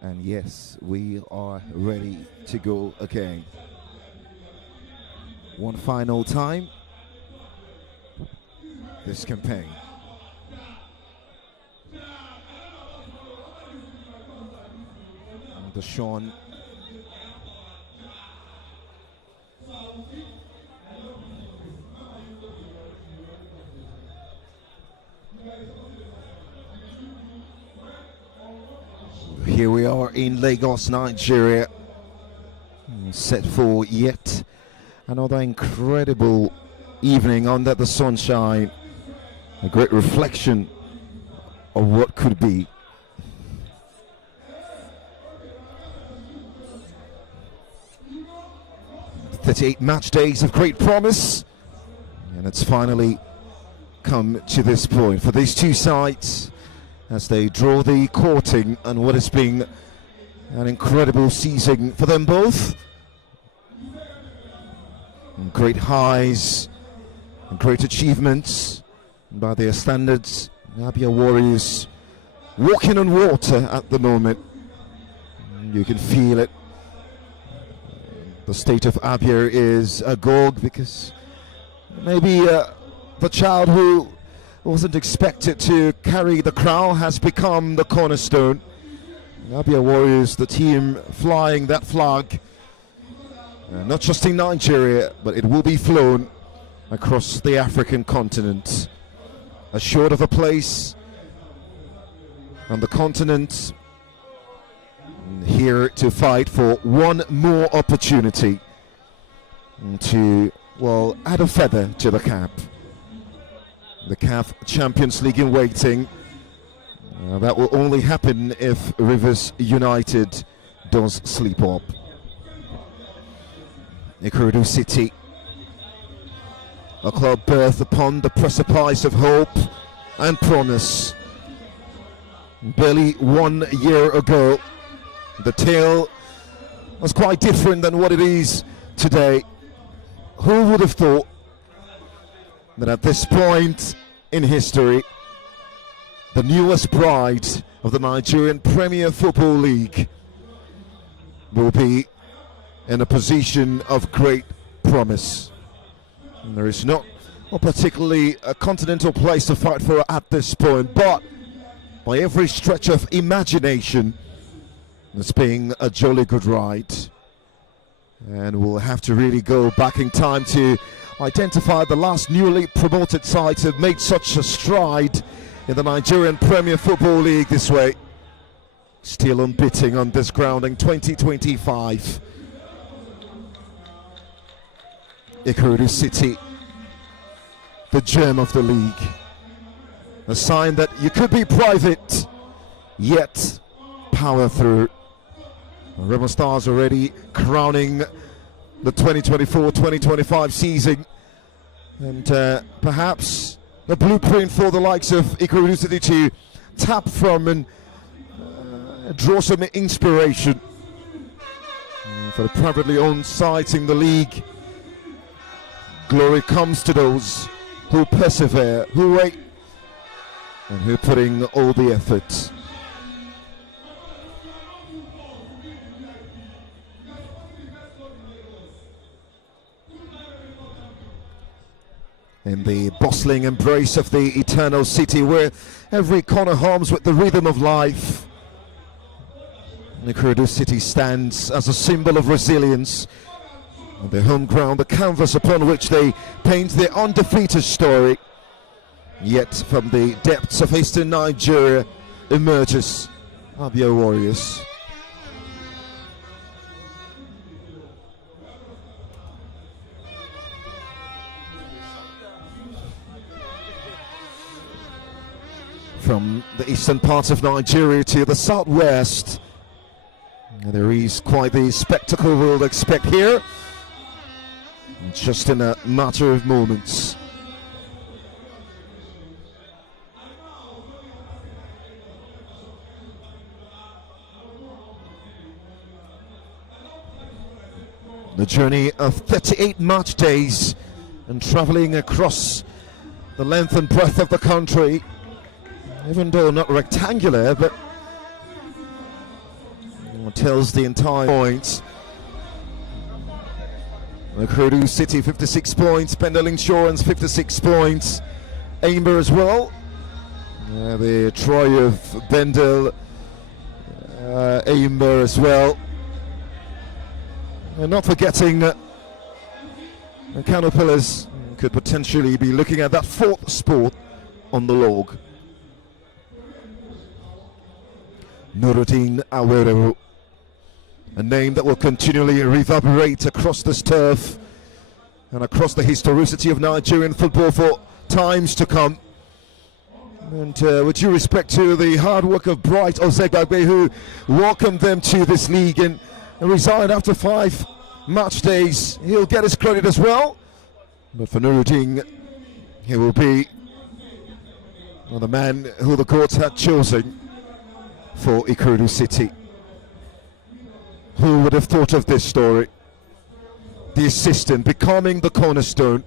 And yes, we are ready to go again. One final time this campaign. And Sean here we are in Lagos, Nigeria, set for yet another incredible evening under the sunshine, a great reflection of what could be. "38 match days of great promise, and it's finally come to this point for these two sides as they draw the courting on what has been an incredible season for them both. And great highs and great achievements by their standards. ABIA Warriors walking on water at the moment. You can feel it. The state of ABIA is agog because maybe the child who wasn't expected to carry the crown has become the cornerstone. ABIA Warriors, the team flying that flag, not just in Nigeria, but it will be flown across the African continent. Assured of a place on the continent, here to fight for one more opportunity to, well, add a feather to the cap. The CAF Champions League in waiting. That will only happen if Rivers United does sleep up. IKORODU City, a club birthed upon the precipice of hope and promise. Barely 1 year ago, the tale was quite different than what it is today. Who would have thought that at this point in history, the newest bride of the Nigerian Premier Football League will be in a position of great promise. And there is not particularly a continental place to fight for at this point, but by every stretch of imagination, it's been a jolly good ride. And we'll have to really go back in time to identify the last newly promoted sides have made such a stride in the Nigerian Premier Football League this way. Still unbeaten on this ground in 2025. IKORODU City, the gem of the league. A sign that you could be private, yet power through. Remo Stars already crowning the 2024-2025 season, and perhaps a blueprint for the likes of IKORODU City to tap from and draw some inspiration for the privately owned sides in the league. Glory comes to those who persevere, who wait, and who put in all the effort. In the bustling embrace of the eternal city, where every corner hums with the rhythm of life, IKORODU City stands as a symbol of resilience. Their home ground, the canvas upon which they paint their undefeated story. Yet from the depths of eastern Nigeria emerges ABIA Warriors. From the eastern parts of Nigeria to the southwest, there is quite the spectacle we'll expect here, just in a matter of moments. The journey of 38 match days and travelling across the length and breadth of the country, even though not rectangular, but tells the entire points. IKORODU City 56 points, Pendle Insurance 56 points, Amber as well. The Troy of Pendle, Amber as well. And not forgetting the Caterpillars could potentially be looking at that fourth spot on the log. Nuruddin Awero, a name that will continually reverberate across this turf and across the historicity of Nigerian football for times to come. And with due respect to the hard work of Bright Ozegbagbe, who welcomed them to this league and resigned after 5 match days, he'll get his credit as well. But for Nuruddin, he will be the man who the courts had chosen for IKORODU City. Who would have thought of this story? The assistant becoming the cornerstone.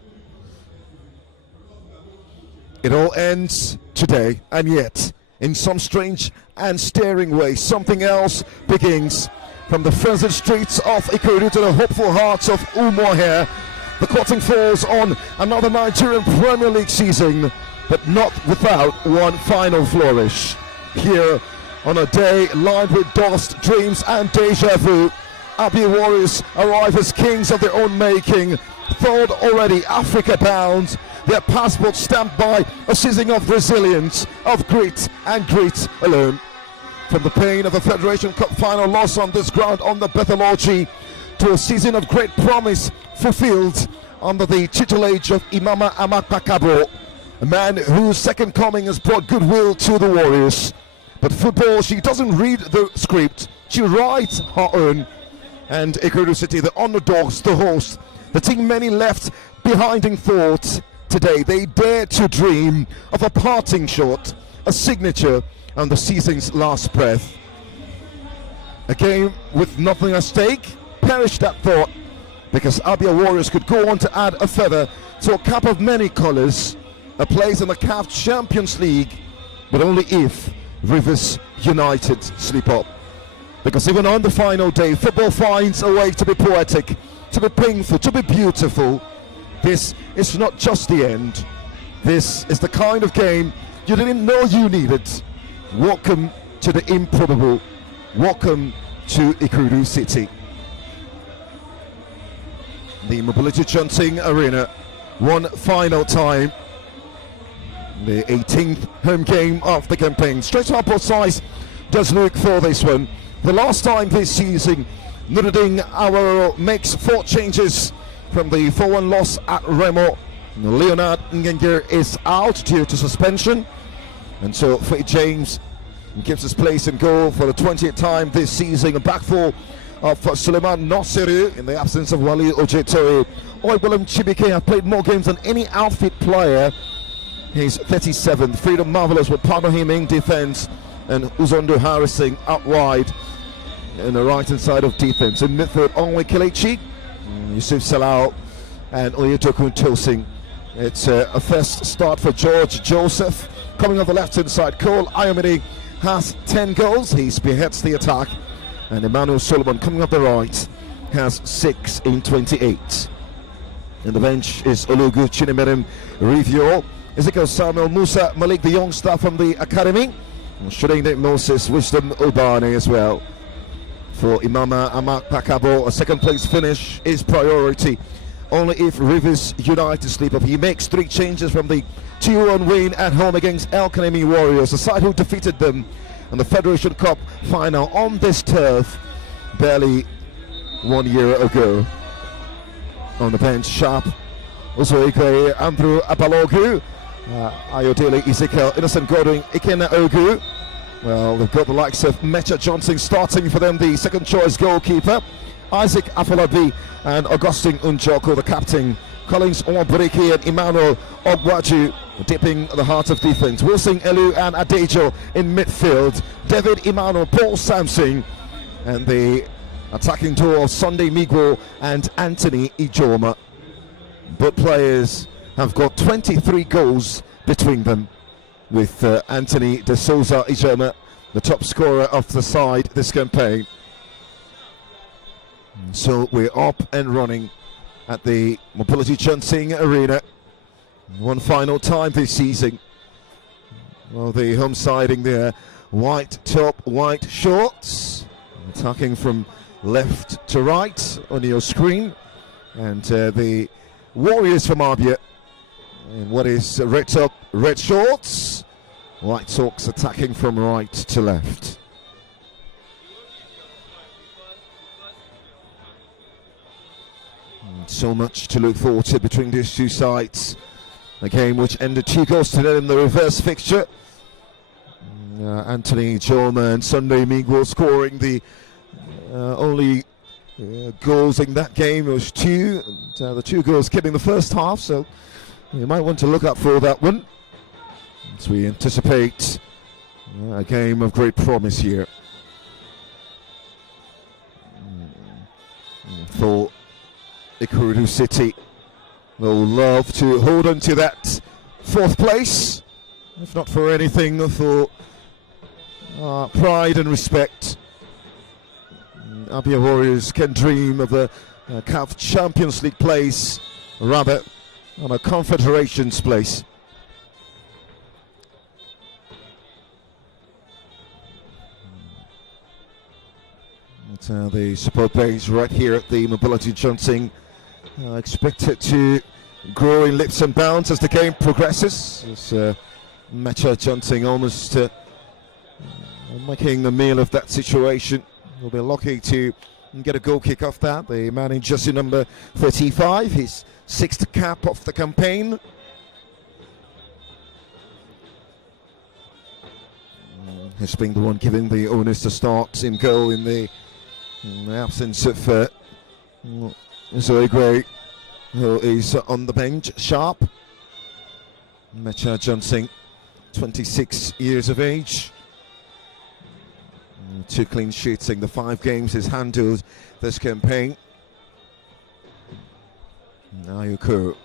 It all ends today, and yet, in some strange and staring way, something else begins. From the frenzied streets of IKORODU to the hopeful hearts of Umuahia, the curtain falls on another Nigerian Premier League season, but not without one final flourish. Here, on a day lined with dust, dreams and deja vu, ABIA Warriors arrive as kings of their own making, third already Africa bound, their passport stamped by a season of resilience, of grit and grit alone. From the pain of a Federation Cup final loss on this ground on the Bethology to a season of great promise fulfilled under the tutelage of Imama Amak Pakabo, a man whose second coming has brought goodwill to the Warriors. But football, she doesn't read the script, she writes her own. And IKORODU City, the underdogs, the host, the team many left behind in thought today, they dare to dream of a parting shot, a signature on the season's last breath. A game with nothing at stake, perish that thought, because ABIA Warriors could go on to add a feather to a cap of many colours, a place in the CAF Champions League, but only if Rivers United slip up. Because even on the final day, football finds a way to be poetic, to be painful, to be beautiful. This is not just the end. This is the kind of game you didn't know you needed. Welcome to the improbable. Welcome to IKORODU City. The Mobility Chanting Arena, one final time. The 18th home game of the campaign. Straight up both sides does look for this one. The last time this season, Nuruddin Awero makes 4 changes from the 4-1 loss at Remo. Leonard Ngengir is out due to suspension, and so Faye James gives his place in goal for the 20th time this season. A back four of Suleiman Nasiru in the absence of Wali Ojetore. Oibulam Chibike have played more games than any outfit player. He's 37th. Freedom Marvelous will partner him in defense, and Uzondo Harrison out wide in the right hand side of defense. In midfield, Onwe Kelechi, Yusuf Salau, and Oyetokun Tosin. It's a first start for George Joseph. Coming on the left hand side, Cole Ayomide has 10 goals. He spearheads the attack. And Emmanuel Solomon coming up the right has 6 in 28. In the bench is Olugu Chinemerem Rivio, Ezekiel Samuel Musa Malik, the young star from the academy, Shirinde Moses Wisdom Obane as well. For Imama Amak Pakabo, a second place finish is priority. Only if Rivers United slip up. He makes 3 changes from the 2-1 win at home against El Kanemi Warriors, the side who defeated them in the Federation Cup final on this turf barely 1 year ago. On the bench, Sharp, Uzoike, Andrew Abalogu, Ayodele Ezekiel, Innocent Gordon, Ikena Ogu. Well, they've got the likes of Mecha Johnson starting for them, the second choice goalkeeper, Isaac Afolabi and Augustine Unjoko, the captain, Collins Onwabreki and Emmanuel Ogwaju dipping the heart of defense. Wilson Elu and Adejo in midfield, David Emmanuel, Paul Sampson, and the attacking duo of Sunday Migwo and Anthony Ijoma. Both players have got 23 goals between them, with Anthony De Souza Ijoma the top scorer of the side this campaign. So we're up and running at the Mobility Chunting Arena. One final time this season. Well, the home siding there, white top, white shorts, attacking from left to right on your screen, and the Warriors from ABIA in what is red top, red shorts, white socks attacking from right to left. And so much to look forward to between these two sides. A game which ended 2-0 in the reverse fixture. Anthony Ijoma and Sunday Migwo scoring the only goals in that game. It was 2, and the 2 goals came in the first half, so you might want to look out for that one as we anticipate a game of great promise here for IKORODU City. They'll love to hold on to that 4th place, if not for anything, for pride and respect. ABIA Warriors can dream of a CAF Champions League place, rather on a Confederations place. The support base right here at the Mobility Chunting expected to grow in leaps and bounds as the game progresses. As Mecha Chunting almost making a meal of that situation. We'll be lucky to get a goal kick off that. The man in jersey number 35, his 6th cap of the campaign. Has been the one giving the owners the start in goal in the absence of Zoe Gray, who is on the bench. Sharp. Mecha Johnson, 26 years of age. 2 clean sheets in the 5 games he's handled this campaign. Ayuko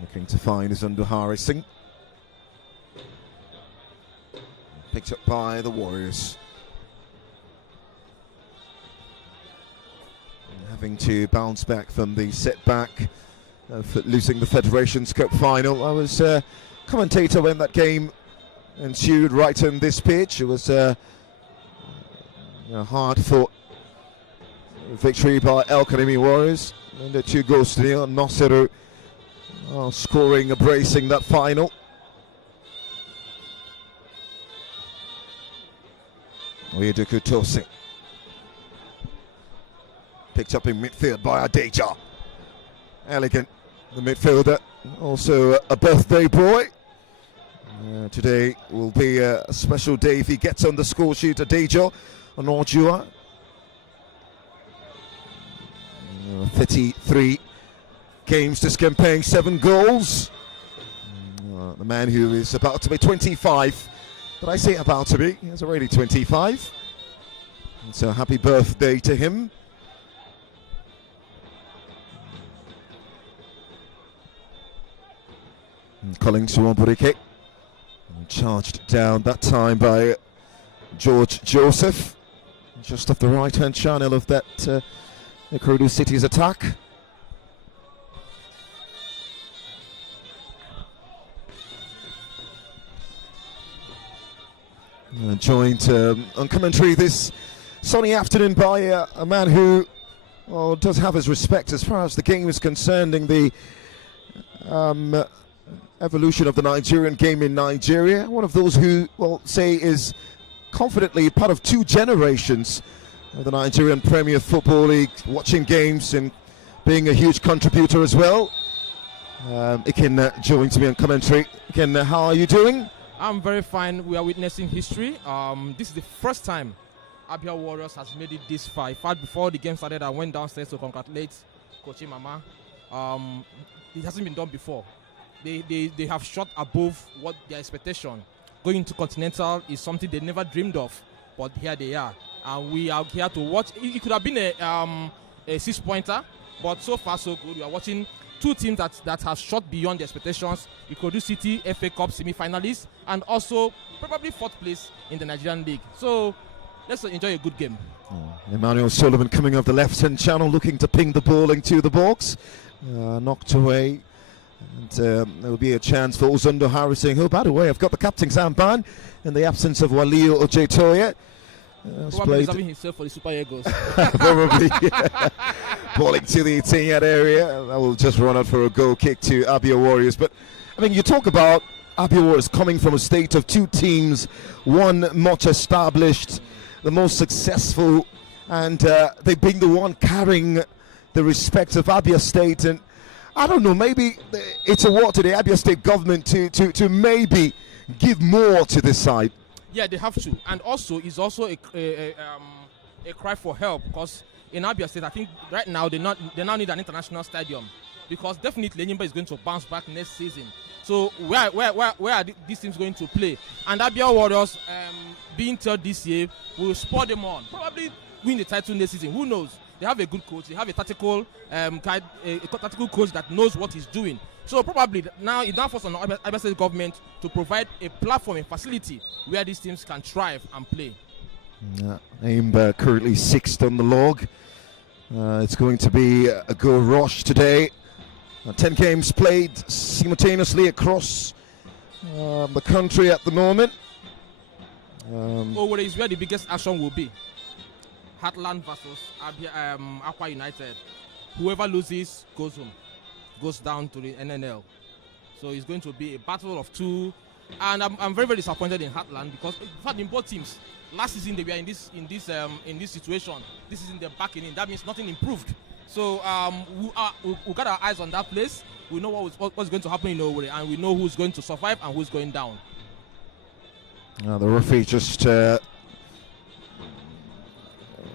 looking to find his under Harrison. Picked up by the Warriors. Having to bounce back from the setback of losing the Federations Cup final. I was commentator when that game ensued right on this pitch. It was a hard-fought victory by El Kanemi Warriors. And the 2-0. Nosiru scoring, bracing that final. Oyedeku Tosin. Picked up in midfield by Adeja. Elegant, the midfielder. Also a birthday boy. Today will be a special day if he gets on the score sheet. Adeja Onojua. 33 games this campaign, 7 goals. The man who is about to be 25. Did I say about to be? He's already 25. And so happy birthday to him. Collins Wamburike, charged down that time by George Joseph, just off the right-hand channel of that IKORODU City's attack. Joined on commentary this sunny afternoon by a man who does have his respect as far as the game is concerned in the evolution of the Nigerian game in Nigeria. One of those who, say is confidently part of 2 generations of the Nigerian Premier Football League, watching games and being a huge contributor as well. Iken joins me on commentary. Iken, how are you doing? I'm very fine. We are witnessing history. This is the first time ABIA Warriors has made it this far. In fact, before the game started, I went downstairs to congratulate Coach Mama. It hasn't been done before. They have shot above what their expectation. Going to Continental is something they never dreamed of, but here they are. and we are here to watch. It could have been a 6-pointer, but so far so good. We are watching two teams that have shot beyond the expectations. IKORODU City FA Cup semi-finalists, and also probably 4th place in the Nigerian League. So let's enjoy a good game. Emmanuel Solomon coming off the left-hand channel, looking to ping the ball into the box. Knocked away. And there will be a chance for Uzundo Harrison, who, by the way, I've got the captain's armband in the absence of Walio Ojetoye. Probably reserving himself for the Super Eagles. Probably. Balling to the 18-yard area. That will just run out for a goal kick to ABIA Warriors. But, I mean, you talk about ABIA Warriors coming from a state of two teams, one much established, the most successful, and they being the one carrying the respect of ABIA State. And I don't know, maybe it's a word to the ABIA State government to maybe give more to this side. Yeah, they have to. And also, it's also a cry for help, because in ABIA State, I think right now they now need an international stadium, because definitely Enyimba is going to bounce back next season. So where are these teams going to play? And ABIA Warriors, being third this year, will spur them on. Probably win the title next season. Who knows? They have a good coach. They have a tactical tactical coach that knows what he's doing. So probably now it's now forced on the ABIA State government to provide a platform, a facility where these teams can thrive and play. Enyimba currently 6th on the log. It's going to be a goal rush today. 10 games played simultaneously across the country at the moment. Owerri is where the biggest action will be. Heartland versus Aqua United. Whoever loses goes home, goes down to the NNL. So it's going to be a battle of two, and I'm very, very disappointed in Heartland, because in fact in both teams last season they were in this situation. This is in the back inning. That means nothing improved. So we got our eyes on that place. We know what's going to happen in Owerri, and we know who's going to survive and who's going down. The referee just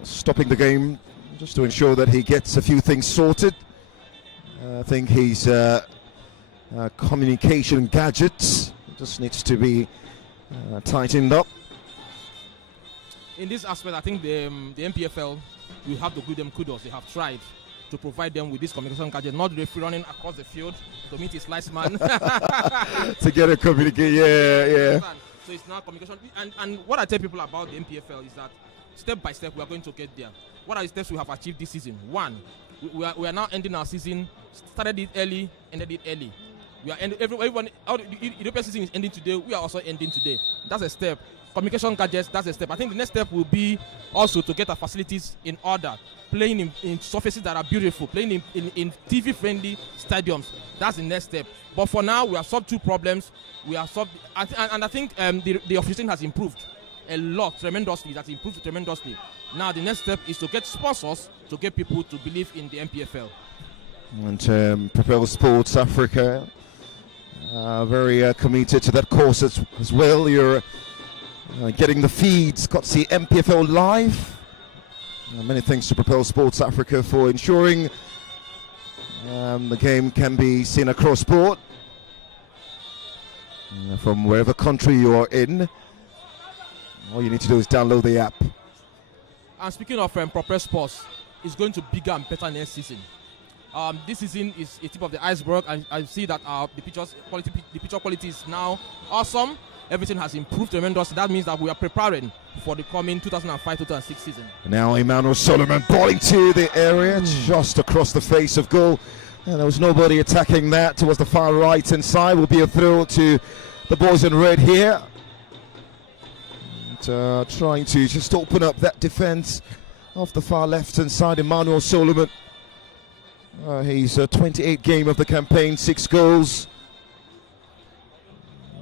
stopping the game just to ensure that he gets a few things sorted. I think his communication gadgets just needs to be tightened up. In this aspect, I think the NPFL, we have to give them kudos. They have tried to provide them with this communication gadget, not the referee running across the field to meet his linesman. To get a communication, yeah. So it's not communication. And what I tell people about the NPFL is that step by step we are going to get there. What are the steps we have achieved this season? One, we are now ending our season. Started it early, ended it early. We are everyone. The European season is ending today. We are also ending today. That's a step. Communication gadgets, that's a step. I think the next step will be also to get our facilities in order, playing in surfaces that are beautiful, playing in TV-friendly stadiums. That's the next step. But for now, we have solved two problems. We have solved, and I think the officiating has improved a lot, tremendously. That's improved tremendously. Now the next step is to get sponsors, to get people to believe in the NPFL. And Propel Sports Africa, very committed to that cause as well. You're getting the feeds, got to see NPFL live. Many thanks to Propel Sports Africa for ensuring the game can be seen across board from wherever country you are in. All you need to do is download the app. And speaking of Propel Sports, it's going to be bigger and better next season. This season is a tip of the iceberg. I see that the picture quality is now awesome. Everything has improved tremendously. That means that we are preparing for the coming 2005-2006 season. Now Emmanuel Solomon balling to the area, just across the face of goal. And there was nobody attacking that towards the far right hand side. Will be a throw to the boys in red here. And, trying to just open up that defense off the far left hand side. Emmanuel Solomon. He's 28 game of the campaign, 6 goals.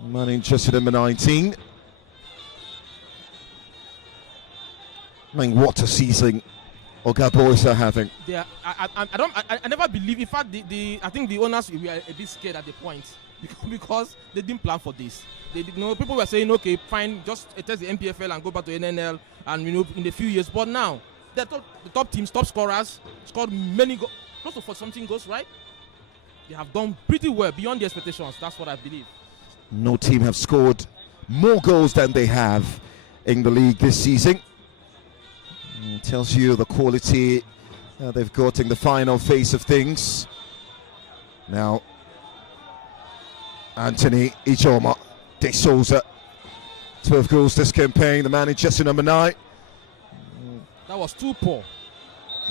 Man interested in number 19. I mean, what a season Oga boys are having. Yeah, I never believe. In fact, I think the owners were a bit scared at the point because they didn't plan for this. They didn't know. People were saying, okay, fine, just test the NPFL and go back to NNL, and in a few years. But now, the top teams, top scorers, scored many goals, close to 40-something goals, right? They have done pretty well beyond the expectations. That's what I believe. No team have scored more goals than they have in the league this season. Tells you the quality they've got in the final phase of things. Now, Anthony Ijoma De Souza, 12 goals this campaign, the man in jersey number 9. That was too poor.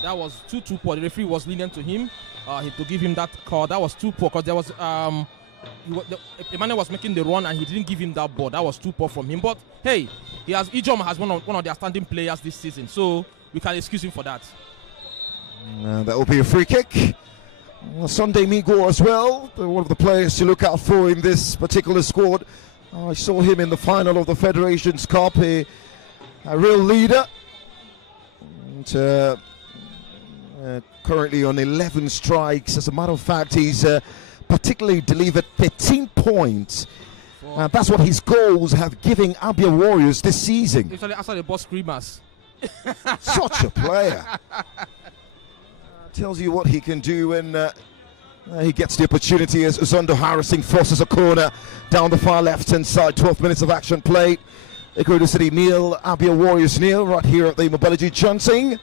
That was too poor. The referee was lenient to him to give him that call. That was too poor because there was Emmanuel was making the run and he didn't give him that ball. That was too poor from him. But hey, Ijoma has one of their standing players this season, so we can excuse him for that. That will be a free kick. Sunday Migo as well, one of the players to look out for in this particular squad. I saw him in the final of the Federations Cup, a real leader. And, currently on 11 strikes. As a matter of fact, he's particularly delivered 13 points. That's what his goals have given ABIA Warriors this season. Actually, after the boss screamers. Such a player. Tells you what he can do when he gets the opportunity as Zondo Harrison forces a corner down the far left-hand side. 12 minutes of action played. IKORODU City nil, ABIA Warriors nil, right here at the Mobility Johnson.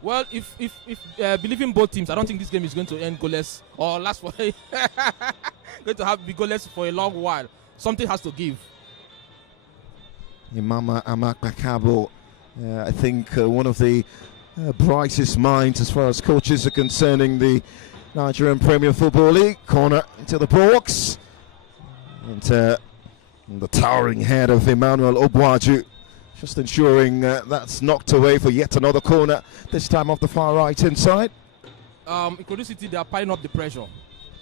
Well, if believing both teams, I don't think this game is going to end goalless or last for going to be goalless for a long while. Something has to give. Imama Amak Bakabo, I think one of the brightest minds as far as coaches are concerning the Nigerian Premier Football League. Corner into the box. And the towering head of Emmanuel Obwaju, just ensuring that's knocked away for yet another corner, this time off the far right inside. IKORODU City, they are piling up the pressure.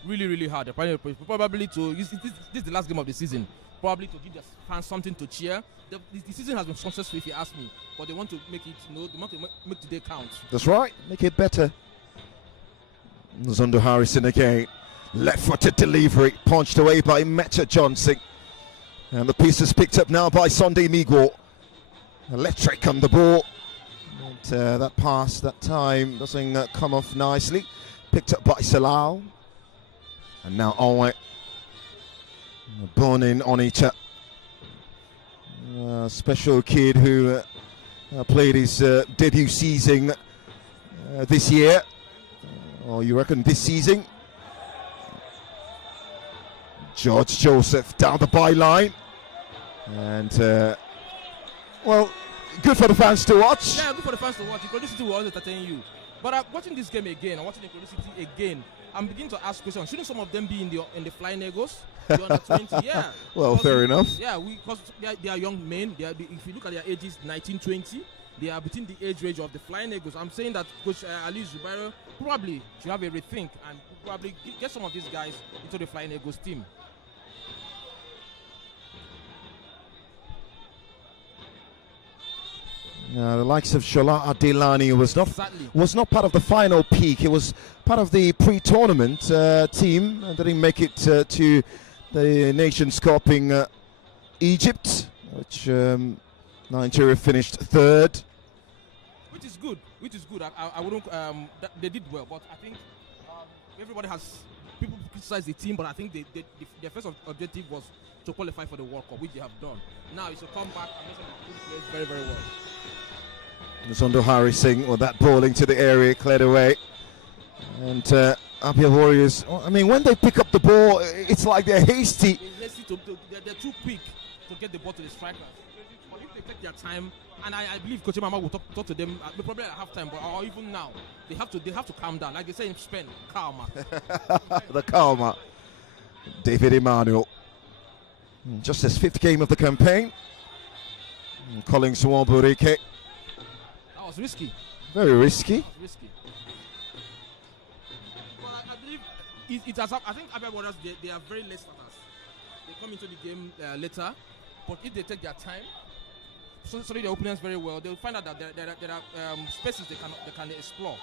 Really, really hard. They're piling up the pressure. Probably this is the last game of the season. Probably to give their fans something to cheer. The season has been successful, if you ask me, but they want to make it, they want to make today count. That's right, make it better. Zondo Harrison again, left-footed delivery, punched away by Meta Johnson, and the piece is picked up now by Sunday Migo. Electric on the ball, and that pass that time doesn't come off nicely. Picked up by Salao, and now Owe, born in Onitsha. Special kid who played his debut season this year, or you reckon this season. George Joseph down the byline, and well, good for the fans to watch. Yeah, good for the fans to watch. IKORODU City will always entertain you. But watching this game again, I'm watching IKORODU City again, I'm beginning to ask questions. Shouldn't some of them be in the Flying Eagles? The under 20, yeah. Well, fair enough. Yeah, because they are young men. If you look at their ages, 19, 20, they are between the age range of the Flying Eagles. I'm saying that Coach Ali Zubairo probably should have a rethink and probably get some of these guys into the Flying Eagles team. The likes of Shola Adelani was not part of the final peak. It was part of the pre-tournament team. Didn't make it to the Nations Cup in Egypt, which Nigeria finished 3rd. Which is good. I wouldn't. They did well, but I think everybody has people criticize the team, but I think their first objective was to qualify for the World Cup, which they have done. Now it's to come back and make some very, very well. Zondo Harrison with that ball into the area, cleared away. And ABIA Warriors, I mean, when they pick up the ball, it's like they're hasty. They're too quick to get the ball to the strikers. But if they take their time, and I believe Coach Mama will talk to them probably at halftime, or even now, they have to calm down. Like they say in Spain, calma. The calma. David Emmanuel, just his 5th game of the campaign. Collins Waburike. That was risky. Very risky. Risky. But I believe it has. I think ABIA Warriors, they are very late starters. They come into the game later, but if they take their time, study their opponents very well, they'll find out that there are spaces they can explore.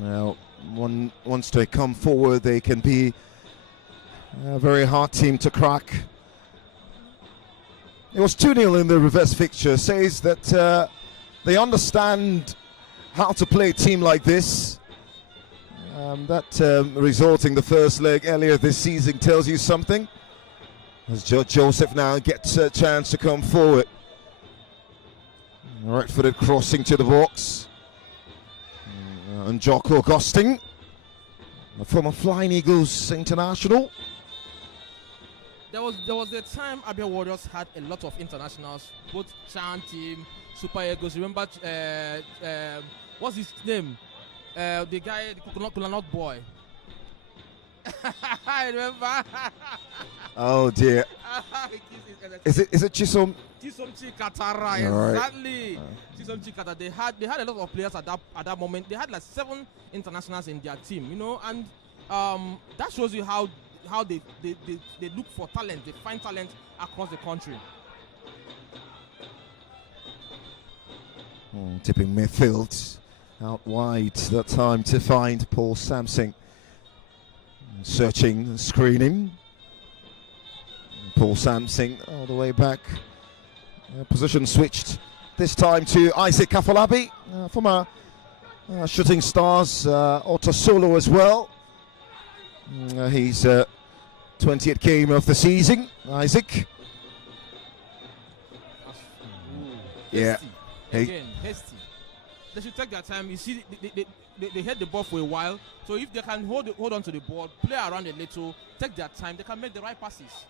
Now, once they come forward, they can be a very hard team to crack. It was 2-0 in the reverse fixture. Says that they understand how to play a team like this. That result in the first leg earlier this season tells you something. As Joseph now gets a chance to come forward. Right-footed crossing to the box. And Joko Gosting, a former Flying Eagles international. There was a time ABIA Warriors had a lot of internationals, both Chan team, Super Eagles. Remember, what's his name? The guy, the Kulanot boy. I remember. Oh dear. Is it Chisom? Chisom Chikatara, exactly. Chisom Chikata. They had a lot of players at that moment. They had like 7 internationals in their team, you know, and that shows you how they look for talent. They find talent across the country. Tipping midfield out wide that time to find Paul Samsing. Searching, screening. Paul Samsing all the way back. Position switched this time to Isaac Kafalabi, former Shooting Stars, Otosolo as well. He's 20th game of the season, Isaac. Yeah. Again, hasty. They should take their time. You see, they hit the ball for a while. So if they can hold on to the ball, play around a little, take their time, they can make the right passes.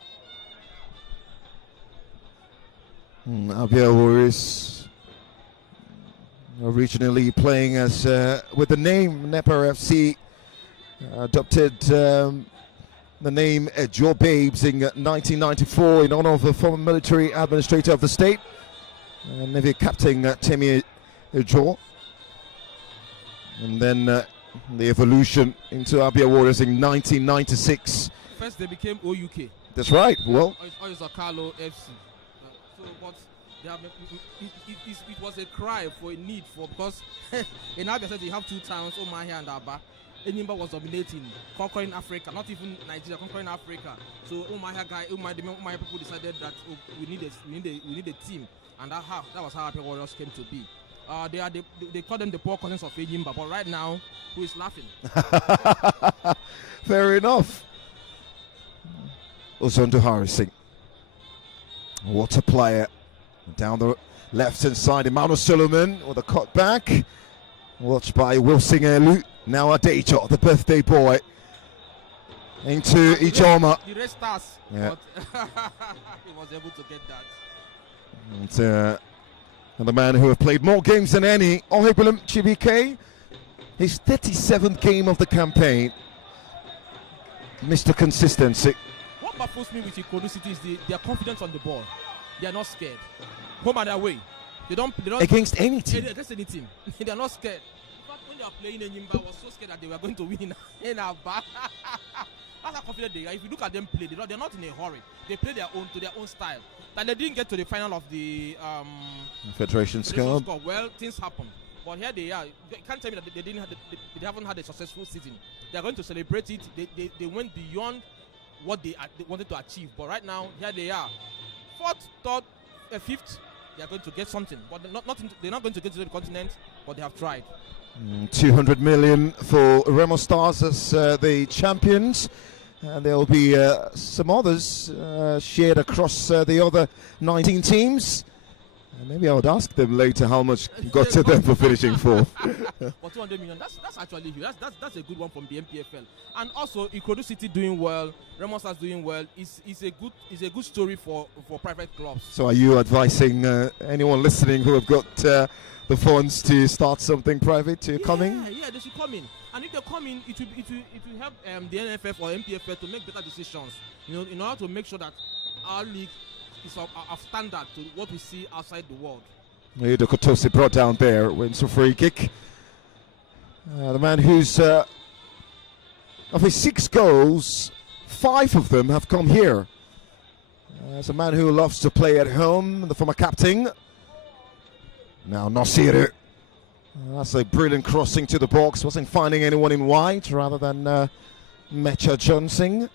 ABIA Warriors originally playing as with the name Nepa FC, adopted the name Joe Babes in 1994 in honor of the former military administrator of the state, Navy Captain Temi Joe. And then the evolution into ABIA Warriors in 1996. First they became OUK. That's right. Well, Carlo FC. So what they have, it was a cry for a need for, because in ABIA said you have 2 towns, Omahia and Aba. Enyimba was dominating, conquering Africa, not even Nigeria, conquering Africa. So Omahia people decided that we need a team, and that was how ABIA Warriors came to be. They call them the poor cousins of Enyimba, but right now, who is laughing? Fair enough. Ozondo Harrison. What a player. Down the left hand side, Emmanuel Solomon with a cut back. Watched by Wilson Elu. Now Adejo, the birthday boy. Into Ijoma. The race stars. Yeah. But he was able to get that. And the man who have played more games than any, Ohebulum Chibike. His 37th game of the campaign. Mr. Consistency. What baffles me with IKORODU City is their confidence on the ball. They are not scared. Home and away. They don't against any team. Against any team. They are not scared. In fact, when they are playing Enyimba, I was so scared that they were going to win in Aba. That's how confident they are. If you look at them play, they're not in a hurry. They play to their own style. That they didn't get to the final of the Federation Cup. Well, things happen. But here they are. You can't tell me that they haven't had a successful season. They are going to celebrate it. They went beyond what they wanted to achieve. But right now, here they are. 4th, 3rd, 5th. They are going to get something. But they're not going to get to the continent, but they have tried. 200 million for Remo Stars as the champions. And there will be some others shared across the other 19 teams. Maybe I would ask them later how much got to them for finishing 4th. For 200 million, that's actually huge. That's a good one from the NPFL. And also, IKORODU City doing well, Remo Stars doing well. Is a good story for private clubs. So, are you advising anyone listening who have got the funds to start something private to come in? Yeah, they should come in. And if they come in, it will help the NFF or NPFL to make better decisions. You know, in order to make sure that our league is of standard to what we see outside the world. The Kotosi brought down there, wins a free kick. The man who's of his 6 goals, 5 of them have come here. As a man who loves to play at home, the former captain. Now Nasiru. That's a brilliant crossing to the box. Wasn't finding anyone in white rather than Mecha Johnson.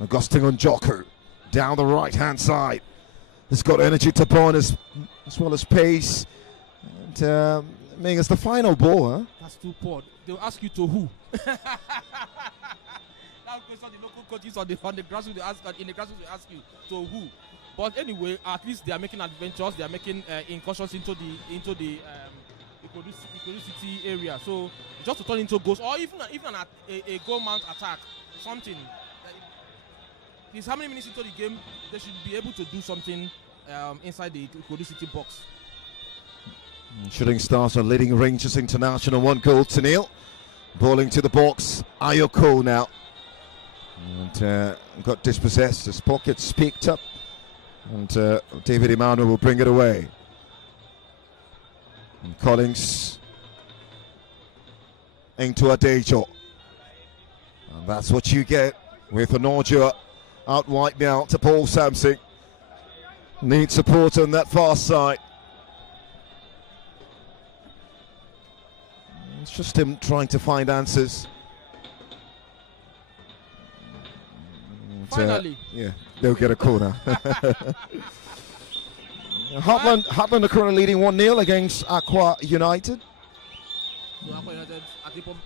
Augustine on Joko. Down the right hand side. He's got energy to burn as well as pace. And I mean, it's the final ball, huh? That's too poor. They'll ask you to who? That's that question the local coaches on the grassroots will ask, in the grassroots will ask you, so who? But anyway, at least they are making adventures. They are making incursions into the IKORODU City area. So just to turn into goals, or even a goal mount attack, something. Is how many minutes into the game they should be able to do something inside the IKORODU City box. Shooting Stars are leading Rangers International 1-0. Bowling to the box, Ayoko now. And got dispossessed, his pockets picked up. And David Emmanuel will bring it away. And Collins into Adejo. And that's what you get with Onoja out wide now to Paul Sampson. Needs support on that far side. It's just him trying to find answers. Finally. Yeah, they'll get a corner. Heartland are currently leading 1-0 against Aqua United. So Aqua United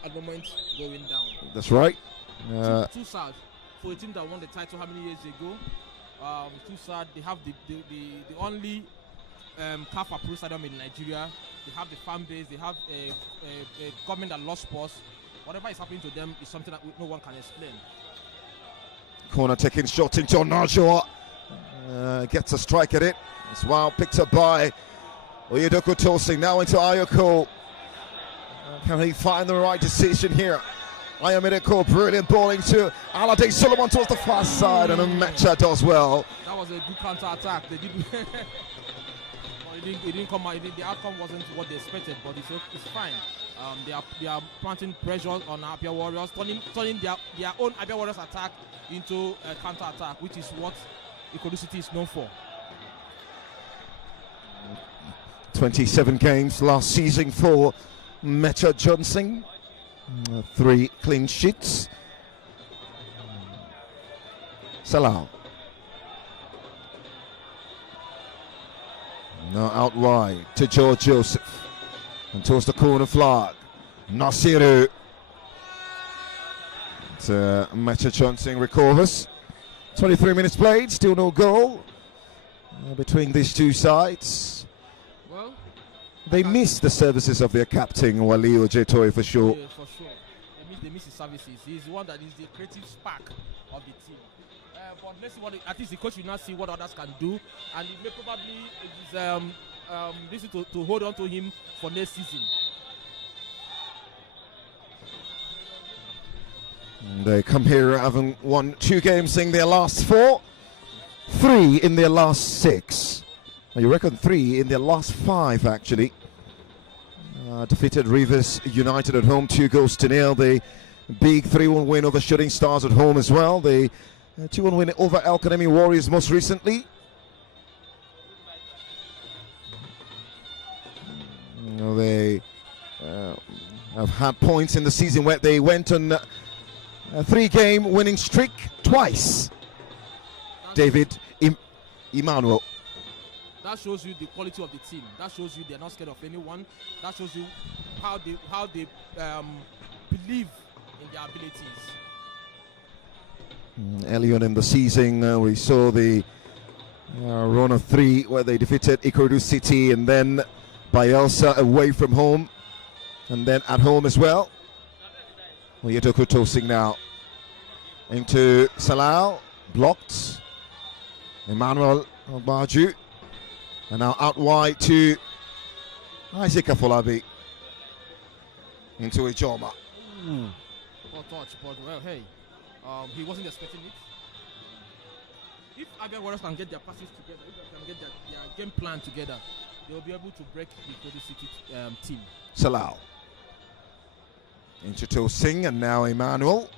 at the moment going down. That's right. Too sad for a team that won the title how many years ago. Too sad. They have the only CAF approved stadium in Nigeria. They have the fan base. They have a government that lost sports. Whatever is happening to them is something that no one can explain. Corner taking shot into Najwa. Gets a strike at it. It's well picked up by Oyedoku Tosin. Now into Ayoko. Can he find the right decision here? Ayomideko, brilliant bowling to Alade Solomon towards the far side, and Mecha does well. That was a good counter attack. They didn't. It didn't come out. The outcome wasn't what they expected, but it's fine. They are planting pressure on ABIA Warriors, turning their own ABIA Warriors attack into a counter attack, which is what IKORODU City is known for. 27 games last season for Mecha Johnson. 3 clean sheets. Salah. Now out wide to George Joseph. And towards the corner flag. Nasiru. Mecha Johnson recovers. 23 minutes played, still no goal between these two sides. Well, they missed the services of their captain, Wale Ojetoye, for sure. Yeah, for sure. They miss his services. He's the one that is the creative spark of the team. But let's see what at least the coach will now see what others can do, and it may probably listen to hold on to him for next season. And they come here having won 2 games in their last 4, 3 in their last 6. You reckon 3 in their last 5 actually. Defeated Rivers United at home 2-0. The big 3-1 win over Shooting Stars at home as well. The 2-1 win over El Academy Warriors most recently. They have had points in the season where they went on a 3-game winning streak twice. David Emmanuel. That shows you the quality of the team. That shows you they're not scared of anyone. That shows you how they believe in their abilities. Earlier in the season, we saw the run of 3 where they defeated IKORODU City, and then Bielsa away from home, and then at home as well. Oyedoku Tosin now into Salah, blocked. Emmanuel Baju, and now out wide to Isaac Afolabi into Ijoma. Poor touch, but well, hey, he wasn't expecting it. If ABIA Warriors can get their passes together, if they can get their game plan together, they will be able to break the IKORODU City team. Salah into Tosin, and now Emmanuel.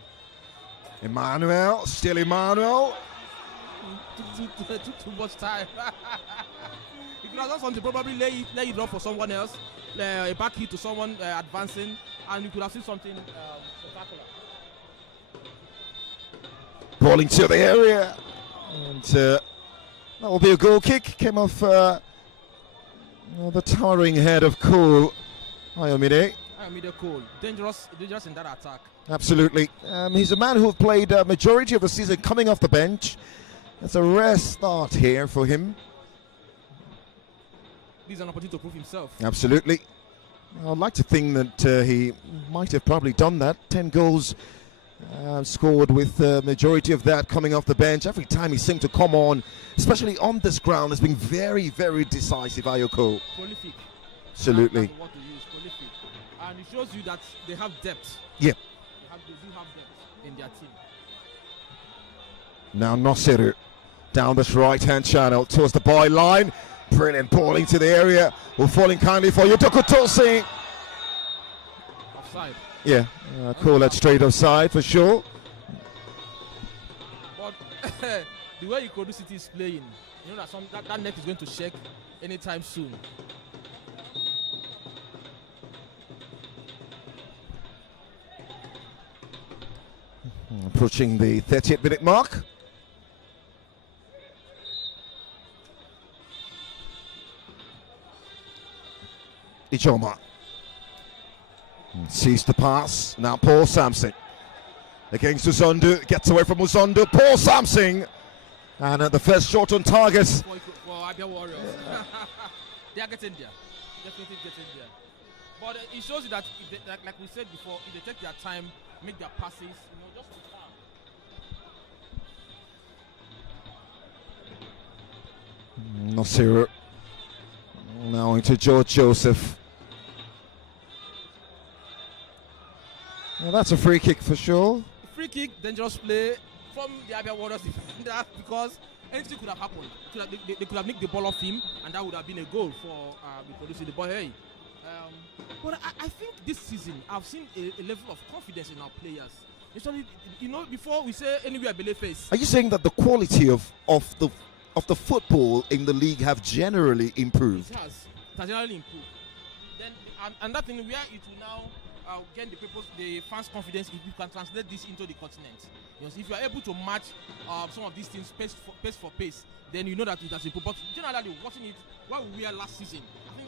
Still Emmanuel. Took too much time. He could have done something, probably lay it off for someone else, a back hit to someone advancing, and you could have seen something spectacular. Ball into the area, and that will be a goal kick. Came off the towering head of Ko Ayomide. Middle Cole, dangerous in that attack. Absolutely. He's a man who played a majority of the season coming off the bench. It's a rare start here for him. This is an opportunity to prove himself. Absolutely. I'd like to think that he might have probably done that. 10 goals scored with the majority of that coming off the bench. Every time he seemed to come on, especially on this ground, has been very, very decisive, Ayoko. Prolific. Absolutely. That's what to use, prolific. And it shows you that they have depth. Yeah. They do have depth in their team. Now Nosiru down this right-hand channel towards the byline. Brilliant ball into the area. We're falling kindly for Yodoko Tosi. Offside. Yeah, call that straight offside for sure. But the way IKORODU City is playing, you know that neck is going to shake anytime soon. Approaching the 30th minute mark. Ijoma sees the pass. Now Paul Sampson against Uzondu. Gets away from Uzondu. Paul Sampson. And the first shot on target. For ABIA Warriors. They are getting there. Definitely getting there. But it shows you that, if they, like we said before, if they take their time, make their passes, just to farm. Nosiru. Now into George Joseph. Well, that's a free kick for sure. Free kick, dangerous play from the ABIA Warriors defender, because anything could have happened. They could have nicked the ball off him, and that would have been a goal for producing the ball. Hey, but I think this season I've seen a level of confidence in our players. Especially, before we say anywhere below face. Are you saying that the quality of the football in the league have generally improved? It has generally improved. Then and that thing where it will now gain the fans' confidence if you can translate this into the continent. If you are able to match some of these things pace for pace, then you know that it has improved. But generally, watching it, what we were last season,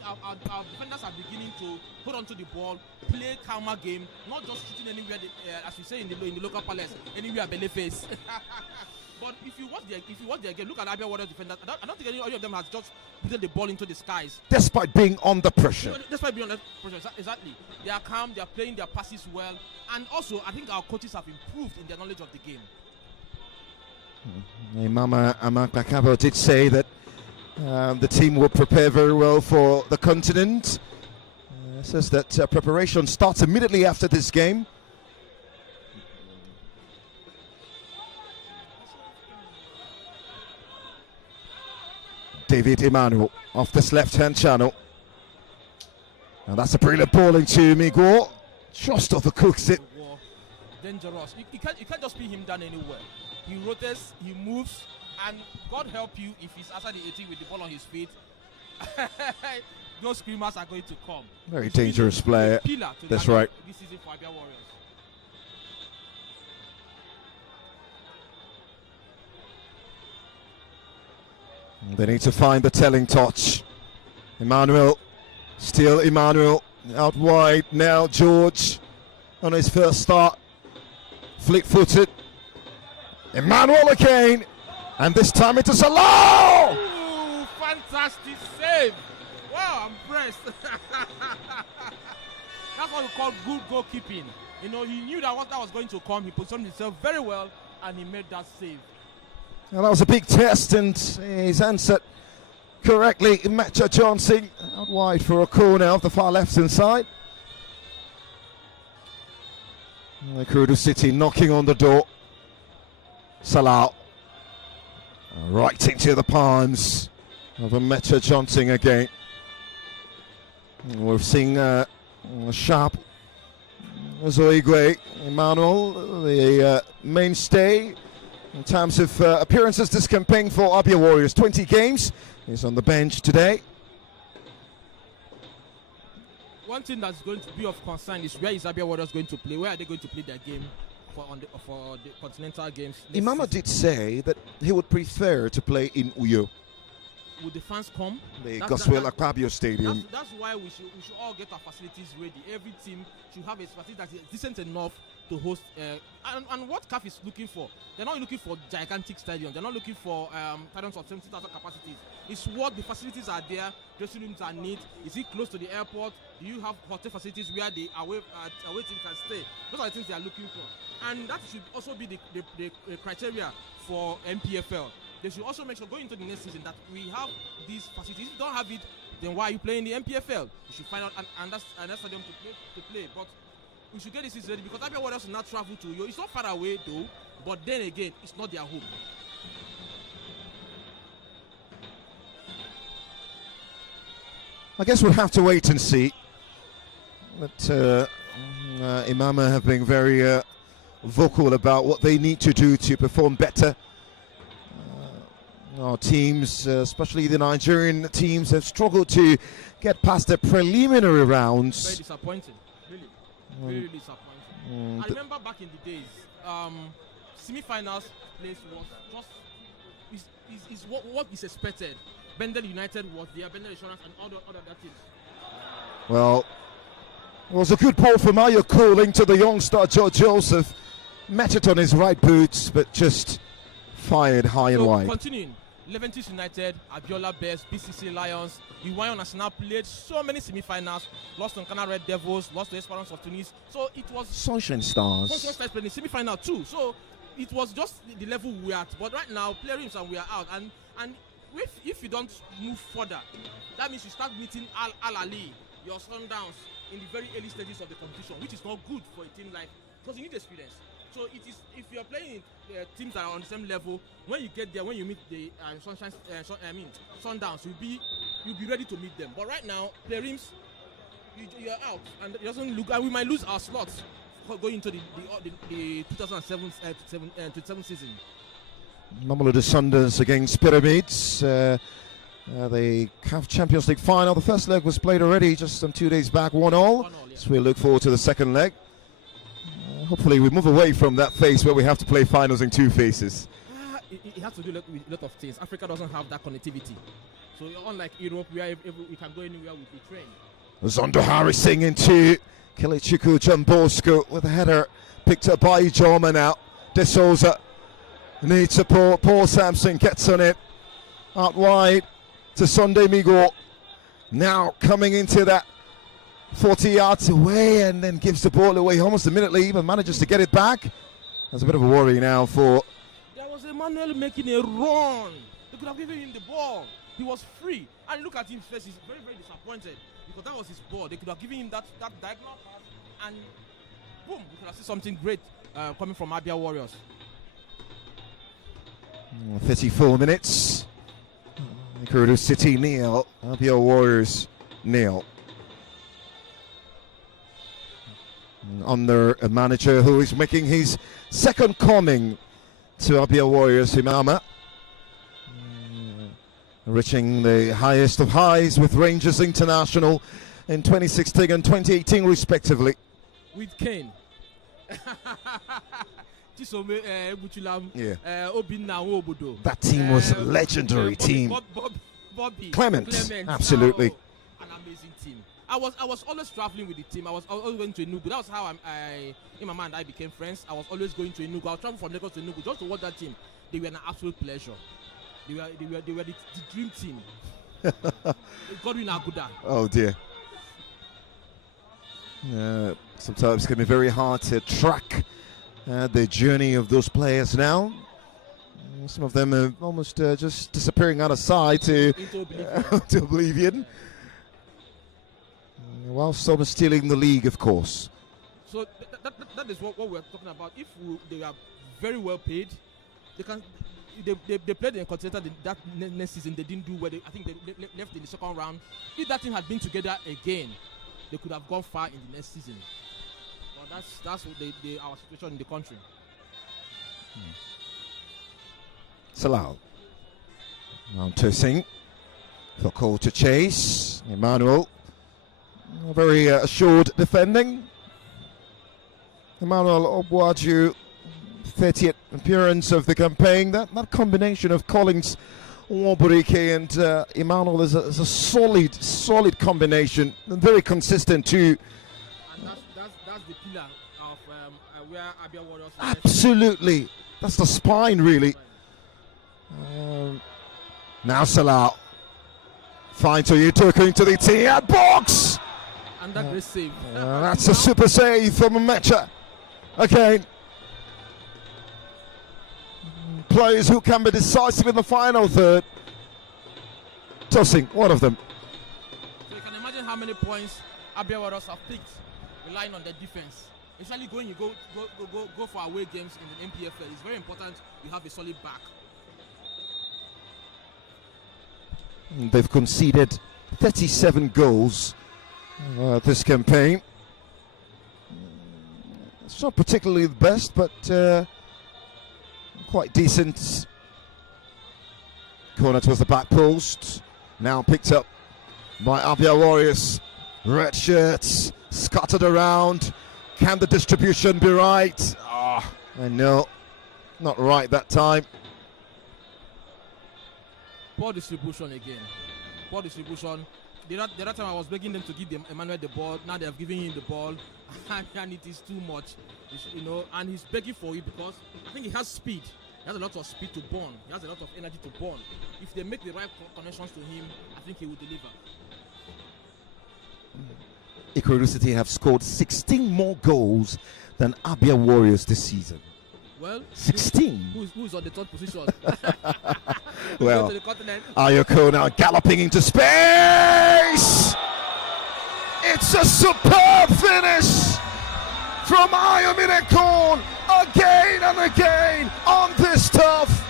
I think our defenders are beginning to hold on to the ball, play calmer game, not just shooting anywhere, as we say in the local palace, anywhere belly face. But if you watch their game, look at ABIA Warriors defenders. I don't think any of them has just put the ball into the skies. Despite being under pressure. Despite being under pressure, exactly. They are calm, they are playing their passes well. And also, I think our coaches have improved in their knowledge of the game. Mama Amakakabo did say that the team will prepare very well for the continent. Says that preparation starts immediately after this game. David Emmanuel off this left-hand channel. And that's a brilliant ball into Miguel. Just overcooks it. Dangerous. You can't just pin him down anywhere. He rotates, he moves, and God help you if he's outside the 18 with the ball on his feet. Those screamers are going to come. Very dangerous player. That's right. This season for ABIA Warriors. They need to find the telling touch. Emmanuel, still Emmanuel, out wide now. George on his first start, fleet-footed. Emmanuel again, and this time it is a low. Ooh, fantastic save! Wow, I'm impressed. That's what we call good goalkeeping. He knew that what that was going to come. He positioned himself very well, and he made that save. Well, that was a big test, and he's answered correctly. Matcha Johnson out wide for a corner off the far left-hand side. IKORODU City knocking on the door. Salah right into the palms of a Matcha Johnson again. We've seen sharp Zoigwe Emmanuel, the mainstay in terms of appearances this campaign for ABIA Warriors. 20 games. He's on the bench today. One thing that's going to be of concern is where is ABIA Warriors going to play? Where are they going to play their game for the continental games? Imama did say that he would prefer to play in Uyo. would the fans come? The Goswell Akpabio Stadium. That's why we should all get our facilities ready. Every team should have a facility that is decent enough to host. And what CAF is looking for, they're not looking for gigantic stadiums. They're not looking for stadiums of 70,000 capacities. It's what the facilities are there. Dressing rooms are neat. Is it close to the airport? Do you have hotel facilities where the away team can stay? Those are the things they are looking for. And that should also be the criteria for NPFL. They should also make sure going into the next season that we have these facilities. If you don't have it, then why are you playing the NPFL? You should find out another stadium to play. But we should get this season ready because ABIA Warriors will not travel to you. It's not far away though, but then again, it's not their home. I guess we'll have to wait and see. But Imama have been very vocal about what they need to do to perform better. Our teams, especially the Nigerian teams, have struggled to get past the preliminary rounds. Very disappointing, really. Really disappointing. I remember back in the days, semi-finals place was just what is expected. Bendel United was there, Bendel Insurance and all the other teams. Well, it was a good ball from Ayo Cooling to the youngster Joe Joseph. Met it on his right boots, but just fired high and wide. Continuing, Leventis United, Abiola Bears, BCC Lions, Iwayo National played so many semi-finals, lost to Ghana Red Devils, lost to Esperance of Tunis. So it was Sunshine Stars. Sunshine Stars played in semi-final too. So it was just the level we are at. But right now, players and we are out. And if you don't move further, that means you start meeting Al Ali, your Sundowns in the very early stages of the competition, which is not good for a team like, because you need experience. So it is, if you are playing teams that are on the same level, when you get there, when you meet the Sundowns, you'll be ready to meet them. But right now, players, you're out, and it doesn't look. And we might lose our slots going into the 2007 season. Mamelodi Sundowns against Pyramids. The CAF Champions League final. The first leg was played already just some 2 days back, 1-1. Yeah. So we look forward to the second leg. Hopefully we move away from that phase where we have to play finals in two phases. It has to do with a lot of things. Africa doesn't have that connectivity. So unlike Europe, where we can go anywhere with the train. Zondo Harrising into Kelechiku John Bosco with a header picked up by Joma now. De Souza needs support. Paul Sampson gets on it. Out wide to Sunday Migo. Now coming into that 40 yards away and then gives the ball away almost immediately, but manages to get it back. That's a bit of a worry now for... There was Emmanuel making a run. They could have given him the ball. He was free. And look at him face. He's very, very disappointed because that was his ball. They could have given him that diagonal pass and boom, we could have seen something great coming from ABIA Warriors. 34 minutes. IKORODU City nil, ABIA Warriors nil. Under a manager who is making his second coming to ABIA Warriors, Imama. Reaching the highest of highs with Rangers International in 2016 and 2018 respectively. With Kane. Yeah. That team was a legendary team. Bobby Clement, absolutely. An amazing team. I was always traveling with the team. I was always going to Enugu. That was how Imama and I became friends. I was always going to Enugu. I would travel from Lagos to Enugu just to watch that team. They were an absolute pleasure. They were the dream team. Godwin Aguda. Oh dear. Sometimes it can be very hard to track the journey of those players now. Some of them are almost just disappearing out of sight to oblivion. While some are still in the league, of course. So that is what we're talking about. If they are very well paid, they can. They played in Continental that next season. They didn't do well. I think they left in the second round. If that team had been together again, they could have gone far in the next season. But that's what our situation in the country. Salau. Now Tosin. For call to chase. Emmanuel. Very assured defending. Emmanuel Obwaju, 30th appearance of the campaign. That combination of Collins, Waburike and Emmanuel is a solid combination, very consistent too. And that's the pillar of where Abia Warriors. Absolutely, that's the spine really. Now Salah finds Oyetoku into the TR box. And that great save. That's a super save from Mecha. Again, players who can be decisive in the final third. Tossing, one of them. So you can imagine how many points Abia Warriors have picked, relying on their defense. Especially when you go for away games in the NPFL, it's very important you have a solid back. They've conceded 37 goals this campaign. It's not particularly the best, but quite decent. Corner towards the back post. Now picked up by Abia Warriors. Red shirts scattered around. Can the distribution be right? I know, not right that time. Poor distribution again. Poor distribution. The other time I was begging them to give them Emmanuel the ball. Now they have given him the ball, and it is too much, And he's begging for it because I think he has speed. He has a lot of speed to burn. He has a lot of energy to burn. If they make the right connections to him, I think he will deliver. IKORODU City have scored 16 more goals than Abia Warriors this season. Well, 16. Who's on the third position? Well, to the continent. Ayoko now galloping into space. It's a superb finish from Ayomine Korn again and again on this turf.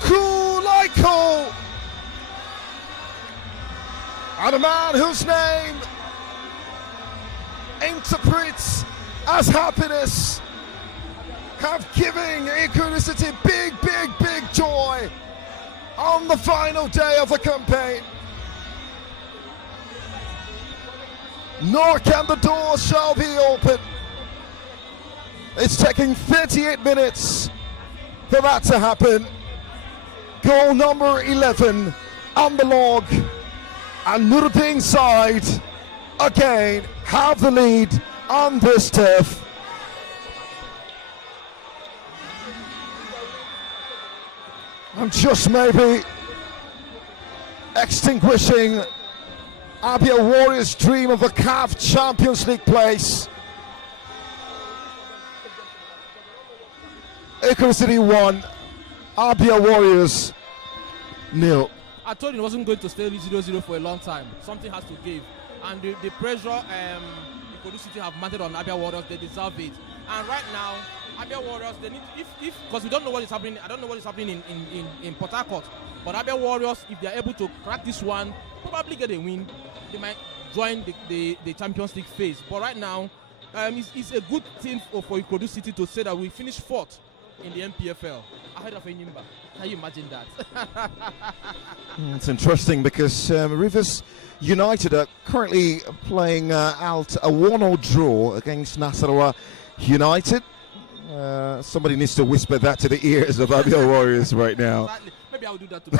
Cool like cool. And a man whose name interprets as happiness have given IKORODU City big joy on the final day of the campaign. Nor can the door shall be open. It's taking 38 minutes for that to happen. Goal number 11 on the log. And Nuruddin side again have the lead on this turf. I'm just maybe extinguishing Abia Warriors' dream of a CAF Champions League place. IKORODU City 1, Abia Warriors 0. I told you it wasn't going to stay 0-0 for a long time. Something has to give. And the pressure IKORODU City have mounted on Abia Warriors, they deserve it. And right now, Abia Warriors, they need, because we don't know what is happening, I don't know what is happening in Port Harcourt. But Abia Warriors, if they are able to crack this one, probably get a win, they might join the Champions League phase. But right now, it's a good thing for IKORODU City to say that we finished 4th in the NPFL ahead of Enyimba. Can you imagine that? It's interesting because Rivers United are currently playing out a 1-1 draw against Nasarawa United. Somebody needs to whisper that to the ears of Abia Warriors right now. Exactly. Maybe I will do that to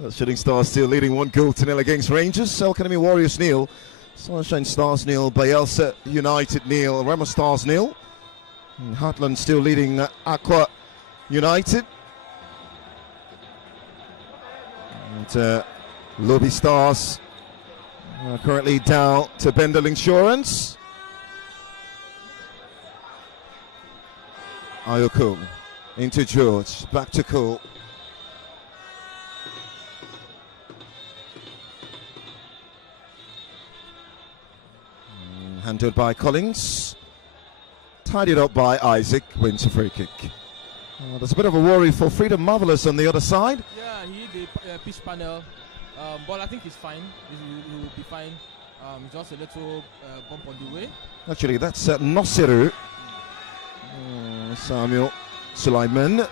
my Shooting Stars still leading 1-0 against Rangers. Cell Academy Warriors nil. Sunshine Stars nil. Bayelsa United nil. Remo Stars nil. Heartland still leading Aqua United. And Lobby Stars currently down to Bendel Insurance. Ayoko into George, back to Cole. Handled by Collins. Tidied up by Isaac, wins a free kick. There's a bit of a worry for Freedom Marvelous on the other side. Yeah, he hit the pitch panel, but I think he's fine. He will be fine. Just a little bump on the way. Actually, that's Nosiru. Samuel Sulaiman.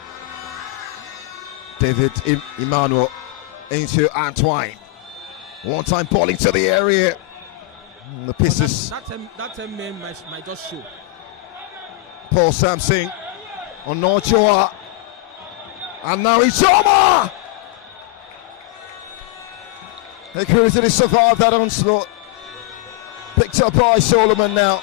David Emmanuel into Antoine. One time ball into the area. The pieces. That 10 men might just show. Paul Sampson Onochoa. And now Ijoma! IKORODU survived that onslaught. Picked up by Solomon now.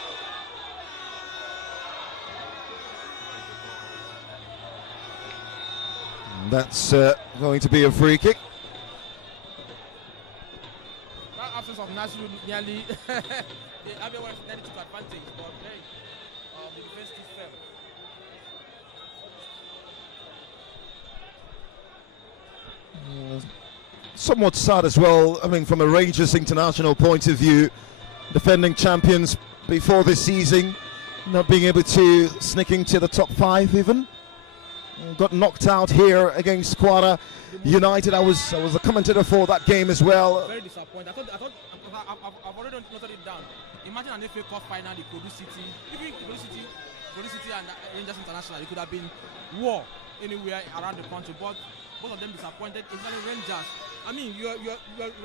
And that's going to be a free kick. That absence of Nasiru nearly the ABIA Warriors nearly took advantage, but hey, the defense still fell. Somewhat sad as well. I mean, from a Rangers international point of view, defending champions before this season, not being able to sneak into the top 5 even. Got knocked out here against Kwara United. I was a commentator for that game as well. Very disappointed. I've already noted it down. Imagine an FA Cup final, IKORODU City, even IKORODU City and Rangers International. It could have been war anywhere around the country, but both of them disappointed. Especially Rangers. I mean, you're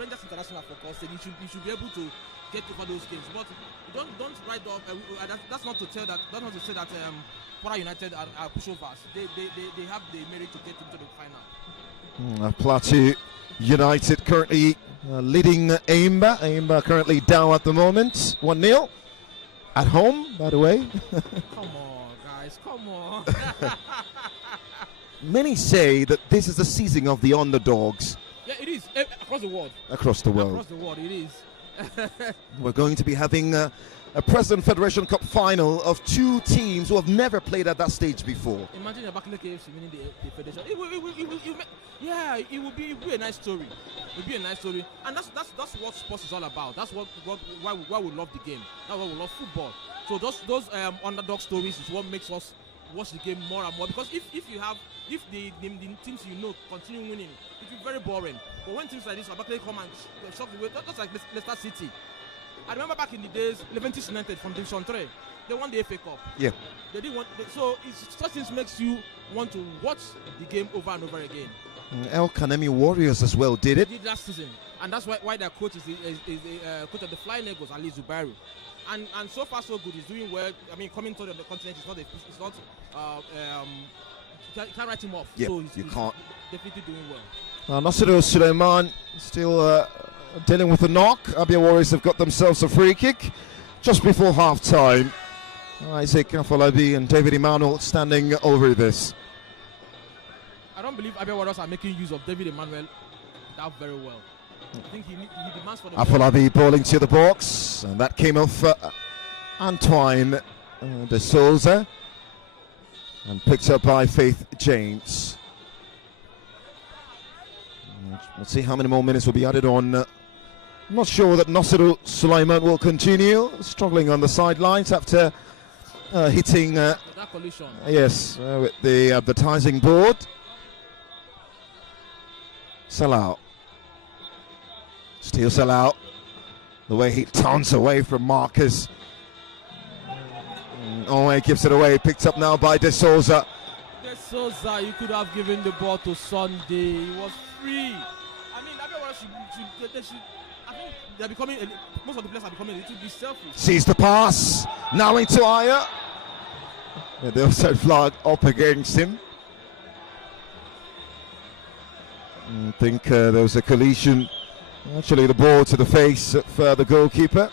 Rangers International for God's sake. You should be able to get over those games, but don't write off. That's not to say that Kwara United are pushovers. They have the merit to get into the final. Plateau United currently leading Aimba. Aimba currently down at the moment, 1-0 at home, by the way. Come on, guys, come on. Many say that this is the season of the underdogs. Yeah, it is across the world. Across the world. Across the world, it is. We're going to be having a President Federation Cup final of 2 teams who have never played at that stage before. Imagine the Abakaliki AFC winning the federation. It will be a nice story. It will be a nice story, and that's what sports is all about. That's why we love the game. That's why we love football. So those underdog stories is what makes us watch the game more and more. Because if the teams continue winning, it will be very boring. But when teams like this, Abakaliki come and shock the way, that's like Leicester City. I remember back in the days, Leventis United from Division 3, they won the FA Cup. Yeah. They didn't want. So such things makes you want to watch the game over and over again. El Kanemi Warriors as well did it. They did last season, and that's why their coach is coach of the Flying Eagles, Ali Zubairu, and so far so good. He's doing well. I mean, coming to the continent is not you can't write him off. Yeah, so you he's can't. Definitely doing well. Nasiru Suleiman still dealing with a knock. ABIA Warriors have got themselves a free kick just before half time. Isaac Afolabi and David Emmanuel standing over this. I don't believe ABIA Warriors are making use of David Emmanuel that very well. I think he demands for the Afolabi ball into the box, and that came off Antoine de Souza and picked up by Faith James. Let's see how many more minutes will be added on. I'm not sure that Nasiru Sulaiman will continue, struggling on the sidelines after hitting that collision. Yes, with the advertising board. Salau. Still Salau. The way he turns away from Marcus. He gives it away. Picked up now by De Souza. De Souza, you could have given the ball to Sunday. He was free. I mean, everyone should. I think they're becoming. Most of the players are becoming a little bit selfish. Sees the pass. Now into Aya. Yeah, the offside flag up against him. I think there was a collision. Actually, the ball to the face of the goalkeeper.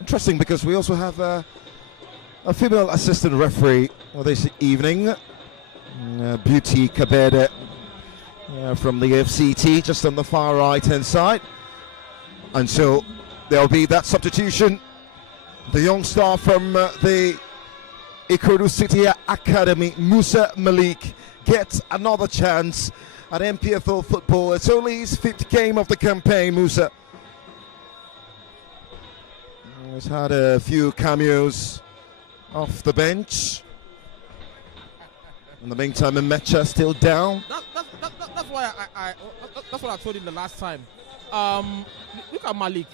Interesting, because we also have a female assistant referee this evening, Beauty Kabede from the FCT, just on the far right hand side. And so there'll be that substitution. The young star from the IKORODU City Academy, Musa Malik, gets another chance at NPFL football. It's only his 5th game of the campaign, Musa. He's had a few cameos off the bench. In the meantime, Mmecha still down. That's why that's what I told him the last time. Look at Malik.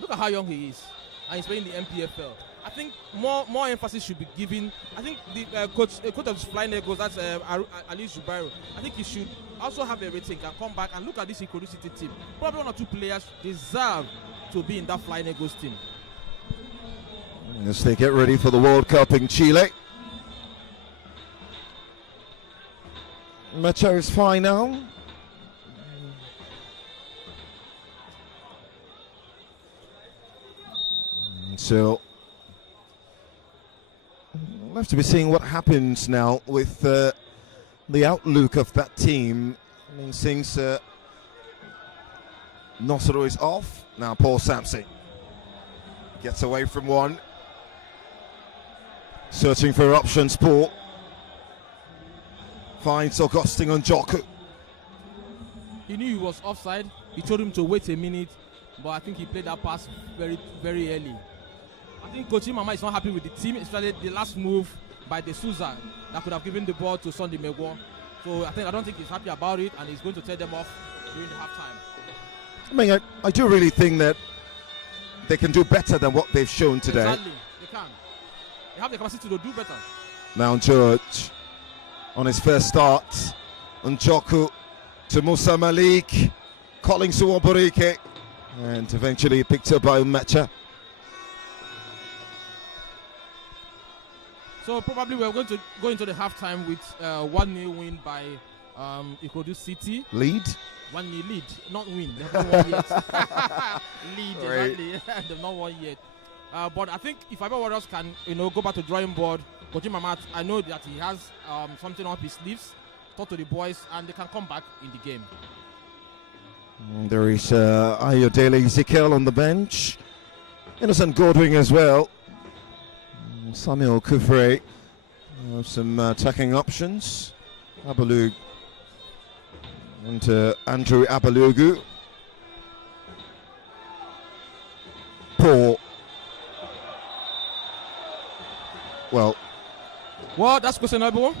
Look at how young he is, and he's playing the NPFL. I think more emphasis should be given. I think the coach of Flying Eagles, that's Ali Zubairu. I think he should also have a rating and come back and look at this IKORODU City team. Probably 1 or 2 players deserve to be in that Flying Eagles team. as they get ready for the World Cup in Chile. Mecha is fine now. So we'll have to be seeing what happens now with the outlook of that team. I mean, since Nosoro is off, now Paul Sampson gets away from one. Searching for options, Paul. Finds Augustine Njoku. He knew he was offside. He told him to wait a minute, but I think he played that pass very, very early. I think Coach Mama is not happy with the team, especially the last move by De Souza that could have given the ball to Sunday Megwo. So I don't think he's happy about it, and he's going to tell them off during the halftime. I mean, I do really think that they can do better than what they've shown today. Exactly, they can. They have the capacity to do better. Mount George on his first start. Njoku to Musa Malik. Collins Uwaborike. And eventually picked up by Mecha. So probably we're going to go into the halftime with 1-0 win by IKORODU City. Lead? 1-0 lead, not win. They haven't won yet. Lead, Right. exactly. They've not won yet. But I think if ABIA Warriors can, go back to drawing board, Coach Mama, I know that he has something up his sleeves. Talk to the boys, and they can come back in the game. There is Ayodele Ezekiel on the bench. Innocent Godwin as well. Samuel Kufre. Some attacking options. Abalug. And Andrew Abalugu. Paul. Well, that's questionable.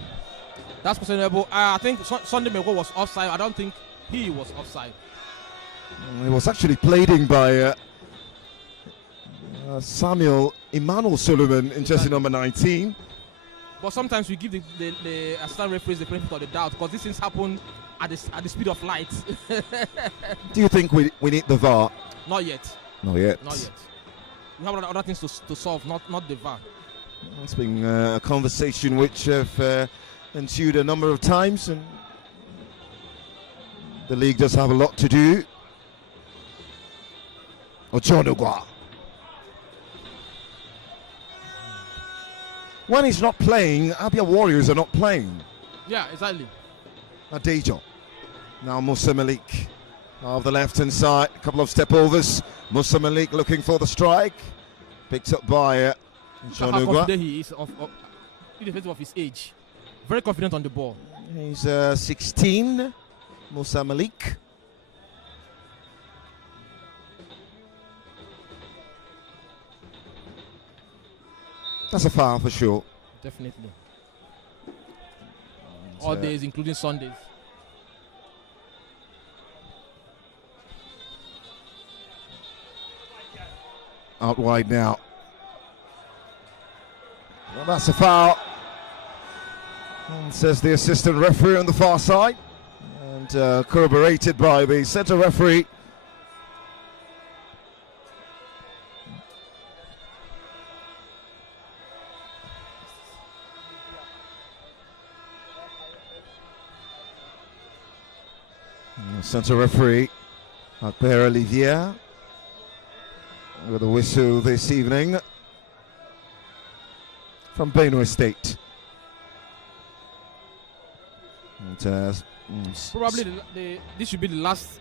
That's questionable. I think Sunday Megwo was offside. I don't think he was offside. it was actually played by Samuel Emmanuel Solomon in jersey number 19. But sometimes we give the assistant referees the benefit of the doubt because these things happen at the speed of light. Do you think we need the VAR? Not yet. Not yet. Not yet. We have other things to solve, not the VAR. It's been a conversation which have ensued a number of times, and the league does have a lot to do. Ojonugwa. When he's not playing, ABIA Warriors are not playing. Yeah, exactly. Adejo. Now Musa Malik of the left-hand side. A couple of step-overs. Musa Malik looking for the strike. Picked up by How confident he is irrespective of his age. Very confident on the ball. He's 16. Musa Malik. That's a foul for sure. Definitely. All days, including Sundays. Out wide now. Well, that's a foul. And says the assistant referee on the far side. And corroborated by the centre referee. Centre referee Akber Olivier with a whistle this evening from Benue State. And, probably this should be the last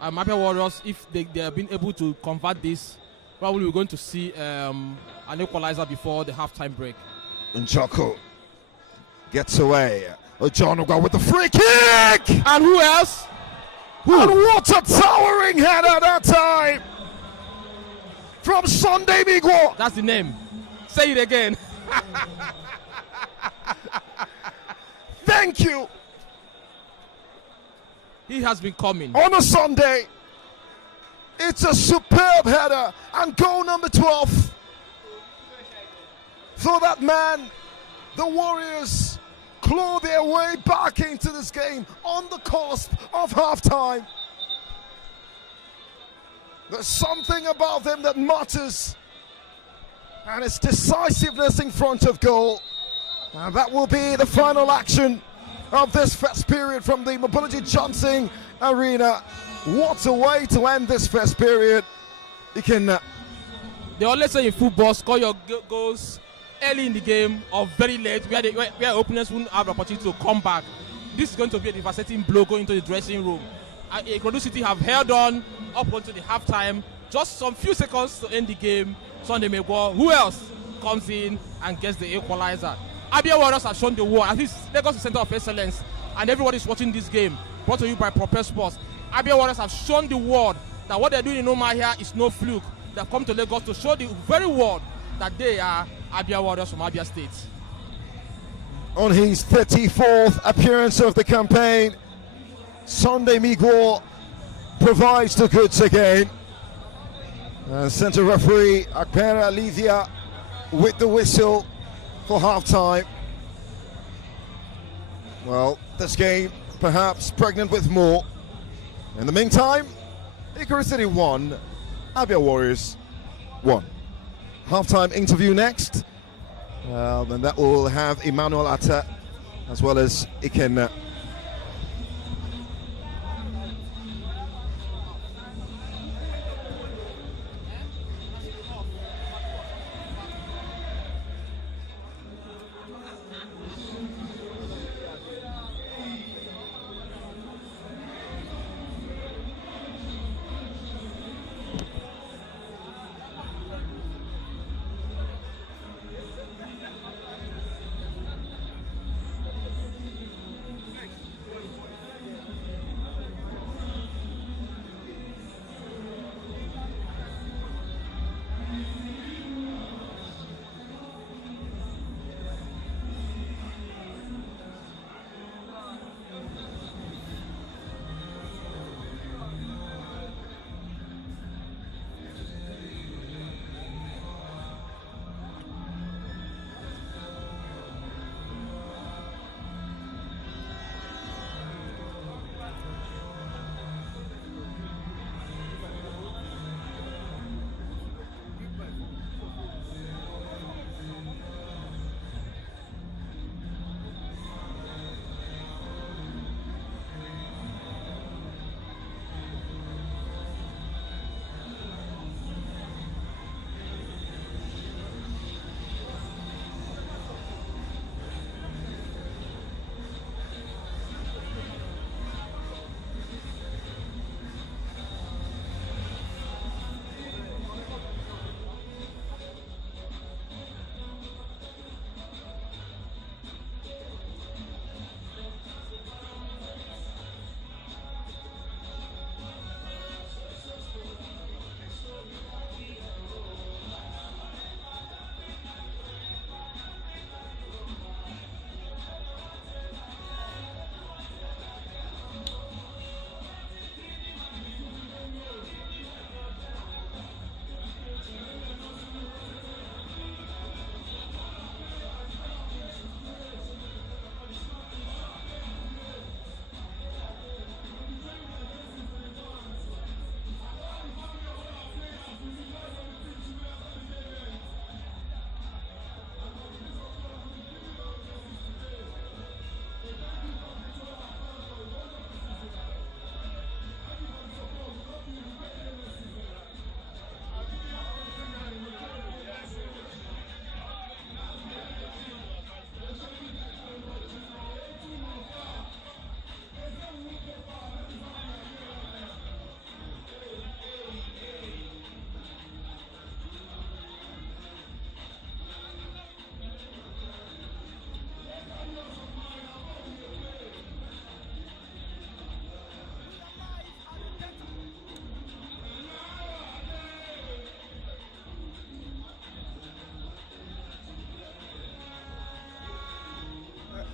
ABIA Warriors. If they have been able to convert this, probably we're going to see an equalizer before the halftime break. Njoku gets away. Ojonugwa with the free kick! And who else? And what a towering header that time from Sunday Migwo. That's the name. Say it again. Thank you. He has been coming. On a Sunday, it's a superb header and goal number 12. So that man, the Warriors claw their way back into this game on the cusp of halftime. There's something about them that matters, and it's decisiveness in front of goal. And that will be the final action of this first period from the Mobility Johnson Arena. What a way to end this first period. You can. They always say in football, score your goals early in the game or very late, where opponents won't have the opportunity to come back. This is going to be a devastating blow going into the dressing room. IKORODU City have held on up until the halftime, just some few seconds to end the game. Sunday Megwo, who else comes in and gets the equalizer? ABIA Warriors have shown the world. At least Lagos is the center of excellence, and everybody's watching this game. Brought to you by Propel Sports. ABIA Warriors have shown the world that what they're doing in Umuahia is no fluke. They've come to Lagos to show the very world that they are ABIA Warriors from Abia State. On his 34th appearance of the campaign, Sunday Megwo provides the goods again. Centre referee Akpera Alivia with the whistle for half-time. Well, this game perhaps pregnant with more. In the meantime, IKORODU City 1, ABIA Warriors 1. Half-time interview next. And that will have Emmanuel Atta as well as Ikenna.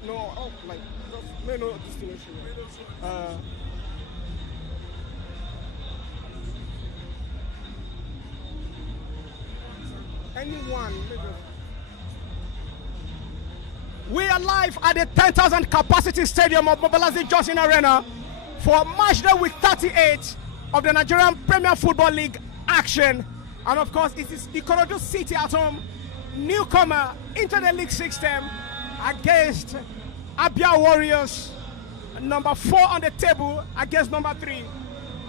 No, oh, like, just no destination. Anyone. We are live at the 10,000 capacity stadium of Mobility Johnson Arena for match day week 38 of the Nigerian Premier Football League action. And of course, it is IKORODU City at home, newcomer into the league system, against ABIA Warriors, number 4 on the table against number 3.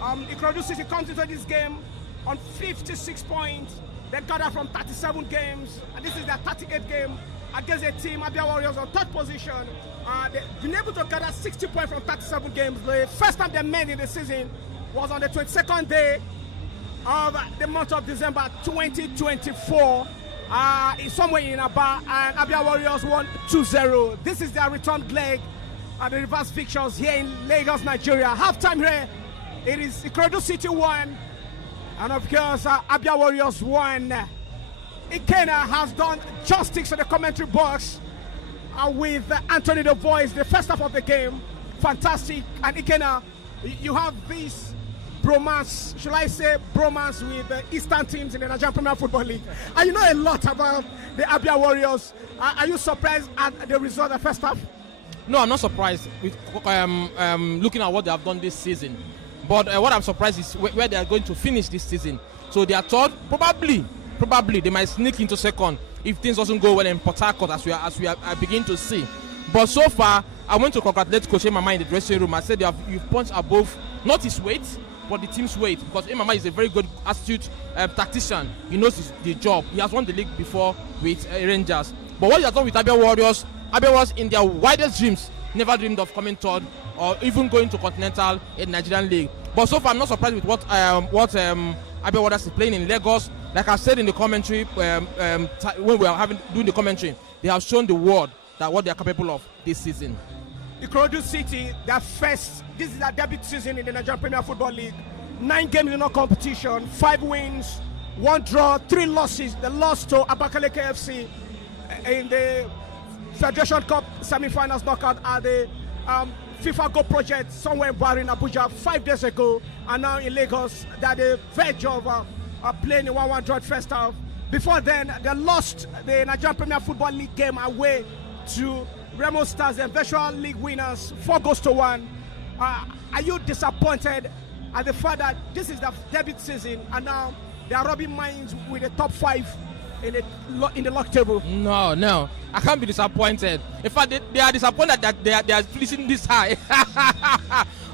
IKORODU City comes into this game on 56 points. They gather from 37 games, and this is their 38th game against a team, ABIA Warriors, on third position. They've been able to gather 60 points from 37 games. The first time they met in the season was on the 22nd day of the month of December 2024. Somewhere in Aba, and ABIA Warriors won 2-0. This is their return leg at the reverse fixtures here in Lagos, Nigeria. Halftime here, it is IKORODU City 1, and of course ABIA Warriors 1. Ikena has done justice to the commentary box with Anthony the Voice, the first half of the game. Fantastic. And Ikena, you have this bromance, shall I say bromance, with the Eastern teams in the Nigerian Premier Football League. And you know a lot about the ABIA Warriors. Are you surprised at the result of the first half? No, I'm not surprised with looking at what they have done this season. But what I'm surprised is where they are going to finish this season. So they are third, probably they might sneak into second if things doesn't go well in Port Harcourt, as we are beginning to see. But so far, I want to congratulate Coach Mama in the dressing room. I said you've punched above not his weight, but the team's weight, because Mama is a very good, astute tactician. He knows the job. He has won the league before with Rangers. But what he has done with ABIA Warriors in their wildest dreams never dreamed of coming third or even going to Continental in Nigerian League. But so far, I'm not surprised with what ABIA Warriors is playing in Lagos. Like I said in the commentary, when we were doing the commentary, they have shown the world that what they are capable of this season. IKORODU City, this is their debut season in the Nigerian Premier Football League. 9 games in all competition, 5 wins, 1 draw, 3 losses. They lost to Abakaliki FC in the Federation Cup semi-finals knockout at the FIFA Go Project somewhere in Bahrain, Abuja 5 days ago, and now in Lagos they're at the verge of playing a 1-1 draw first half. Before then, they lost the Nigerian Premier Football League game away to Remo Stars, the virtual league winners, 4-1. Are you disappointed at the fact that this is the debut season and now they are rubbing minds with the top 5 in the log table? No, I can't be disappointed. In fact, they are disappointed that they are finishing this high.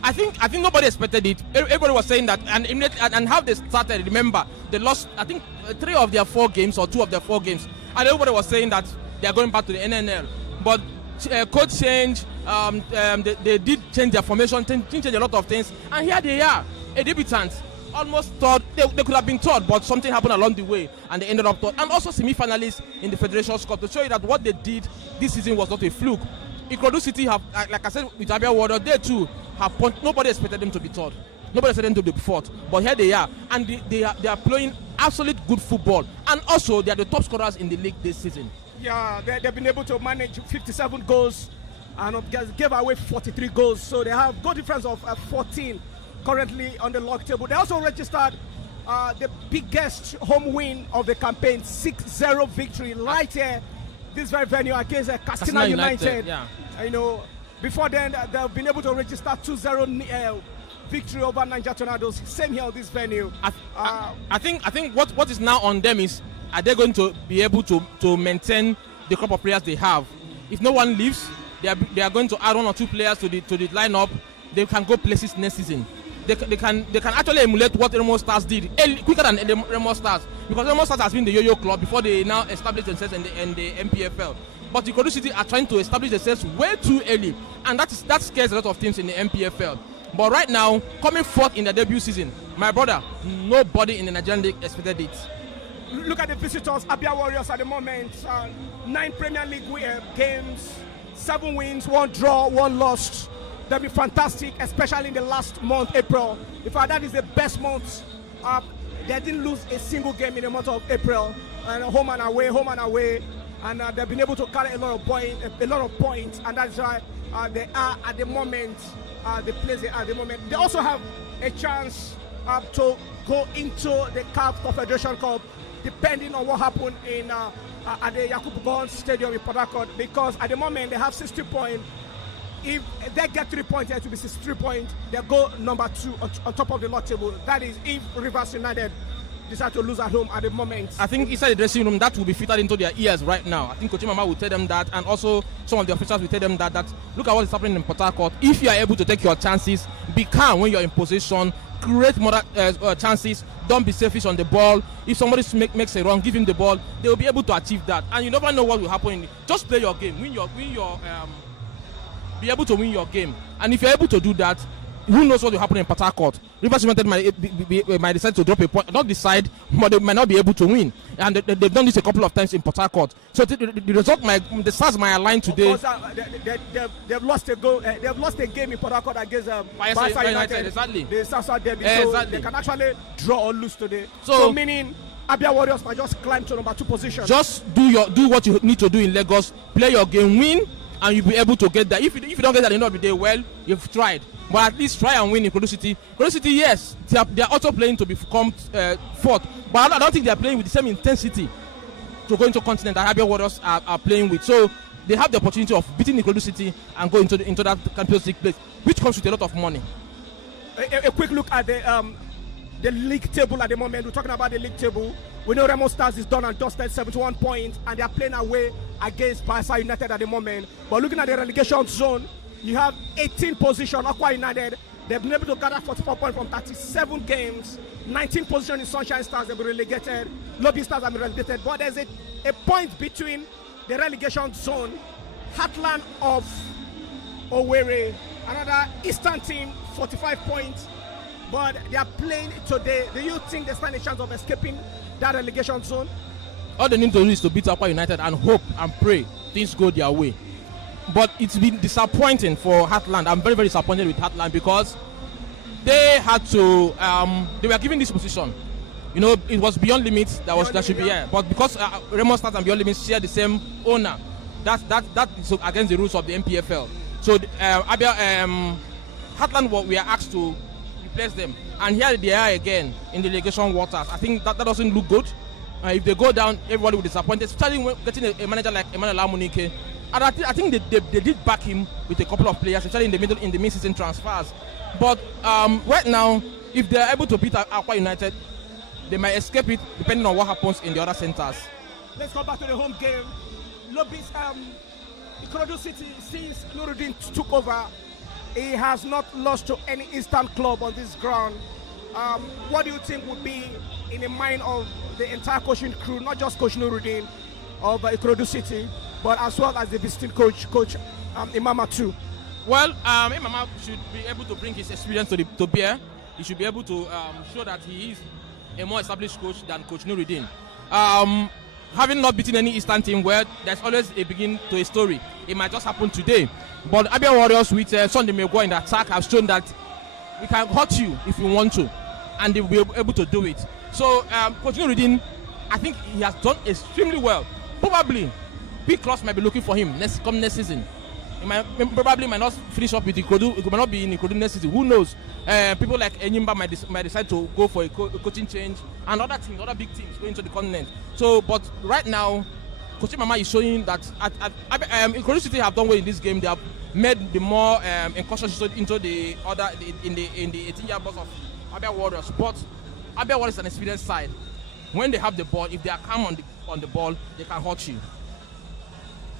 I think nobody expected it. Everybody was saying that, and how they started. Remember, they lost, I think, 3 of their 4 games or 2 of their 4 games, and everybody was saying that they are going back to the NNL. But coach change, they did change their formation, change a lot of things, and here they are, a debutant. Almost third, they could have been third, but something happened along the way and they ended up third. And also semi-finalists in the Federation Cup, to show you that what they did this season was not a fluke. IKORODU City have, like I said with ABIA Warriors, they too have punched. Nobody expected them to be third. Nobody expected them to be fourth. But here they are, and they are playing absolute good football. And also, they are the top scorers in the league this season. Yeah, they've been able to manage 57 goals and gave away 43 goals. So they have goal difference of 14 currently on the log table. They also registered the biggest home win of the campaign, 6-0 victory right here, this very venue against Katsina United. Yeah. You know, before then they've been able to register 2-0 victory over Niger Tornadoes. Same here on this venue. I think what is now on them is, are they going to be able to maintain the crop of players they have? If no one leaves, they are going to add 1 or 2 players to the lineup. They can go places next season. They can actually emulate what Remo Stars did quicker than Remo Stars, because Remo Stars has been the yo-yo club before they now established themselves in the NPFL. But IKORODU City are trying to establish themselves way too early, and that scares a lot of teams in the NPFL. But right now, coming forth in the debut season, my brother, nobody in the Nigerian League expected it. Look at the visitors, ABIA Warriors at the moment. 9 Premier League games, 7 wins, 1 draw, 1 loss. They'll be fantastic, especially in the last month, April. In fact, that is the best month. They didn't lose a single game in the month of April. And home and away. And they've been able to carry a lot of points. And that's why they are at the moment, the place they are at the moment. They also have a chance to go into the CAF Confederation Cup, depending on what happened at the Yakubu Gowon Stadium in Port Harcourt, because at the moment they have 60 points. If they get 3 points, it will be 63 points. They go number 2 on top of the log table. That is if Rivers United decide to lose at home at the moment? I think inside the dressing room, that will be fitted into their ears right now. I think Coach Mama will tell them that, and also some of the officials will tell them that look at what is happening in Port Harcourt. If you are able to take your chances, be calm when you're in possession, create more chances, don't be selfish on the ball. If somebody makes a run, give him the ball. They will be able to achieve that, and you never know what will happen. Just play your game, be able to win your game, and if you're able to do that, who knows what will happen in Port Harcourt? Rivers United might decide to drop a point, not decide, but they might not be able to win. And they've done this a couple of times in Port Harcourt. So the result, the stars might align today. Of course, they've lost a goal. They've lost a game in Port Harcourt against Bayelsa United. Exactly. The stars are there, exactly. So they can actually draw or lose today. So meaning Abia Warriors might just climb to number 2 position. Just do what you need to do in Lagos. Play your game, win, and you'll be able to get there. If you don't get that, you'll not be there. Well, you've tried. But at least try and win in IKORODU City. IKORODU City, yes, they are also playing to become fourth. But I don't think they are playing with the same intensity to go into continent that Abia Warriors are playing with. So they have the opportunity of beating IKORODU City and go into that Champions League place, which comes with a lot of money. A quick look at the league table at the moment. We're talking about the league table. We know Remo Stars is done and dusted, 71 points, and they are playing away against Bayelsa United at the moment. But looking at the relegation zone, you have 18 position, Aqua United. They've been able to gather 44 points from 37 games. 19 position in Sunshine Stars, they've been relegated. Lobby Stars have been relegated. But there's a point between the relegation zone, Heartland of Owerri, another Eastern team, 45 points. But they are playing today. Do you think they stand a chance of escaping that relegation zone? All they need to do is to beat Aqua United and hope and pray things go their way. But it's been disappointing for Heartland. I'm very, very disappointed with Heartland because they had to. They were given this position. You know, it was Beyond Limits that should be here. But because Remo Stars and Beyond Limits share the same owner, that is against the rules of the NPFL. So Heartland, we are asked to replace them, and here they are again in the relegation waters. I think that doesn't look good. If they go down, everybody will be disappointed. Especially when getting a manager like Emmanuel Amunike. And I think they did back him with a couple of players, especially in the mid-season transfers. But right now, if they are able to beat Aqua United, they might escape it depending on what happens in the other centers. Let's go back to the home game. Lobby's IKORODU City, since Nuruddin took over, he has not lost to any Eastern club on this ground. What do you think would be in the mind of the entire coaching crew, not just Coach Nuruddin of IKORODU City, but as well as the visiting coach Imama too? Well, Imama should be able to bring his experience to bear. He should be able to show that he is a more established coach than Coach Nuruddin. Having not beaten any Eastern team, where there's always a beginning to a story. It might just happen today. But Abia Warriors with Sunday Megwa in the attack have shown that we can hurt you if you want to, and they will be able to do it. So Coach Nuruddin, I think he has done extremely well. Probably Big Cross might be looking for him next season. He probably might not finish up with IKORODU. It might not be in IKORODU next season. Who knows? People like Enyimba might decide to go for a coaching change, and other big teams going to the continent. So, but right now, Coach Mama is showing that IKORODU City have done well in this game. They have made the more incursions into the 18-year boss of Abia Warriors. But Abia Warriors is an experienced side. When they have the ball, if they are calm on the ball, they can hurt you.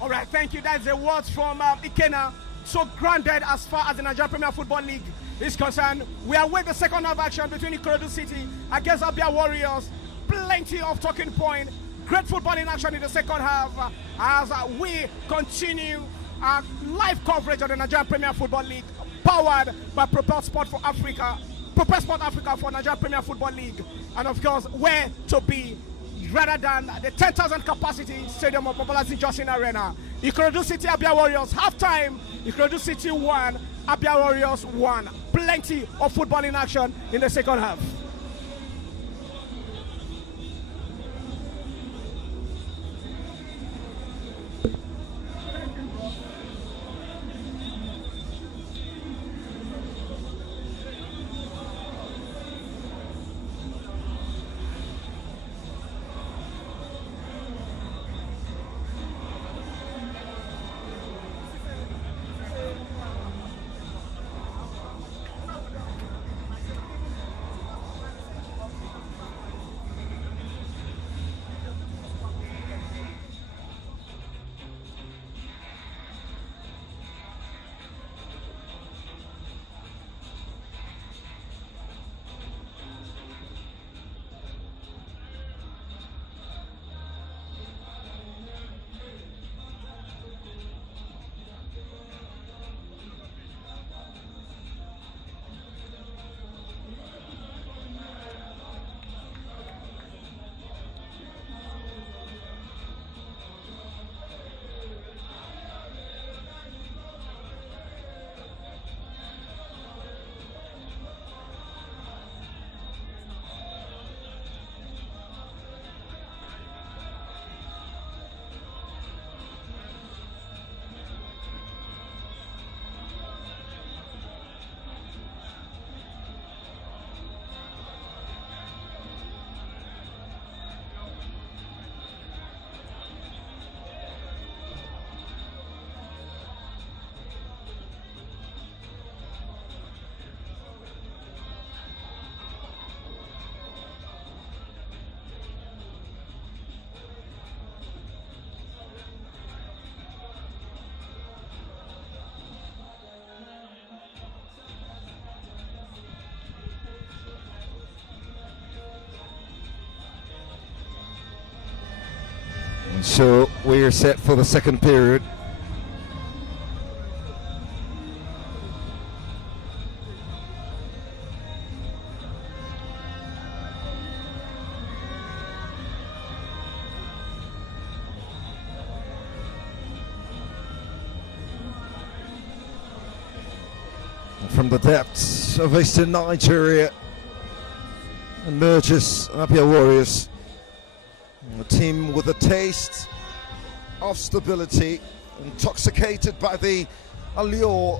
All right, thank you. That's the words from Ikena. So grounded as far as the Nigerian Premier Football League is concerned. We are with the second half action between IKORODU City against Abia Warriors. Plenty of talking point. Great football in action in the second half as we continue our live coverage of the Nigerian Premier Football League, powered by Propel Sport for Africa. Propel Sport Africa for Nigerian Premier Football League. And of course, where to be rather than the 10,000 capacity stadium of Mobolazi Johnson Arena. IKORODU City, Abia Warriors, halftime. IKORODU City 1, Abia Warriors 1. Plenty of football in action in the second half. So we're set for the second period. From the depths of eastern Nigeria emerges ABIA Warriors, a team with a taste of stability, intoxicated by the allure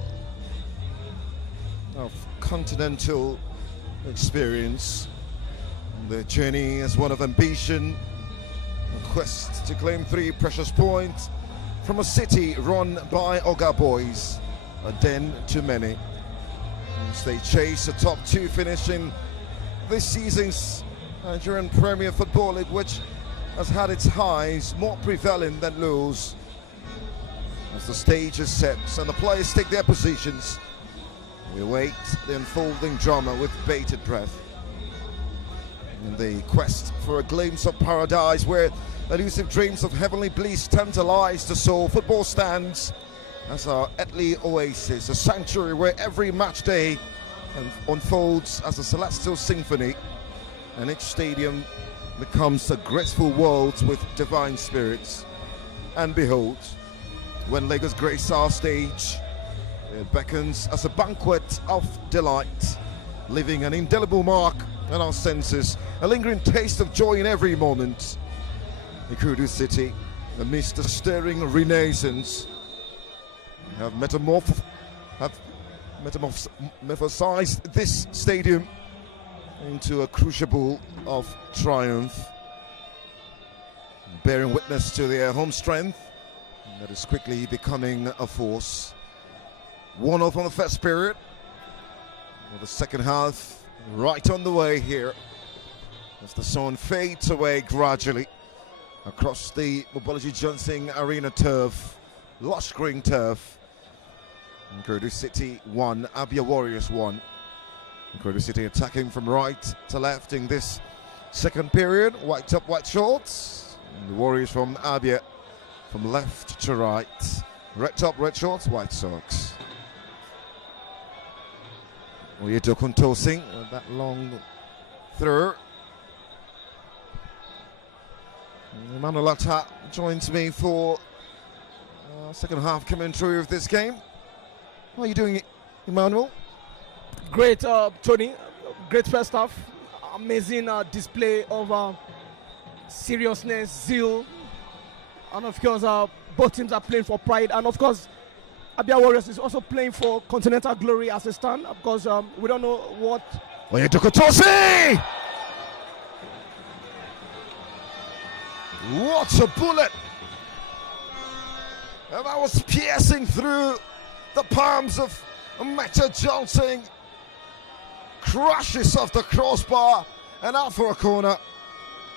of continental experience. Their journey is one of ambition, a quest to claim 3 precious points from a city run by Oga boys, a den to many. As they chase the top 2 finish in this season's Nigerian Premier Football League, which has had its highs more prevalent than lows. As the stage is set and the players take their positions, we await the unfolding drama with bated breath. In the quest for a glimpse of paradise where elusive dreams of heavenly bliss tantalize the soul, football stands as our earthly oasis, a sanctuary where every match day unfolds as a celestial symphony, and each stadium becomes a graceful world with divine spirits. And behold, when Lagos grace our stage, it beckons as a banquet of delight, leaving an indelible mark on our senses, a lingering taste of joy in every moment. IKORODU City, amidst the stirring renaissance, have metamorphosized this stadium into a crucible of triumph, bearing witness to their home strength that is quickly becoming a force. 1-0 from the first period, with the second half right on the way here as the sun fades away gradually across the Mobility Johnson Arena turf, lush green turf. IKORODU City 1, ABIA Warriors 1. IKORODU City attacking from right to left in this second period. White top, white shorts. And the Warriors from ABIA from left to right. Red top, red shorts, white socks. Oyedokun tossing that long throw. Emmanuel Atta joins me for second half commentary of this game. How are you doing, Emmanuel? Great, Tony. Great first half. Amazing display of seriousness, zeal, and of course, both teams are playing for pride. And of course, ABIA Warriors is also playing for continental glory as a stand. Of course, we don't know what. Oyedokun, what a bullet! And that was piercing through the palms of Meta Johnson. Crashes off the crossbar and out for a corner.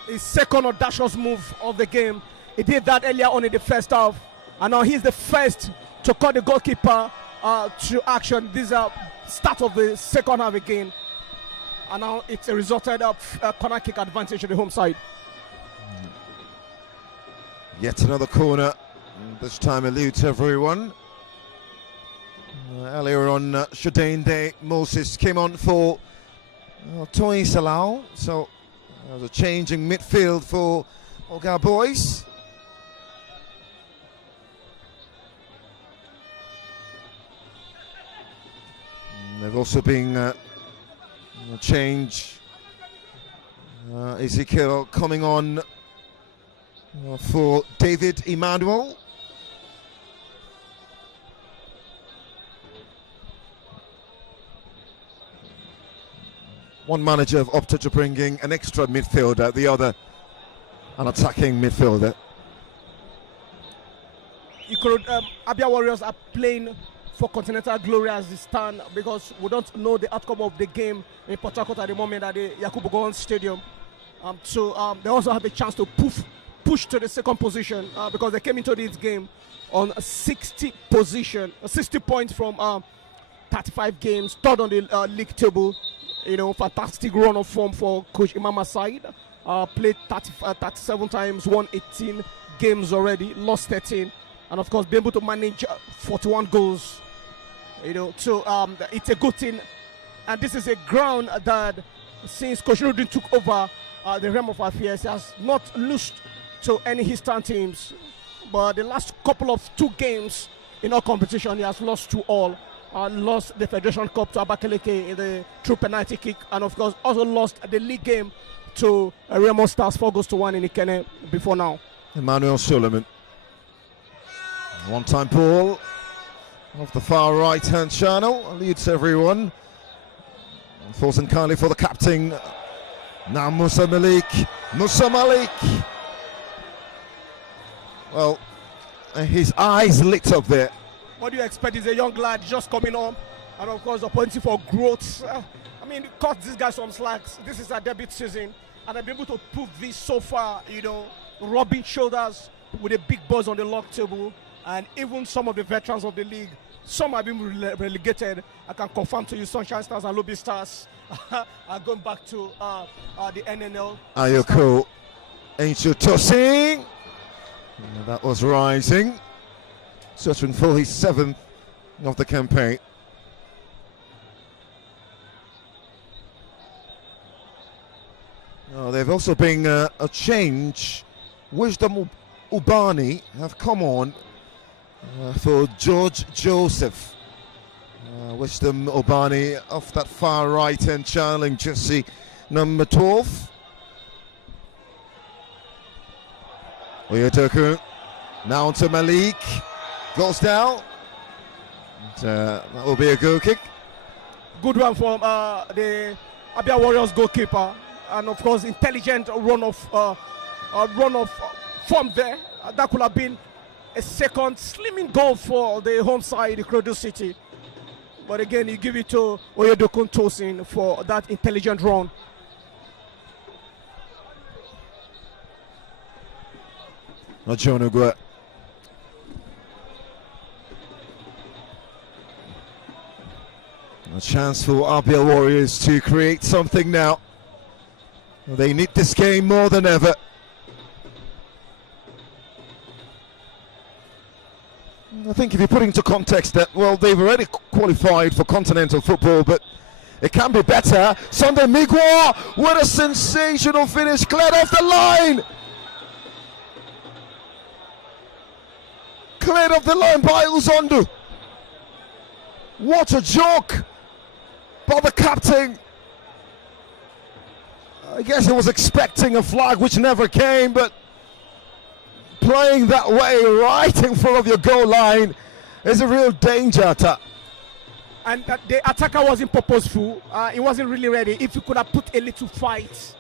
His second audacious move of the game. He did that earlier on in the first half, and now he's the first to call the goalkeeper to action. This is a start of the second half again, and now it's a resulted corner kick advantage to the home side. Yet another corner, this time eludes everyone. Earlier on, Shadane Moses came on for Toyin Salau, so there was a change in midfield for Oga boys. There've also been a change. Ezekiel coming on for David Emmanuel. One manager have opted to bring in an extra midfielder, the other an attacking midfielder. ABIA Warriors are playing for continental glory as they stand, because we don't know the outcome of the game in Port Harcourt at the moment at the Yakubu Gowon Stadium. So they also have a chance to push to the second position because they came into this game on a 60 points from 35 games, third on the league table. You know, fantastic run of form for Coach Imama's side. Played 37 times, won 18 games already, lost 13, and of course, be able to manage 41 goals. So it's a good thing. And this is a ground that, since Coach Rudin took over the realm of affairs, has not lost to any Eastern teams. But the last couple of 2 games in all competition, he has lost to all. Lost the Federation Cup to Abakaleke in the true penalty kick, and of course also lost the league game to Remo Stars 4-1 in Ikene before now. Emmanuel Suleiman. One-time ball off the far right-hand channel, leads everyone. Falls in kindly for the captain. Now Musa Malik. Well, his eyes lit up there. What do you expect? He's a young lad just coming on, and of course opportunity for growth. I mean, cut this guy some slacks. This is a debut season, and I've been able to prove this so far. Rubbing shoulders with the big boys on the log table, and even some of the veterans of the league. Some have been relegated. I can confirm to you, Sunshine Stars and Lobby Stars are going back to the NNL. Ayoko Angel tossing. That was rising. Searching for his 7th of the campaign. There've also been a change. Wisdom Ubani have come on for George Joseph. Wisdom Ubani off that far right hand channeling jersey number 12. Oyedoku now to Malik. Goes down. That will be a goal kick. Good one from the ABIA Warriors goalkeeper, and of course intelligent run of form there. That could have been a second slimming goal for the home side, IKORODU City. But again, you give it to Oyedoku Tosin for that intelligent run. Not John Ogwe. A chance for ABIA Warriors to create something now. They need this game more than ever. I think if you put into context that, well, they've already qualified for continental football, but it can be better. Sunday Migwa with a sensational finish, cleared off the line. Cleared off the line by Uzondu. What a joke by the captain. I guess he was expecting a flag which never came, but playing that way right in front of your goal line is a real danger. And the attacker wasn't purposeful. He wasn't really ready. If you could have put a little fight,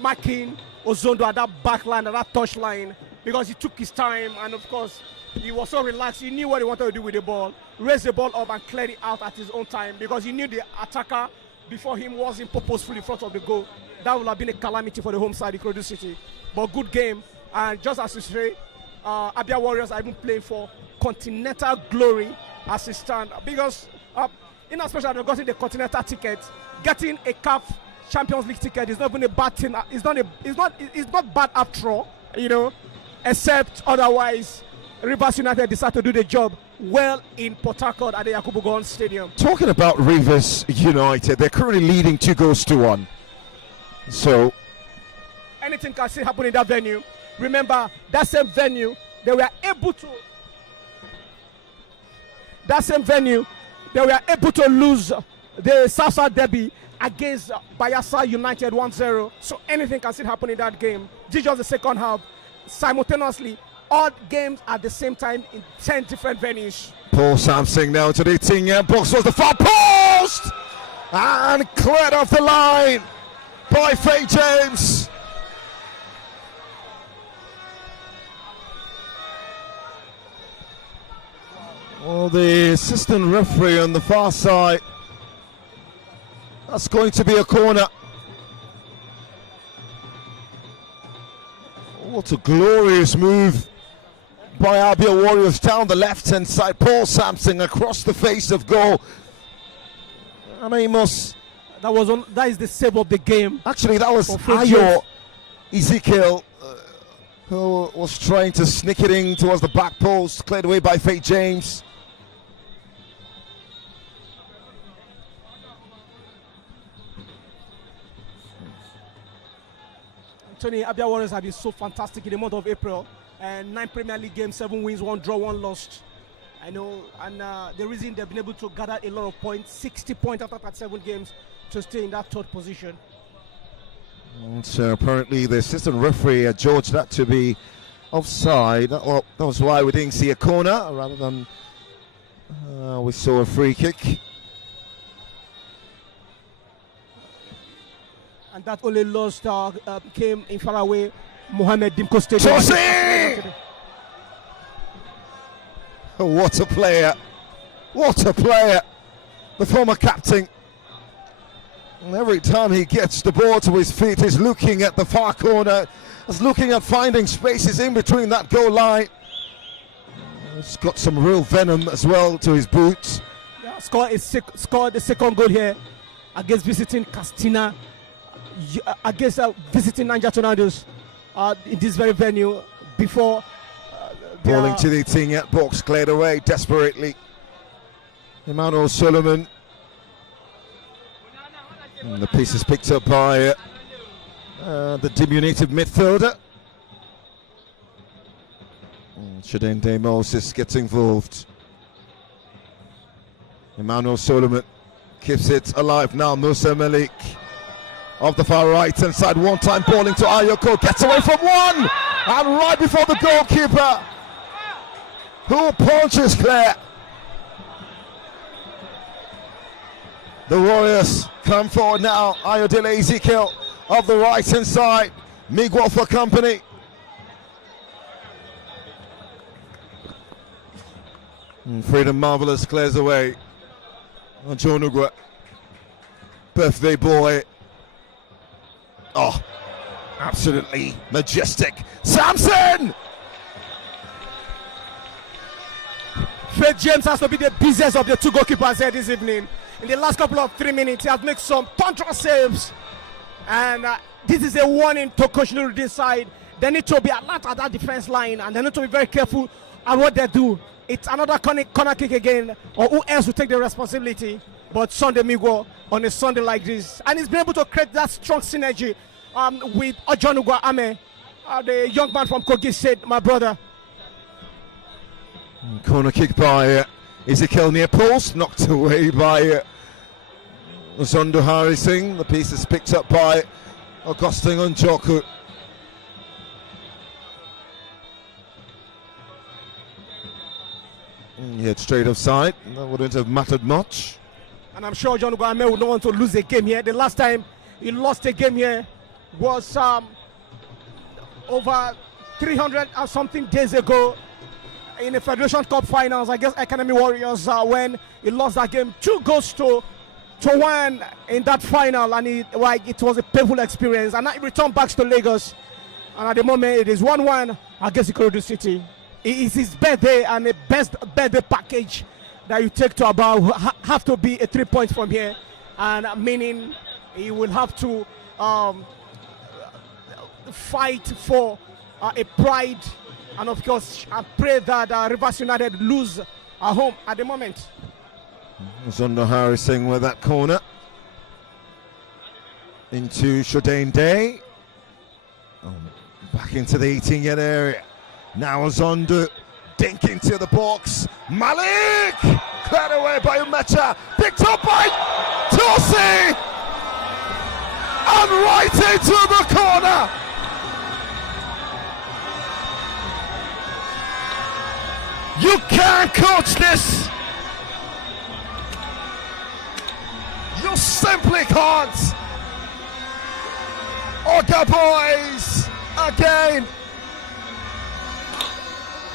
marking Ozondo at that back line, at that touch line, because he took his time, and of course he was so relaxed. He knew what he wanted to do with the ball, raise the ball up and clear it out at his own time, because he knew the attacker before him wasn't purposeful in front of the goal. That would have been a calamity for the home side, IKORODU City. But good game, and just as you say, ABIA Warriors are even playing for continental glory as it stands, because in as much as they've gotten the continental ticket, getting a CAF Champions League ticket is not even a bad thing. It's not bad after all, except otherwise Rivers United decide to do the job well in Port Harcourt at the Yakubu Gowon Stadium. Talking about Rivers United, they're currently leading 2-1. So anything can still happen in that venue. Remember, that same venue, they were able to lose the South Derby against Bayelsa United 1-0. So anything can still happen in that game. This is just the second half. Simultaneously, all games at the same time in 10 different venues. Paul Sampson now to the 18-yard box, was the far post and cleared off the line by Faye James. Well, the assistant referee on the far side, that's going to be a corner. What a glorious move by ABIA Warriors down the left-hand side. Paul Sampson across the face of goal. That is the save of the game. Actually, that was Ayo Ezekiel who was trying to sneak it in towards the back post, cleared away by Faith James. Tony, Abia Warriors have been so fantastic in the month of April. And 9 Premier League games, 7 wins, 1 draw, 1 lost. I know, and the reason they've been able to gather a lot of points, 60 points after 37 games, to stay in that 3rd position. And so apparently the assistant referee adjudged that to be offside. Well, that was why we didn't see a corner, rather than we saw a free kick. And that only loss came in far away. Mohamed Dimko Stadium. Tosi! What a player! What a player! The former captain. And every time he gets the ball to his feet, he's looking at the far corner. He's looking at finding spaces in between that goal line. He's got some real venom as well to his boots. Yeah, scored the 2nd goal here against visiting Castina, against visiting Niger Tornadoes in this very venue before. Balling to the 18-yard box, cleared away desperately. Emmanuel Solomon. And the piece is picked up by the diminutive midfielder. Shadende Moses gets involved. Emmanuel Solomon keeps it alive now. Musa Malik off the far right hand side, one time balling to Ayoko, gets away from one, and right before the goalkeeper, who punches clear. The Warriors come forward now. Ayodele Ezekiel of the right hand side, Miguel for company. And Freedom Marvelous clears away. John Ugwa, birthday boy. Oh, absolutely majestic. Samson! Faith James has to be the busiest of the 2 goalkeepers here this evening. In the last couple of 3 minutes, he has made some control saves. And this is a warning to Coach Nuruddin's side. They need to be alert at that defense line, and they need to be very careful at what they do. It's another corner kick again, or who else will take the responsibility but Sunday Miguel on a Sunday like this. And he's been able to create that strong synergy with Ojonugwa Ame, the young man from Kogi State, my brother. Corner kick by Ezekiel near post, knocked away by Zondo Harrising. The piece is picked up by Augustine Onjoku. He had straight offside. That wouldn't have mattered much. And I'm sure John Ugame would not want to lose a game here. The last time he lost a game here was over 300 or something days ago in the Federation Cup finals against Academy Warriors, when he lost that game 2-1 in that final, and it was a painful experience. And now he returned back to Lagos, and at the moment it is 1-1 against IKORODU City. It is his birthday, and the best birthday package that you take to about have to be a 3 points from here, and meaning he will have to fight for a pride, and of course I pray that Rivers United lose at home at the moment. Zondo Harrising with that corner into Shadane Day, back into the 18-yard area. Now Zondo dink into the box. Malik cleared away by Umecha, picked up by Tosi, and right into the corner. You can't coach this. You simply can't. Oga boys again.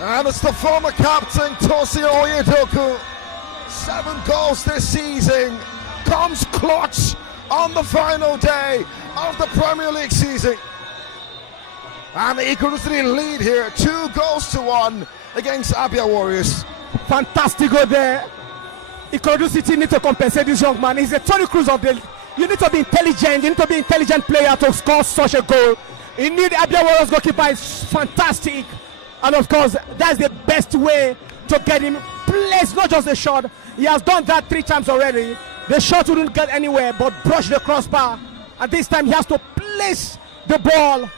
And it's the former captain Tosi Oyedoku. 7 goals this season. Comes clutch on the final day of the Premier League season. And the IKORODU City lead here, 2-1 against Abia Warriors. Fantastic goal there. IKORODU City need to compensate this young man. He's a Tony Cruz of the. You need to be intelligent. You need to be an intelligent player to score such a goal. He knew the Abia Warriors goalkeeper is fantastic. And of course, that's the best way to get him placed, not just the shot. He has done that 3 times already. The shot wouldn't get anywhere but brush the crossbar. And this time he has to place the ball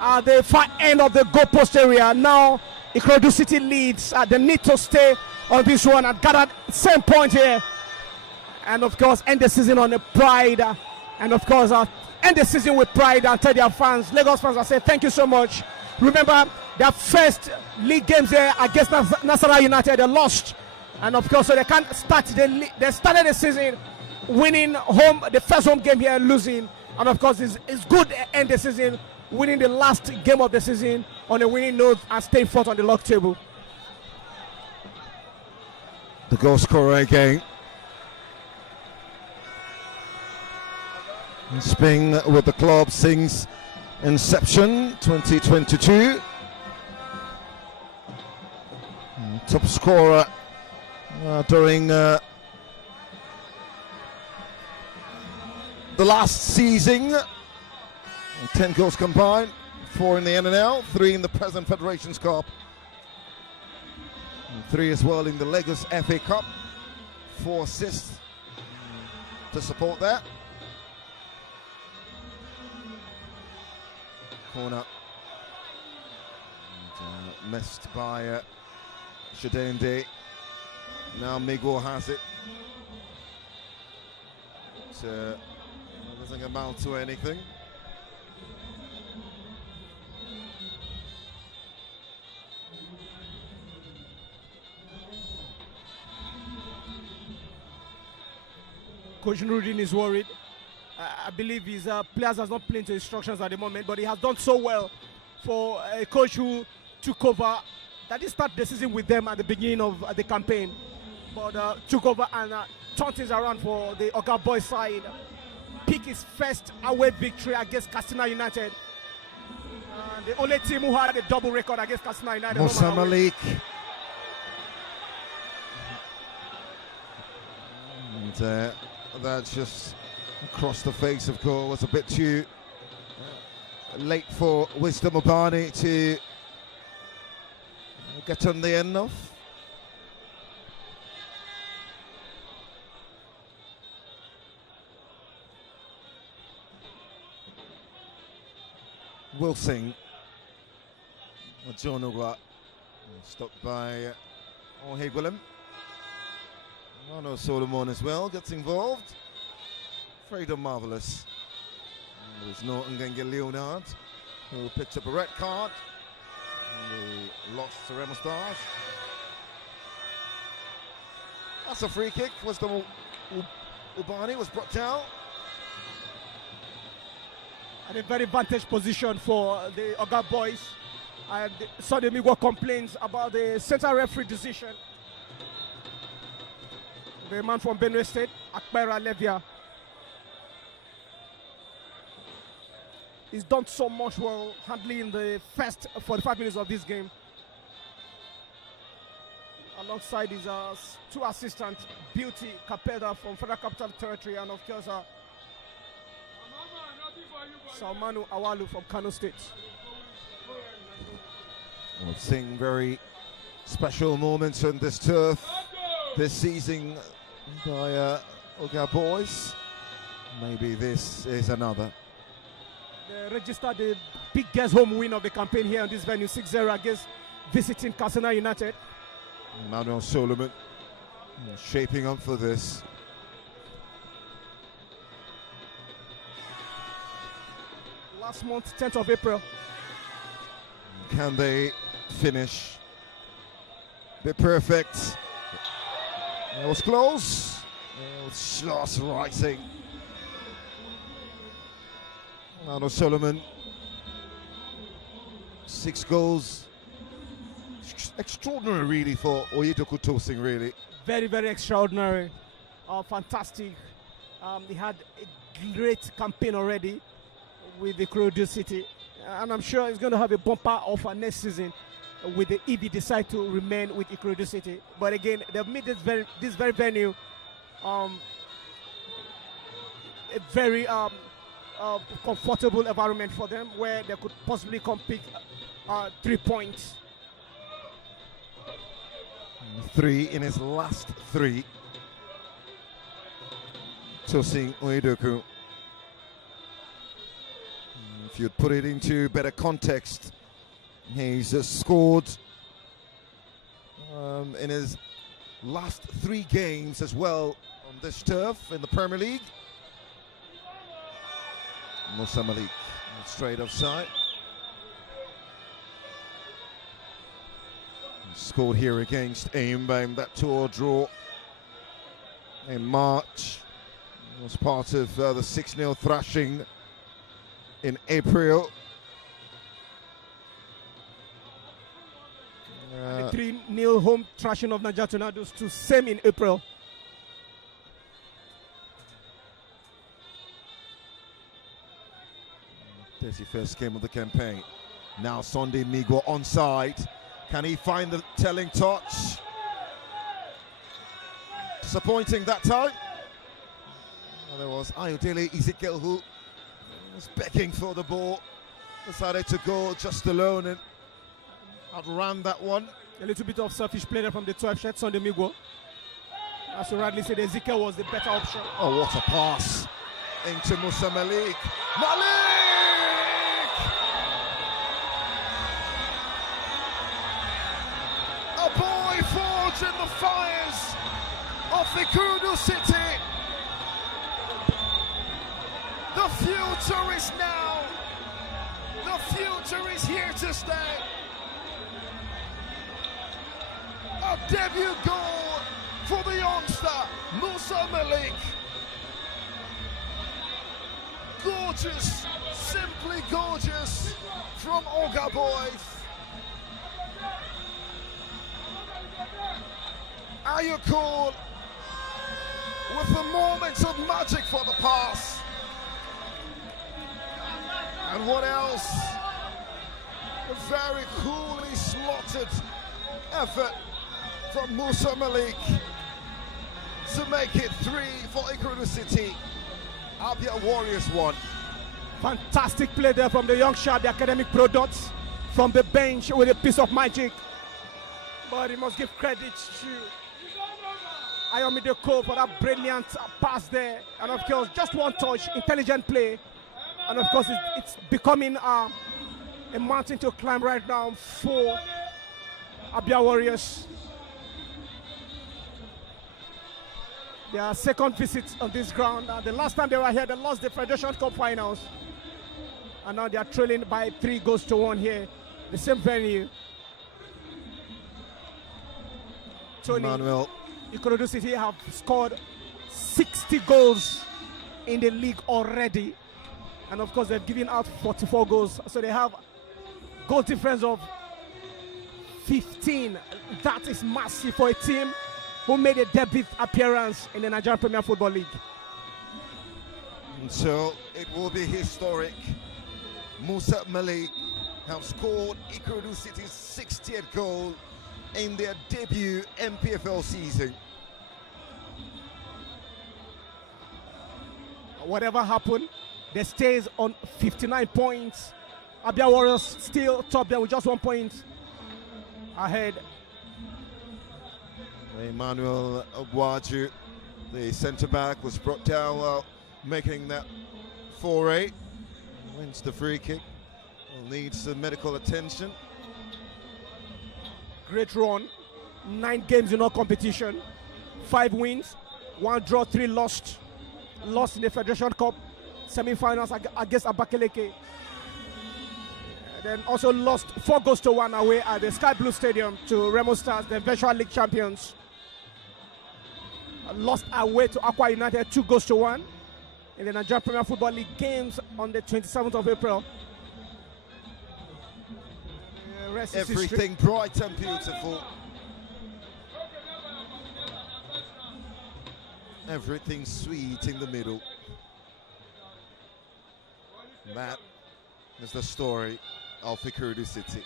at the far end of the goalpost area. Now, IKORODU City leads. They need to stay on this one and gather same point here. And of course, end the season on a pride. And of course, end the season with pride and tell their fans, Lagos fans, I say thank you so much. Remember, their first league games there against Nassarawa United, they lost. And of course, so they can't start they started the season winning the first home game here, losing. And of course, it's good to end the season winning the last game of the season on a winning note and stay fourth on the log table. The goal scorer again. He's been with the club since inception 2022. Top scorer during the last season. 10 goals combined, 4 in the NNL, 3 in the present Federations Cup, and 3 as well in the Lagos FA Cup. 4 assists to support that. Corner and, missed by Shadende. Now Miguel has it. It doesn't amount to anything. Coach Nurudin is worried. I believe his players are not playing to instructions at the moment, but he has done so well for a coach who took over. That did start the season with them at the beginning of the campaign, but took over and turned things around for the Oga Boys side. Pick his first away victory against Katsina United. The only team who had a double record against Katsina United. Musa Malik. And that's just across the face of goal. Was a bit too late for Wisdom Obani to get on the end of. Wilson. John Ogwa stopped by Ohegwilem. Arno Solomon as well gets involved. Fredo Marvelous. There's no Ngenge Leonard, who picked up a red card. And they lost to Remo Stars. That's a free kick. Wisdom Ubani was brought down. At a very vantage position for the Oga Boys. And Sunday Migwa complains about the center referee decision. The man from Benue State, Akbera Levia. He's done so much well handling the first 45 minutes of this game. Alongside his 2 assistants, Beauty Kapeda from Federal Capital Territory, and of course Salmanu Awalu from Kano State. We've seen very special moments on this turf this season by Oga Boys. Maybe this is another. They registered the biggest home win of the campaign here on this venue, 6-0 against visiting Katsina United. Manuel Solomon shaping up for this. Last month, 10th of April. Can they finish? Be perfect. It was close. It was just rising. Manuel Solomon. 6 goals. Extraordinary, really, for Oyedoku Tosing, really. Very, very extraordinary. Fantastic. He had a great campaign already with the IKORODU City. And I'm sure he's going to have a bumper offer next season with the EB decide to remain with IKORODU City. But again, they've made this very venue a very comfortable environment for them where they could possibly come pick 3 points. 3 in his last 3. Tosin Oyedoku. If you'd put it into better context, he's scored in his last 3 games as well on this turf in the Premier League. Musa Malik straight offside. He scored here against Aimba, that 2-2 draw in March. It was part of the 6-0 thrashing in April. The 3-0 home thrashing of Nigeria Tornadoes to same in April. First game of the campaign. Now Sunday Migwa onside. Can he find the telling touch? Disappointing that time. There was Ayodele Ezekiel who was begging for the ball. Decided to go just alone and outran that one. A little bit of selfish play there from the 12 shirt Sunday Migwa. As you rightly said, Ezekiel was the better option. Oh, what a pass into Musa Malik. A boy forged in the fires of IKORODU City. The future is now. The future is here to stay. A debut goal for the youngster, Musa Malik. Gorgeous, simply gorgeous from Oga Boys. Ayokor with the moments of magic for the pass. And what else? A very coolly slotted effort from Musa Malik to make it 3 for IKORODU City. ABIA Warriors 1. Fantastic play there from the young shot, the academic products from the bench with a piece of magic. But he must give credit to Ayomide Cole for that brilliant pass there. And of course, just one touch, intelligent play. And of course, it's becoming a mountain to climb right now for ABIA Warriors. Their second visit on this ground. The last time they were here, they lost the Federation Cup finals. And now they are trailing by 3-1 here. The same venue. Tony, Manuel. IKORODU City have scored 60 goals in the league already. And of course, they've given out 44 goals. So they have goal difference of 15. That is massive for a team who made a debut appearance in the Nigerian Premier Football League. And so it will be historic. Musa Malik have scored IKORODU City's 60th goal in their debut NPFL season. Whatever happened, they stays on 59 points. ABIA Warriors still top there with just 1 point ahead. Emmanuel Waju, the centre-back, was brought down while making that foray. Wins the free kick. Needs some medical attention. Great run. 9 games in all competition. 5 wins, 1 draw, 3 lost. Lost in the Federation Cup semi-finals against Abakaliki. Then also lost 4-1 away at the Sky Blue Stadium to Remo Stars, the virtual league champions. Lost away to Aqua United 2-1 in the Nigerian Premier Football League games on the 27th of April. Everything bright and beautiful. Everything sweet in the middle. That is the story of IKORODU City.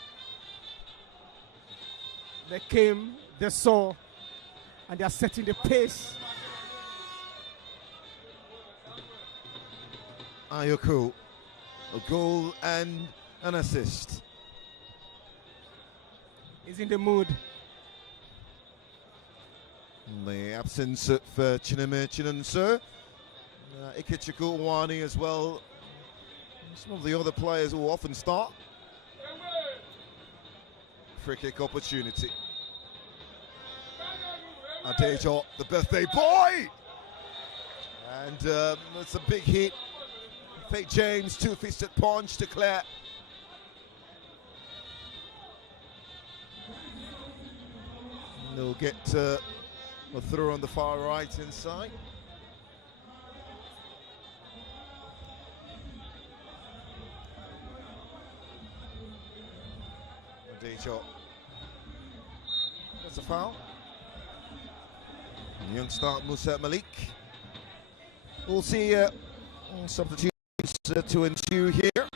They came, they saw, and they are setting the pace. Ayoko, a goal and an assist. He's in the mood. In the absence of Chineme Chinonso, Ikechukwu Nwani as well. Some of the other players who often start. Free kick opportunity. Adejo, the birthday boy! And it's a big hit. Fake James, two-fisted punch to clear. They'll get a throw on the far right inside. Adejo. That's a foul. And young start Musa Malik. We'll see substitutes to ensue here.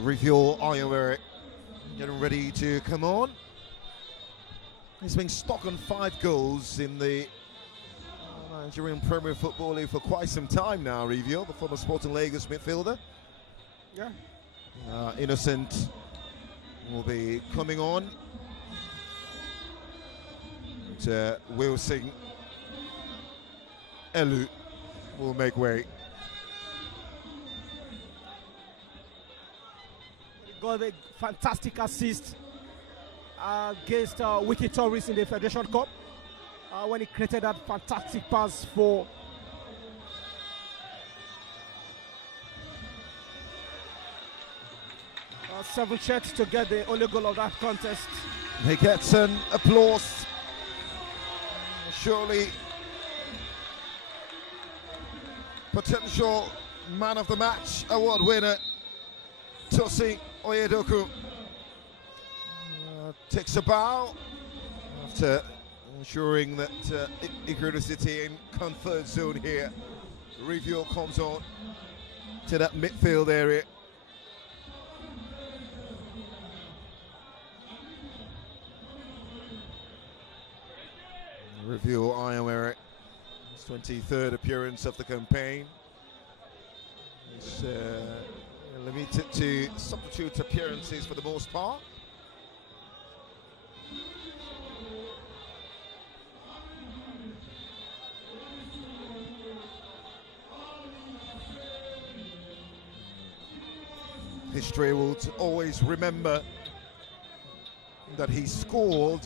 Review Ayowere getting ready to come on. He's been stuck on 5 goals in the Nigerian Premier Football League for quite some time now, Review, the former Sporting Lagos midfielder. Yeah. Innocent will be coming on. And, Wilson Elu will make way. He got a fantastic assist against Wiki Torres in the Federation Cup when he created that fantastic pass for Seven Church to get the only goal of that contest. He gets an applause. Surely potential man of the match award winner Tosi Oyedoku takes a bow after ensuring that IKORODU City in comfort zone here. Review comes on to that midfield area. Review Ayowere, his 23rd appearance of the campaign. He's limited to substitute appearances for the most part. History will always remember that he scored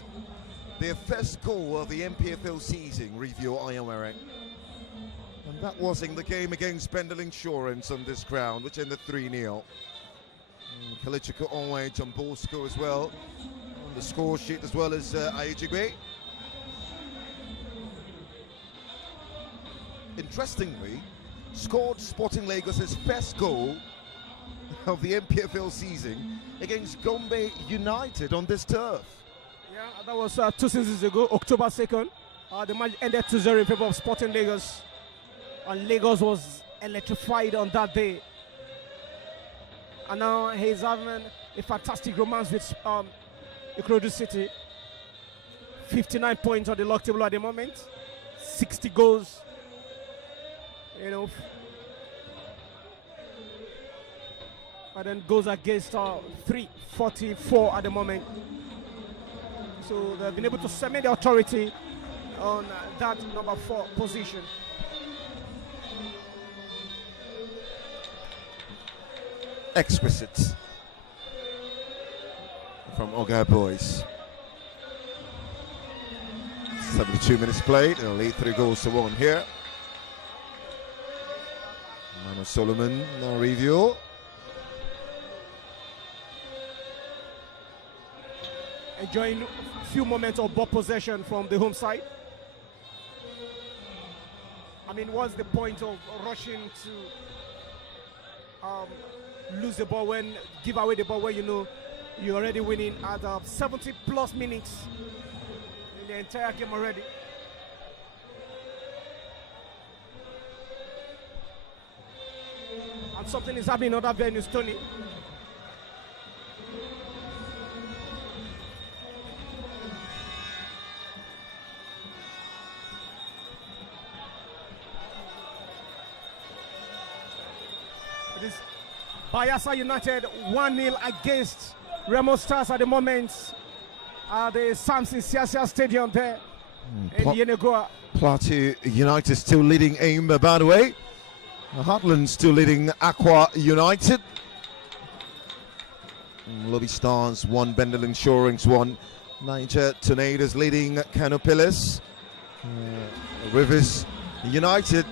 their first goal of the NPFL season, Review Ayowere. And that was in the game against Bendel Insurance on this ground, which ended 3-0. Kalichiko Onwe, John Bosco as well on the score sheet, as well as Ayejigbe. Interestingly, scored Sporting Lagos' first goal of the NPFL season against Gombe United on this turf. Yeah, that was 2 seasons ago, October 2nd. The match ended 2-0 in favor of Sporting Lagos. And Lagos was electrified on that day. And now he's having a fantastic romance with IKORODU City. 59 points on the log table at the moment. 60 goals. You know. And then goes against 344 at the moment. So they've been able to cement the authority on that number 4 position. Exquisite from Oga Boys. 72 minutes played, and a lead 3-1 here. Mano Solomon now review. Enjoying a few moments of ball possession from the home side. I mean, what's the point of rushing to lose the ball give away the ball when you know you're already winning at 70 plus minutes in the entire game already. And something is happening in other venues, Tony. Bayelsa United 1-0 against Remo Stars at the moment. The Samson Siasia Stadium there in Yenegoa. Plateau United still leading AIM, by the way. Heartland still leading Aqua United. Lobby Stars 1, Bendel Insurance 1. Niger Tornadoes leading Canopilas. Rivers United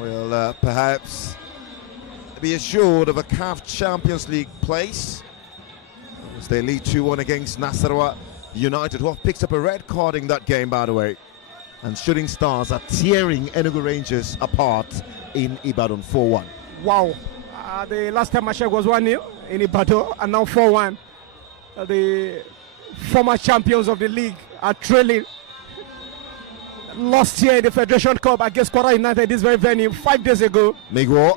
will perhaps be assured of a CAF Champions League place as they lead 2-1 against Nasarawa United, who have picked up a red card in that game, by the way. And Shooting Stars are tearing Enugu Rangers apart in Ibadan 4-1. Wow. The last time I checked was 1-0 in Ibadan, and now 4-1. The former champions of the league are trailing. Lost here in the Federation Cup against Kwara United this very venue 5 days ago. Migwo,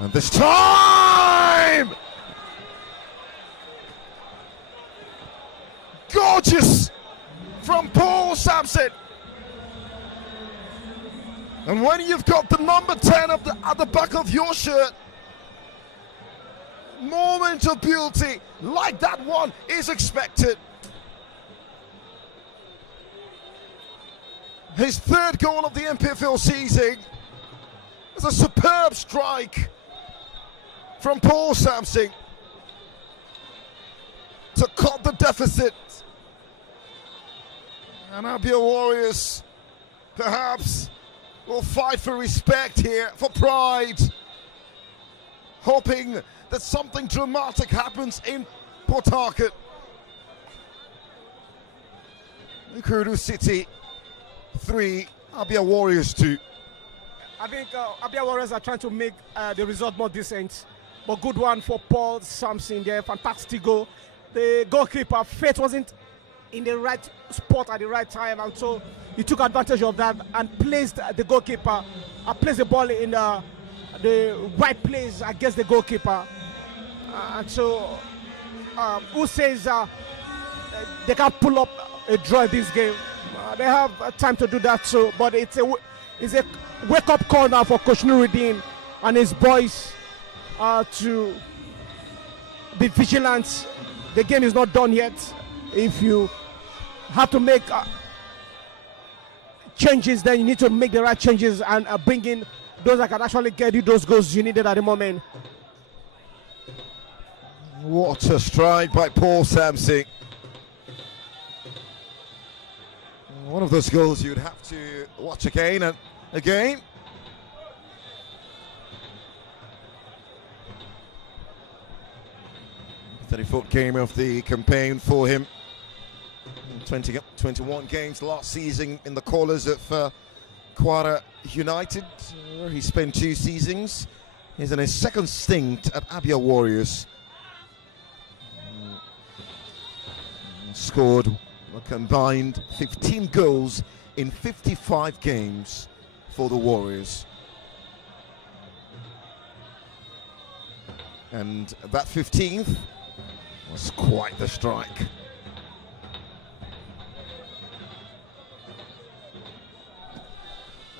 and this time, gorgeous from Paul Sampson. And when you've got the number 10 at the back of your shirt, moment of beauty like that one is expected. His third goal of the NPFL season is a superb strike from Paul Sampson to cut the deficit. And ABIA Warriors perhaps will fight for respect here, for pride, hoping that something dramatic happens in Port Harcourt. IKORODU City 3, ABIA Warriors 2. I think ABIA Warriors are trying to make the result more decent, but good one for Paul Sampson there. Fantastic goal. The goalkeeper, Faith, wasn't in the right spot at the right time, and so he took advantage of that and placed the goalkeeper, placed the ball in the right place against the goalkeeper. And so, who says they can pull up a draw in this game? They have time to do that, so, but it's a wake-up call now for Coach Nuruddin and his boys to be vigilant. The game is not done yet. If you have to make changes, then you need to make the right changes and bring in those that can actually get you those goals you needed at the moment. What a strike by Paul Sampson. One of those goals you'd have to watch again and again. The 34th game of the campaign for him. 21 games last season in the colours of Kwara United, where he spent 2 seasons. He's in his second stint at ABIA Warriors. Scored a combined 15 goals in 55 games for the Warriors. And that 15th was quite the strike.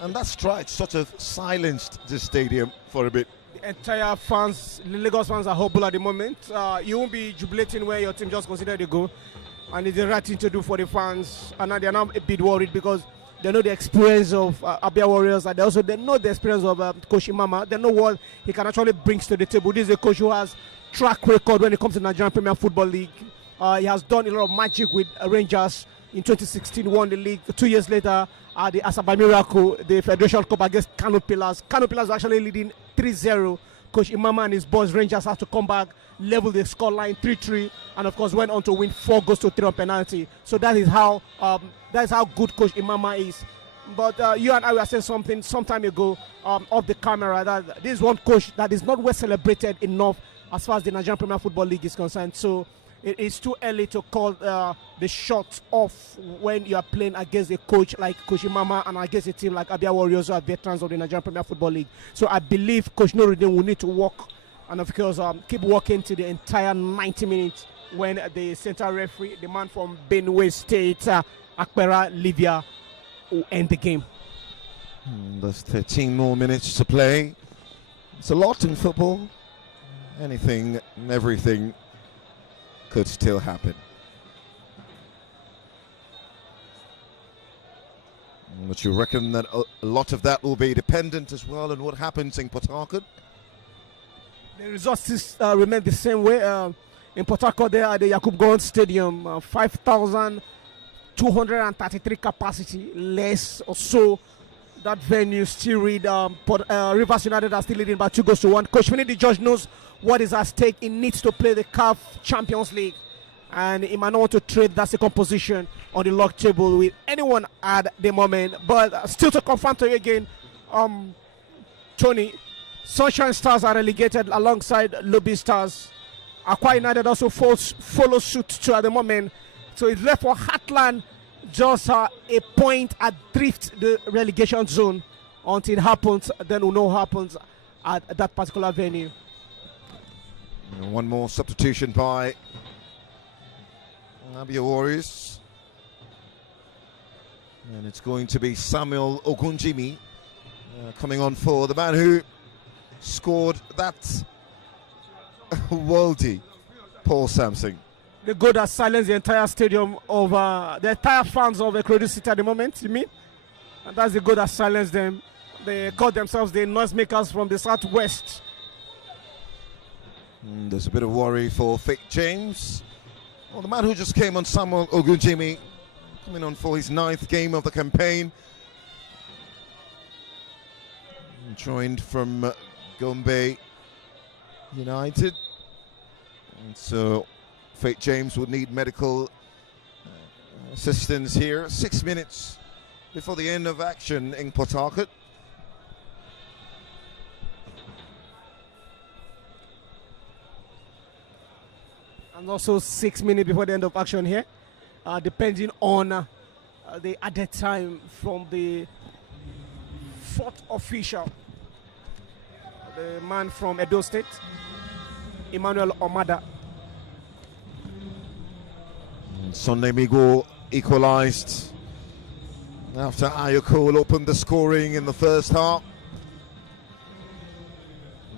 And that strike sort of silenced the stadium for a bit. The entire fans, the Lagos fans are hopeful at the moment. You won't be jubilating where your team just considered to go. And it's the right thing to do for the fans. And now they're now a bit worried because they know the experience of ABIA Warriors, and they know the experience of Coach Imama. They know what he can actually bring to the table. This is a coach who has track record when it comes to Nigerian Premier Football League. He has done a lot of magic with Rangers. In 2016, won the league. 2 years later, the Asaba Miracle, the Federation Cup against Kano Pillars. Kano Pillars were actually leading 3-0. Coach Imama and his boys, Rangers, had to come back, level the scoreline 3-3, and of course went on to win 4-3 on penalty. So that is how good Coach Imama is. But you and I were saying something some time ago off the camera that this is one coach that is not well celebrated enough as far as the Nigerian Premier Football League is concerned. So it is too early to call the shots off when you are playing against a coach like Coach Imama and against a team like ABIA Warriors who are veterans of the Nigerian Premier Football League. So I believe Coach Nuruddin will need to work and of course keep working to the entire 90 minutes when the central referee, the man from Benue State, Akpera Livia, will end the game. There's 13 more minutes to play. It's a lot in football. anything and everything could still happen. But you reckon that a lot of that will be dependent as well on what happens in Port Harcourt? The results remain the same way. In Port Harcourt, there at the Yakub Gowon Stadium, 5,233 capacity, less or so. That venue still read Rivers United are still leading by 2-1. Coach Finidi George knows what is at stake. He needs to play the CAF Champions League, and he might not want to trade that second position on the log table with anyone at the moment. But still to confirm to you again, Tony, Sunshine Stars are relegated alongside Lobby Stars. Akwa United also follow suit too at the moment. So it's left for Heartland just a point adrift the relegation zone. Until it happens, then we'll know what happens at that particular venue. And one more substitution by ABIA Warriors. And it's going to be Samuel Ogunjimi coming on for the man who scored that worldie, Paul Sampson. The goal that silenced the entire stadium of the entire fans of IKORODU City at the moment, you mean? And that's the goal that silenced them. They call themselves the noisemakers from the southwest. There's a bit of worry for Fake James. Well, the man who just came on, Samuel Ogunjimi, coming on for his 9th game of the campaign. Joined from Gombe United. And so Fake James would need medical assistance here. 6 minutes before the end of action in Port Harcourt. And also 6 minutes before the end of action here, depending on the added time from the 4th official, the man from Edo State, Emmanuel Omada. Sunday Migo equalized after Ayokol opened the scoring in the first half.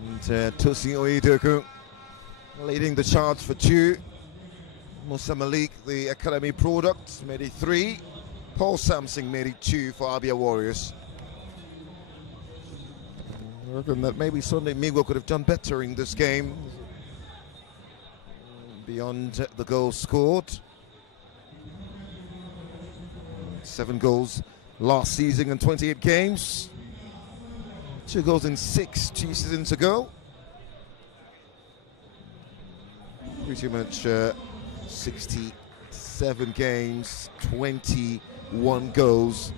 And Tosin Oyedeku leading the charge for 2. Musa Malik, the academy product, made it 3. Paul Sampson made it 2 for ABIA Warriors. I reckon that maybe Sunday Migo could have done better in this game beyond the goals scored. 7 goals last season in 28 games. 2 goals in 6 2 seasons ago. Pretty much 67 games, 21 goals.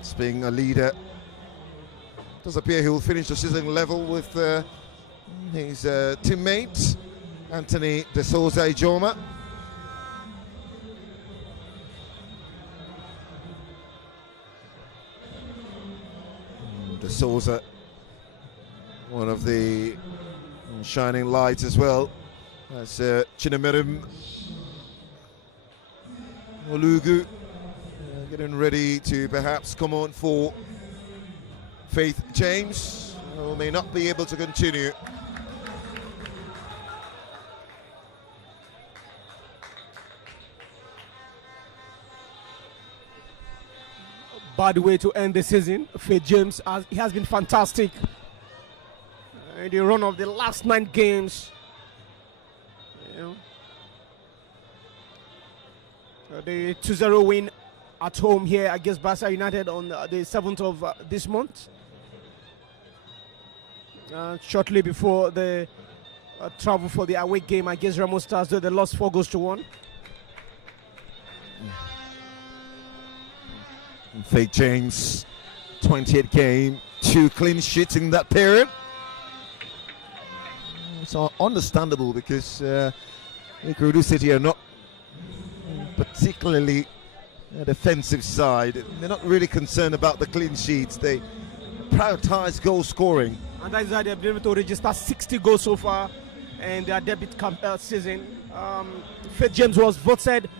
It's being a leader. Does appear he'll finish the season level with his teammate Anthony De Souza Ijoma. De Souza, one of the shining lights as well. That's Chinemerim Olugu getting ready to perhaps come on for Faith James, who may not be able to continue. Bad way to end the season. Faith James he has been fantastic in the run of the last 9 games. The 2-0 win at home here against Barca United on the 7th of this month. Shortly before the travel for the away game against Remo Stars, they lost 4-1. Faith James, 28 game, 2 clean sheets in that period. It's understandable because IKORODU City are not particularly a defensive side. They're not really concerned about the clean sheets. They prioritize goal scoring. And that is why they've been able to register 60 goals so far in their debut season. Faith James was voted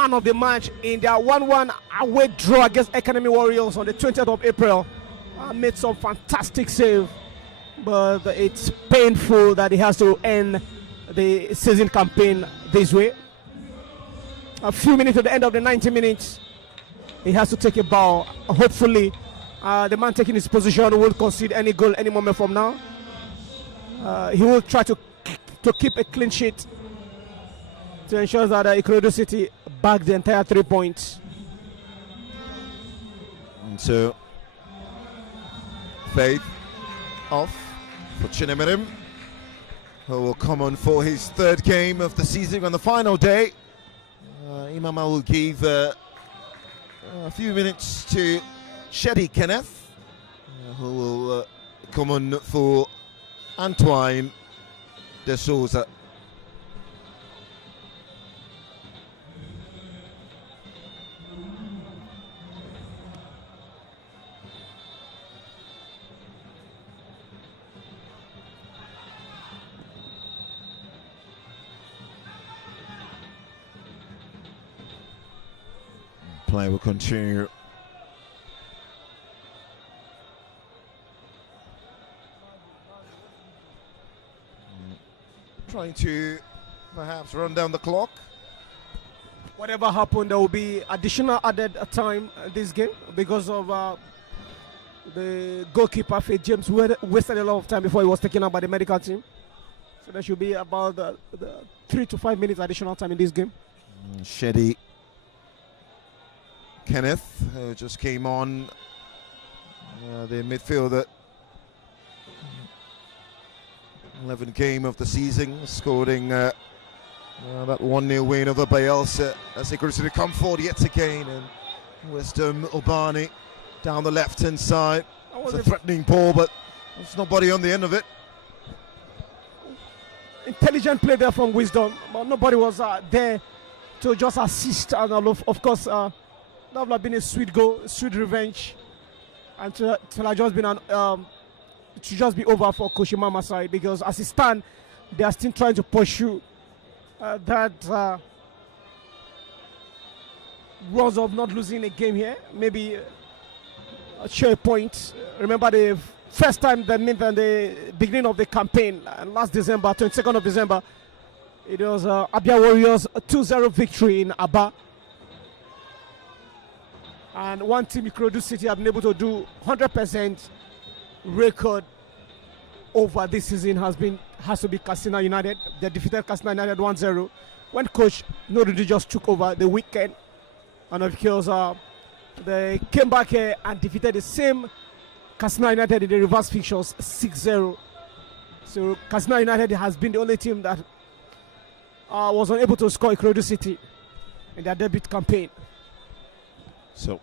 man of the match in their 1-1 away draw against Academy Warriors on the 20th of April. Made some fantastic save, but it's painful that he has to end the season campaign this way. A few minutes to the end of the 90 minutes, he has to take a bow. Hopefully, the man taking his position won't concede any goal any moment from now. He will try to keep a clean sheet to ensure that IKORODU City back the entire 3 points. And so, Faith off for Chinemirim, who will come on for his third game of the season on the final day. Imama will give a few minutes to Shedi Kenneth, who will come on for Antoine de Souza. Play will continue. Trying to perhaps run down the clock. Whatever happened, there will be additional added time this game because of the goalkeeper, Faith James, wasted a lot of time before he was taken out by the medical team. So there should be about the 3 to 5 minutes additional time in this game. Shedi Kenneth, who just came on, the midfielder, 11th game of the season, scoring that 1-0 win over Bielsa as they go to come forward yet again. And Wisdom Obani down the left-hand side. It's a threatening ball, but there's nobody on the end of it. Intelligent play there from Wisdom, but nobody was there to just assist. And of course, that would have been a sweet goal, sweet revenge, and to have just been to just be over for Koshimama's side, because as it stands, they are still trying to pursue that runs of not losing a game here. Maybe share a point. Remember the first time they met at the beginning of the campaign last December, 22nd of December. It was ABIA Warriors 2-0 victory in Aba. And one team, IKORODU City, have been able to do 100% record over this season has to be Katsina United. They defeated Katsina United 1-0 when Coach Norudu just took over the weekend. And of course, they came back here and defeated the same Katsina United in the reverse fixtures 6-0. So Katsina United has been the only team that was unable to score IKORODU City in their debut campaign. So,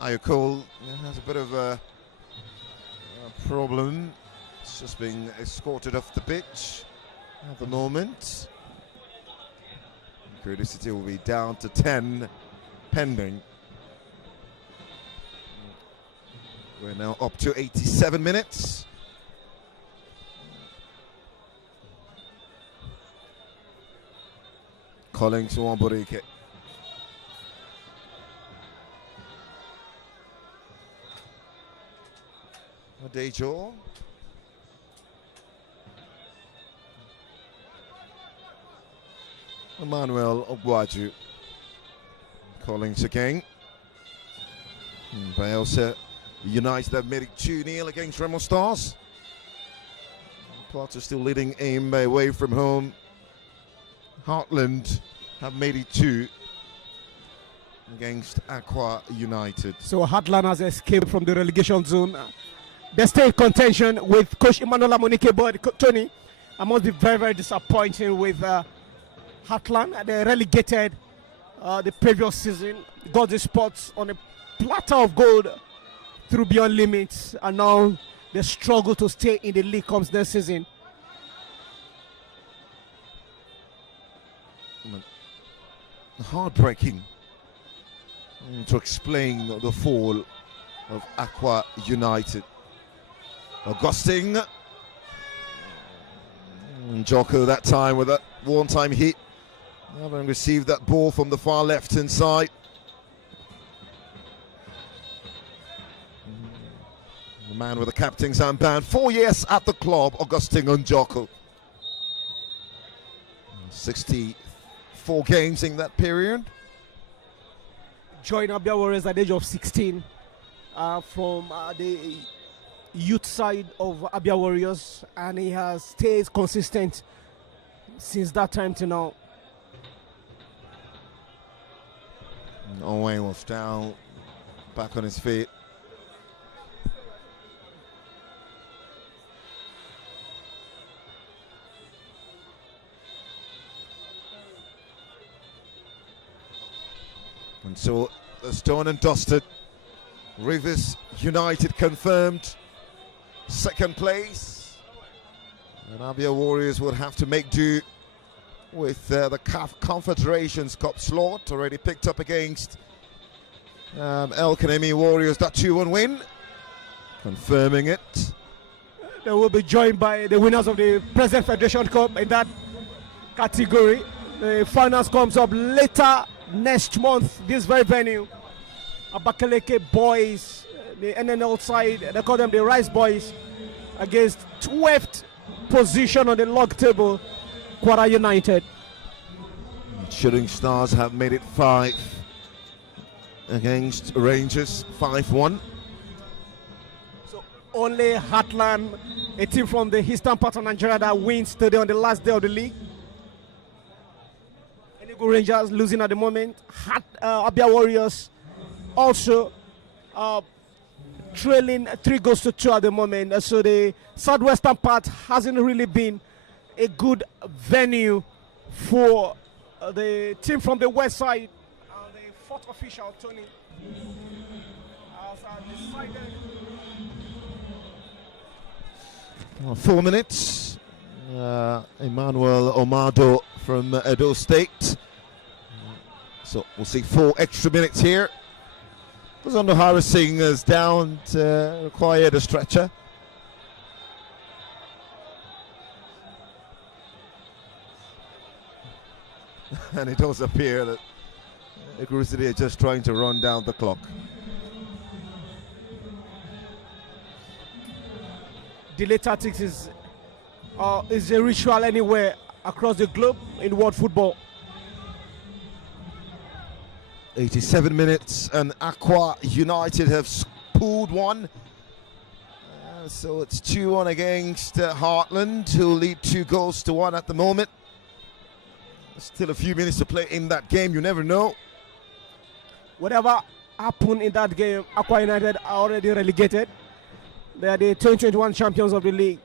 Ayokol has a bit of a problem. It's just being escorted off the pitch at the moment. IKORODU City will be down to 10 pending. We're now up to 87 minutes. Calling to Wamborike. Dejo. Emmanuel Ogwaju. Collins again. Bielsa United have made it 2-0 against Remo Stars. Plots are still leading aim away from home. Heartland have made it 2 against Aqua United. So Heartland has escaped from the relegation zone. They stay in contention with Coach Emmanuel Amonike, but Tony, I must be very, very disappointed with Heartland. They relegated the previous season, got the spots on a platter of gold through Beyond Limits, and now they struggle to stay in the league comes next season. Heartbreaking to explain the fall of Aqua United. Augustine Joko that time with that one-time hit Having received that ball from the far left-hand side. The man with the captain's armband, 4 years at the club, Augustine Onjoko. 64 games in that period. Joined Abia Warriors at the age of 16 from the youth side of Abia Warriors, and he has stayed consistent since that time to now. Owen was down, back on his feet. And so it's done and dusted. Rivers United confirmed second place. And Abia Warriors would have to make do with the CAF Confederations Cup slot, already picked up against El Kanemi Warriors, that 2-1 win, confirming it. They will be joined by the winners of the present Federation Cup in that category. The finals comes up later next month, this very venue. Abakaleke Boys, the NNL side, they call them the Rice Boys, against 12th position on the log table, Kwara United. Shooting Stars have made it 5 against Rangers, 5-1. So only Heartland, a team from the eastern part of Nigeria, that wins today on the last day of the league. Enugu Rangers losing at the moment. Abia Warriors also trailing 3-2 at the moment. So the southwestern part hasn't really been a good venue for the team from the west side. The fourth official, Tony, has decided. 4 minutes. Emmanuel Omado from Edo State. So we'll see 4 extra minutes here. Ozondo Harrison is down to require a stretcher. And it does appear that Equalizer are just trying to run down the clock. Delay tactics is a ritual anywhere across the globe in world football. 87 minutes and Aqua United have pulled one. So it's 2-1 against Heartland, who lead 2-1 at the moment. Still a few minutes to play in that game, you never know. Whatever happened in that game, Aqua United are already relegated. They are the 2021 champions of the league.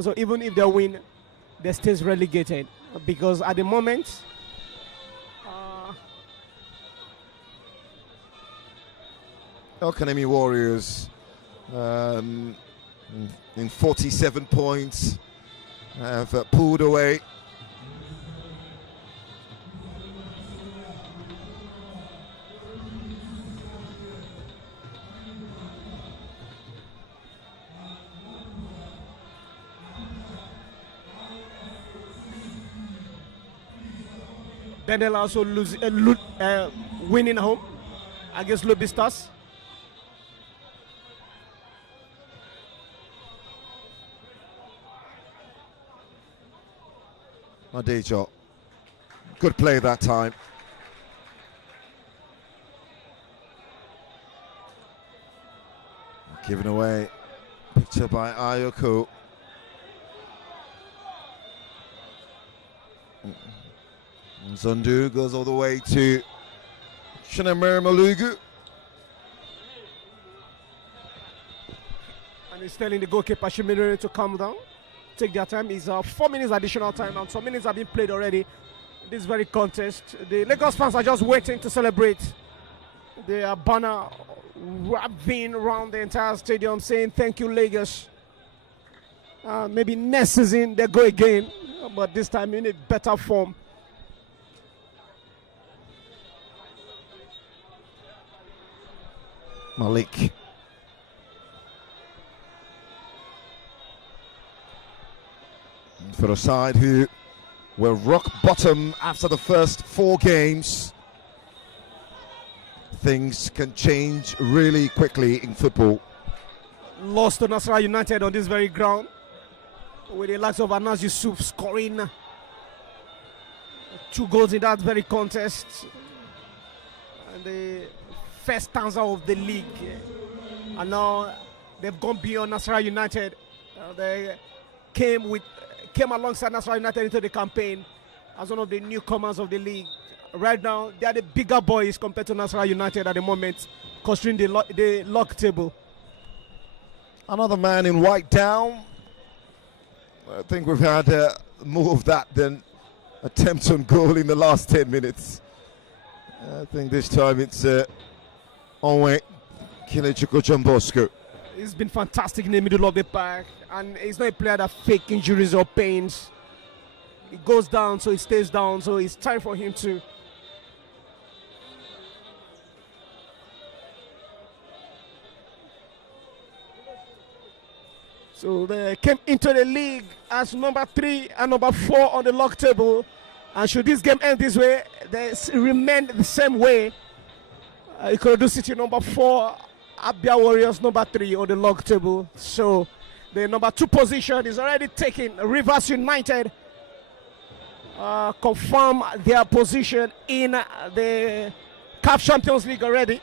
So even if they win, they stay relegated. Because at the moment, El Kanemi Warriors in 47 points have pulled away. then they'll also winning home against Lobby Stars. Adejo, good play that time. Given away, picture by Ayoko. Zundu goes all the way to Shinamir Malugu. And he's telling the goalkeeper Shimiri to calm down, take their time. It's 4 minutes additional time, and some minutes have been played already. This very contest. The Lagos fans are just waiting to celebrate. Their banner wrapping around the entire stadium saying thank you, Lagos. Maybe next season they go again, but this time in a better form. Malik. For a side who were rock bottom after the first 4 games. Things can change really quickly in football. Lost to Nasarawa United on this very ground, with the likes of Anas Yusuf scoring 2 goals in that very contest. And the first stanza of the league. And now they've gone beyond Nasarawa United. They came alongside Nasarawa United into the campaign as one of the newcomers of the league. Right now, they are the bigger boys compared to Nasarawa United at the moment, considering the log table. Another man in white down. I think we've had more of that than attempts on goal in the last 10 minutes. I think this time it's Onwe Kelechukwu John Bosco. He's been fantastic in the middle of the pack, and he's not a player that fake injuries or pains. He goes down, so he stays down, so it's time for him to So they came into the league as number 3 and number 4 on the log table. And should this game end this way, they remain the same way. IKORODU City number 4, ABIA Warriors number 3 on the log table. So the number 2 position is already taken. Rivers United confirm their position in the CAF Champions League already.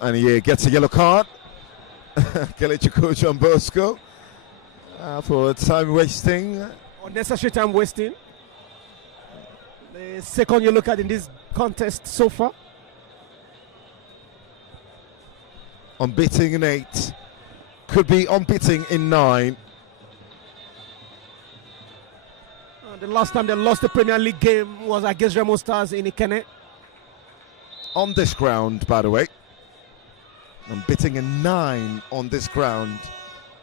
And he gets a yellow card. Kelechukwu John Bosco for time wasting. Unnecessary time wasting. The second yellow card in this contest so far. Unbeaten in 8. Could be unbeaten in 9. The last time they lost the Premier League game was against Remo Stars in Ikene. On this ground, by the way. Unbeaten in 9 on this ground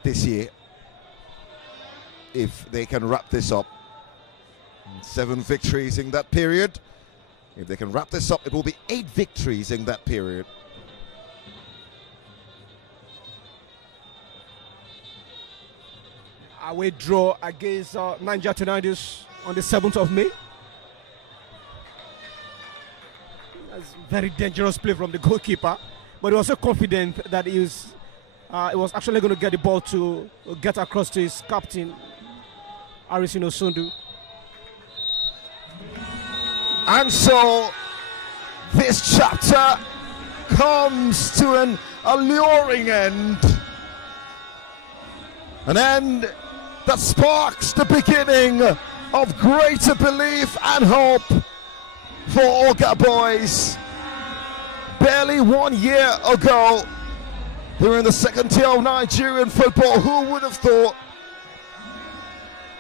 this year. If they can wrap this up. 7 victories in that period. If they can wrap this up, it will be 8 victories in that period. Away draw against Niger Tornadoes on the 7th of May. That's very dangerous play from the goalkeeper, but he was so confident that he was actually going to get the ball to get across to his captain, Arisin Osundu. And so this chapter comes to an alluring end. An end that sparks the beginning of greater belief and hope for Olga boys. Barely 1 year ago, they were in the second tier of Nigerian football. Who would have thought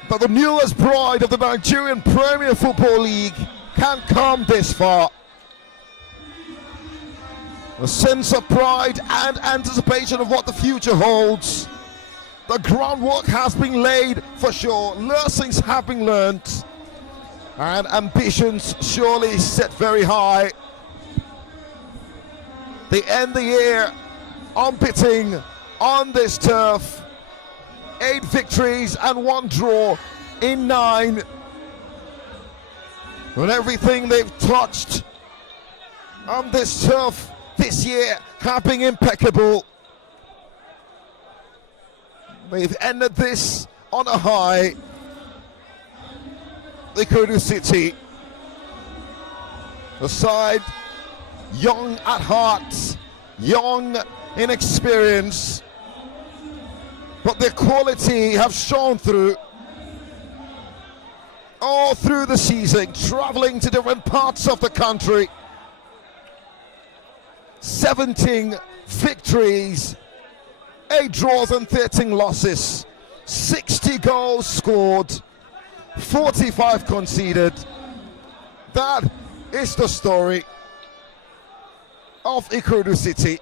that the newest bride of the Nigerian Premier Football League can come this far? A sense of pride and anticipation of what the future holds. The groundwork has been laid for sure. Lessons have been learnt. And ambitions surely set very high. They end the year unbeaten on this turf. 8 victories and 1 draw in 9. And everything they've touched on this turf this year have been impeccable. They've ended this on a high. IKORODU City, a side young at heart, young in experience, but their quality have shown through all through the season, traveling to different parts of the country. 17 victories, 8 draws and 13 losses, 60 goals scored, 45 conceded. That is the story of IKORODU City.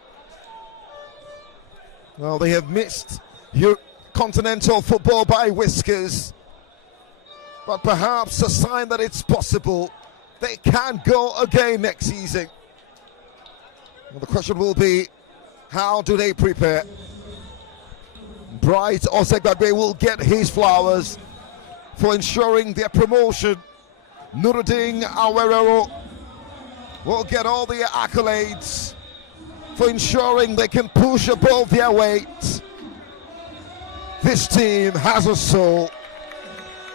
Well, they have missed continental football by whiskers, but perhaps a sign that it's possible they can go again next season. Well, the question will be, how do they prepare? Bright Osegbadbe will get his flowers for ensuring their promotion. Nuruddin Awerero will get all the accolades for ensuring they can push above their weight. This team has a soul.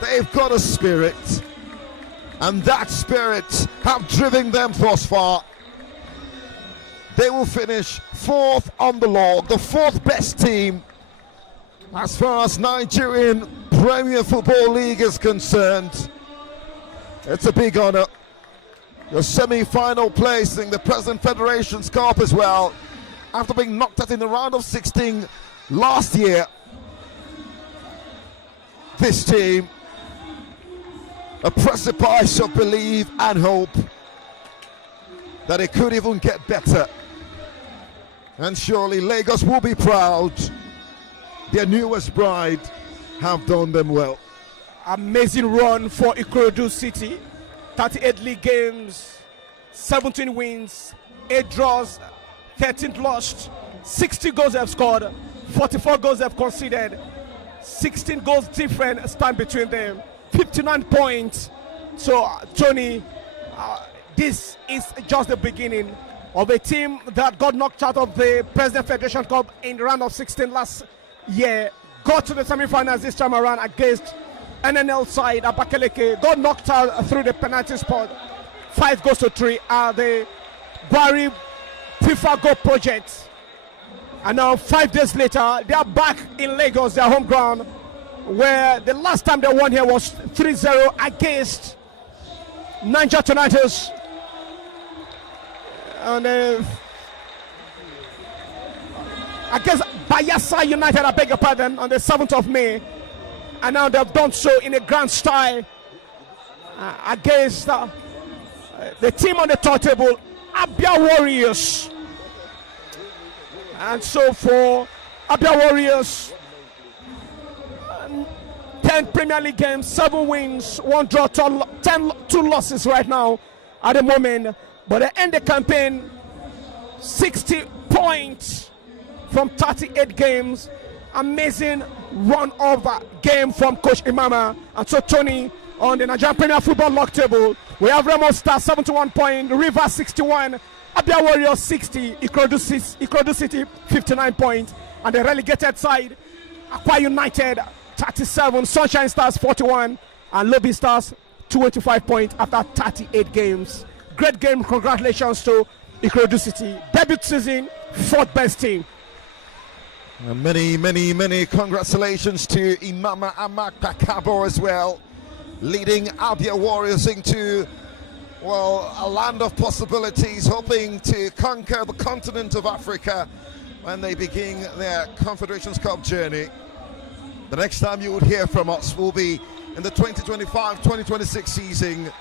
They've got a spirit. And that spirit have driven them thus far. They will finish 4th on the log, the 4th best team as far as Nigerian Premier Football League is concerned. It's a big honor. Your semi-final place in the President Federation's Cup as well, after being knocked out in the round of 16 last year. This team, a precipice of belief and hope that it could even get better. And surely Lagos will be proud. Their newest bride have done them well. Amazing run for IKORODU City. 38 league games, 17 wins, 8 draws, 13 lost, 60 goals they've scored, 44 goals they've conceded, 16 goals different stand between them, 59 points. So, Tony, this is just the beginning of a team that got knocked out of the President Federation Cup in the round of 16 last year, got to the semi-finals this time around against NNL side Abakaleke, got knocked out through the penalty spot. 5-3 are the Bari FIFA Go project. And now 5 days later, they are back in Lagos, their home ground, where the last time they won here was 3-0 against Niger Tornadoes. And against Bayelsa United, I beg your pardon, on the 7th of May. And now they've done so in a grand style against the team on the top table, ABIA Warriors. And so for ABIA Warriors, 10 Premier League games, 7 wins, 1 draw, 2 losses right now at the moment. But they end the campaign 60 points from 38 games. Amazing run over game from Coach Imama. And so Tony, on the Nigerian Premier Football League table, we have Remo Star 71 points, River 61, ABIA Warriors 60, IKORODU City 59 points, and the relegated side, Akwa United 37, Sunshine Stars 41, and Lobby Stars 25 points after 38 games. Great game, congratulations to IKORODU City. Debut season, 4th best team. And many congratulations to Imama Amak Kakabo as well, leading ABIA Warriors into, well, a land of possibilities, hoping to conquer the continent of Africa when they begin their Confederations Cup journey. The next time you would hear from us will be in the 2025-2026 season.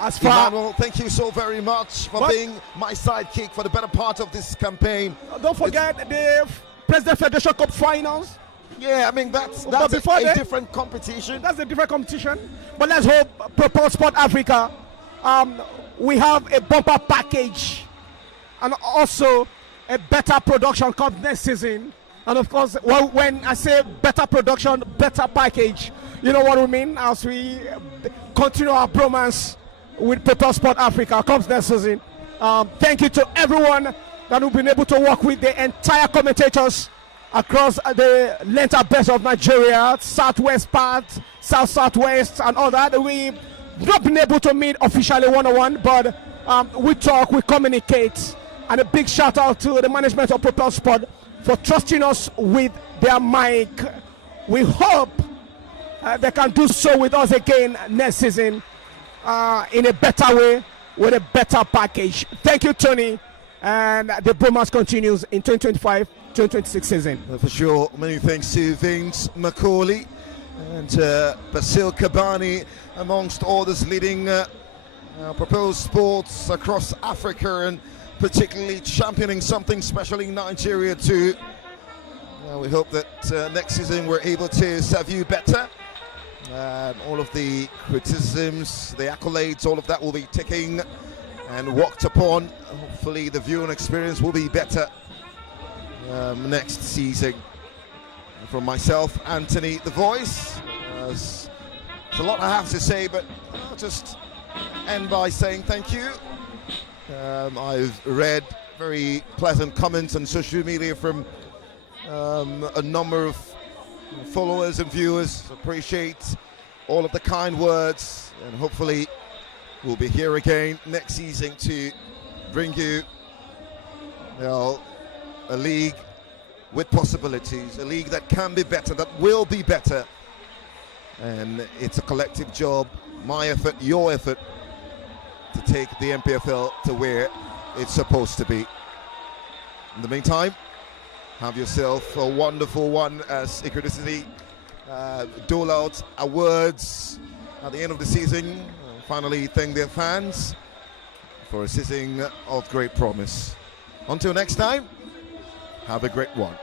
As far, Emmanuel, thank you so very much for being my sidekick for the better part of this campaign. Don't forget the President Federation Cup finals. Yeah, I mean that's a different competition. That's a different competition. But let's hope Propel Sport Africa, we have a bumper package and also a better production come next season. And of course, well, when I say better production, better package, you know what we mean, as we continue our bromance with Propel Sport Africa comes next season. Thank you to everyone that we've been able to work with, the entire commentators across the length and breadth of Nigeria, southwest part, southwest, and all that. We've not been able to meet officially one-on-one, but we talk, we communicate, and a big shout out to the management of Propel Sport for trusting us with their mic. We hope they can do so with us again next season in a better way, with a better package. Thank you, Tony. And the bromance continues in 2025-2026 season. For sure. Many thanks to Vince Macaulay and Basil Kabani, amongst others, leading Propel Sports across Africa and particularly championing something special in Nigeria too. We hope that next season we're able to serve you better. All of the criticisms, the accolades, all of that will be taken and worked upon. Hopefully the viewing experience will be better next season. From myself, Anthony the Voice, there's a lot I have to say, but I'll just end by saying thank you. I've read very pleasant comments on social media from a number of followers and viewers. Appreciate all of the kind words, and hopefully we'll be here again next season to bring you, a league with possibilities, a league that can be better, that will be better. And it's a collective job, my effort, your effort, to take the NPFL to where it's supposed to be. In the meantime, have yourself a wonderful one as IKORODU dole out awards at the end of the season. Finally thank their fans for a season of great promise. Until next time, have a great one.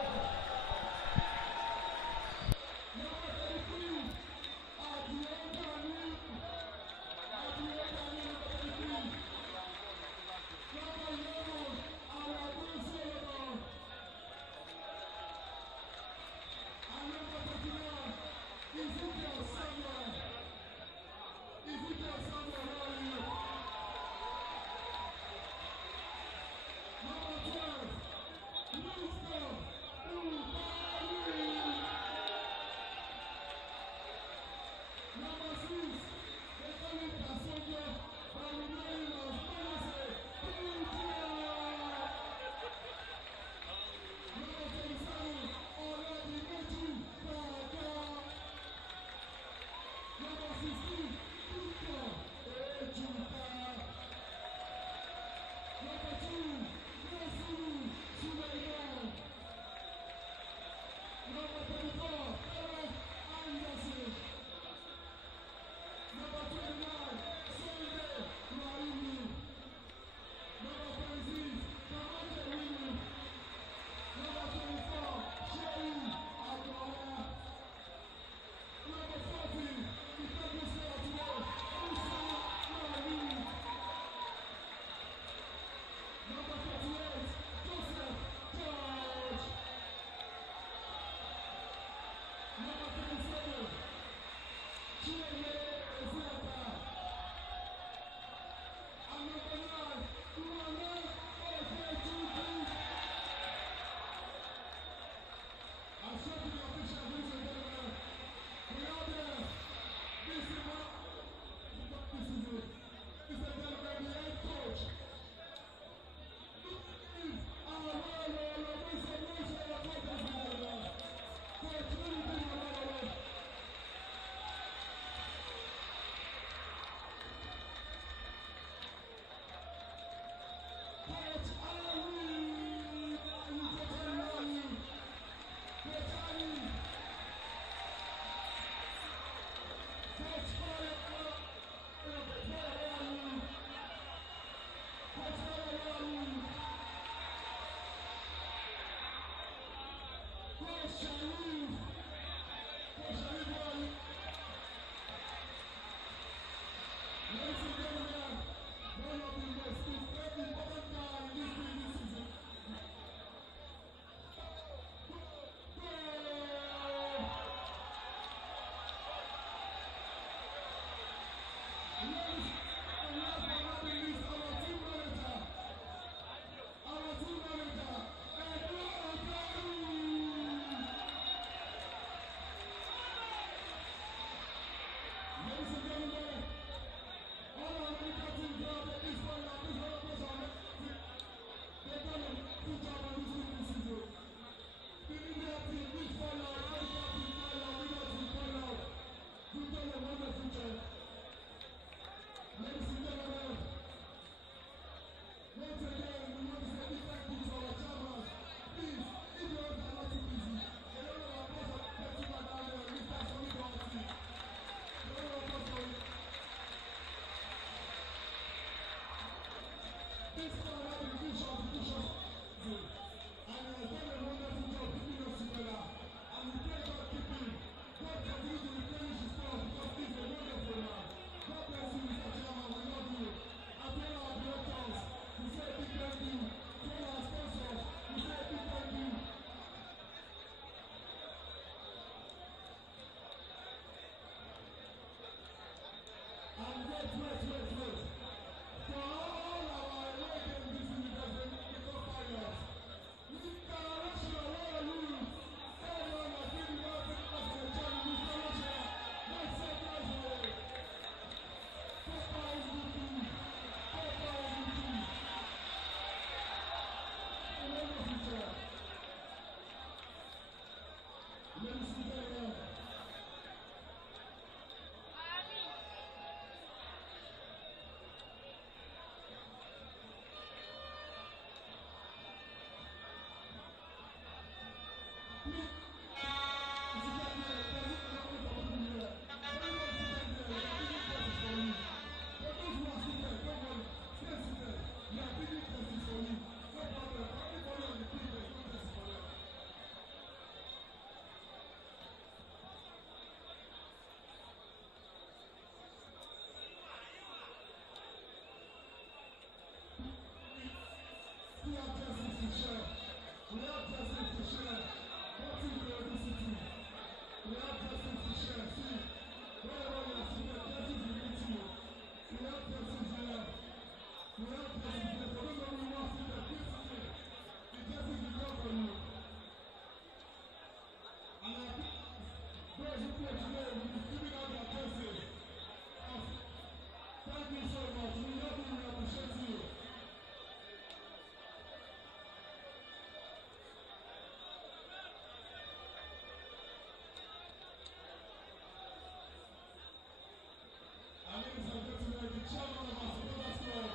Ladies and gentlemen, the chairman of our supporters club,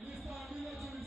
Mr. Remo,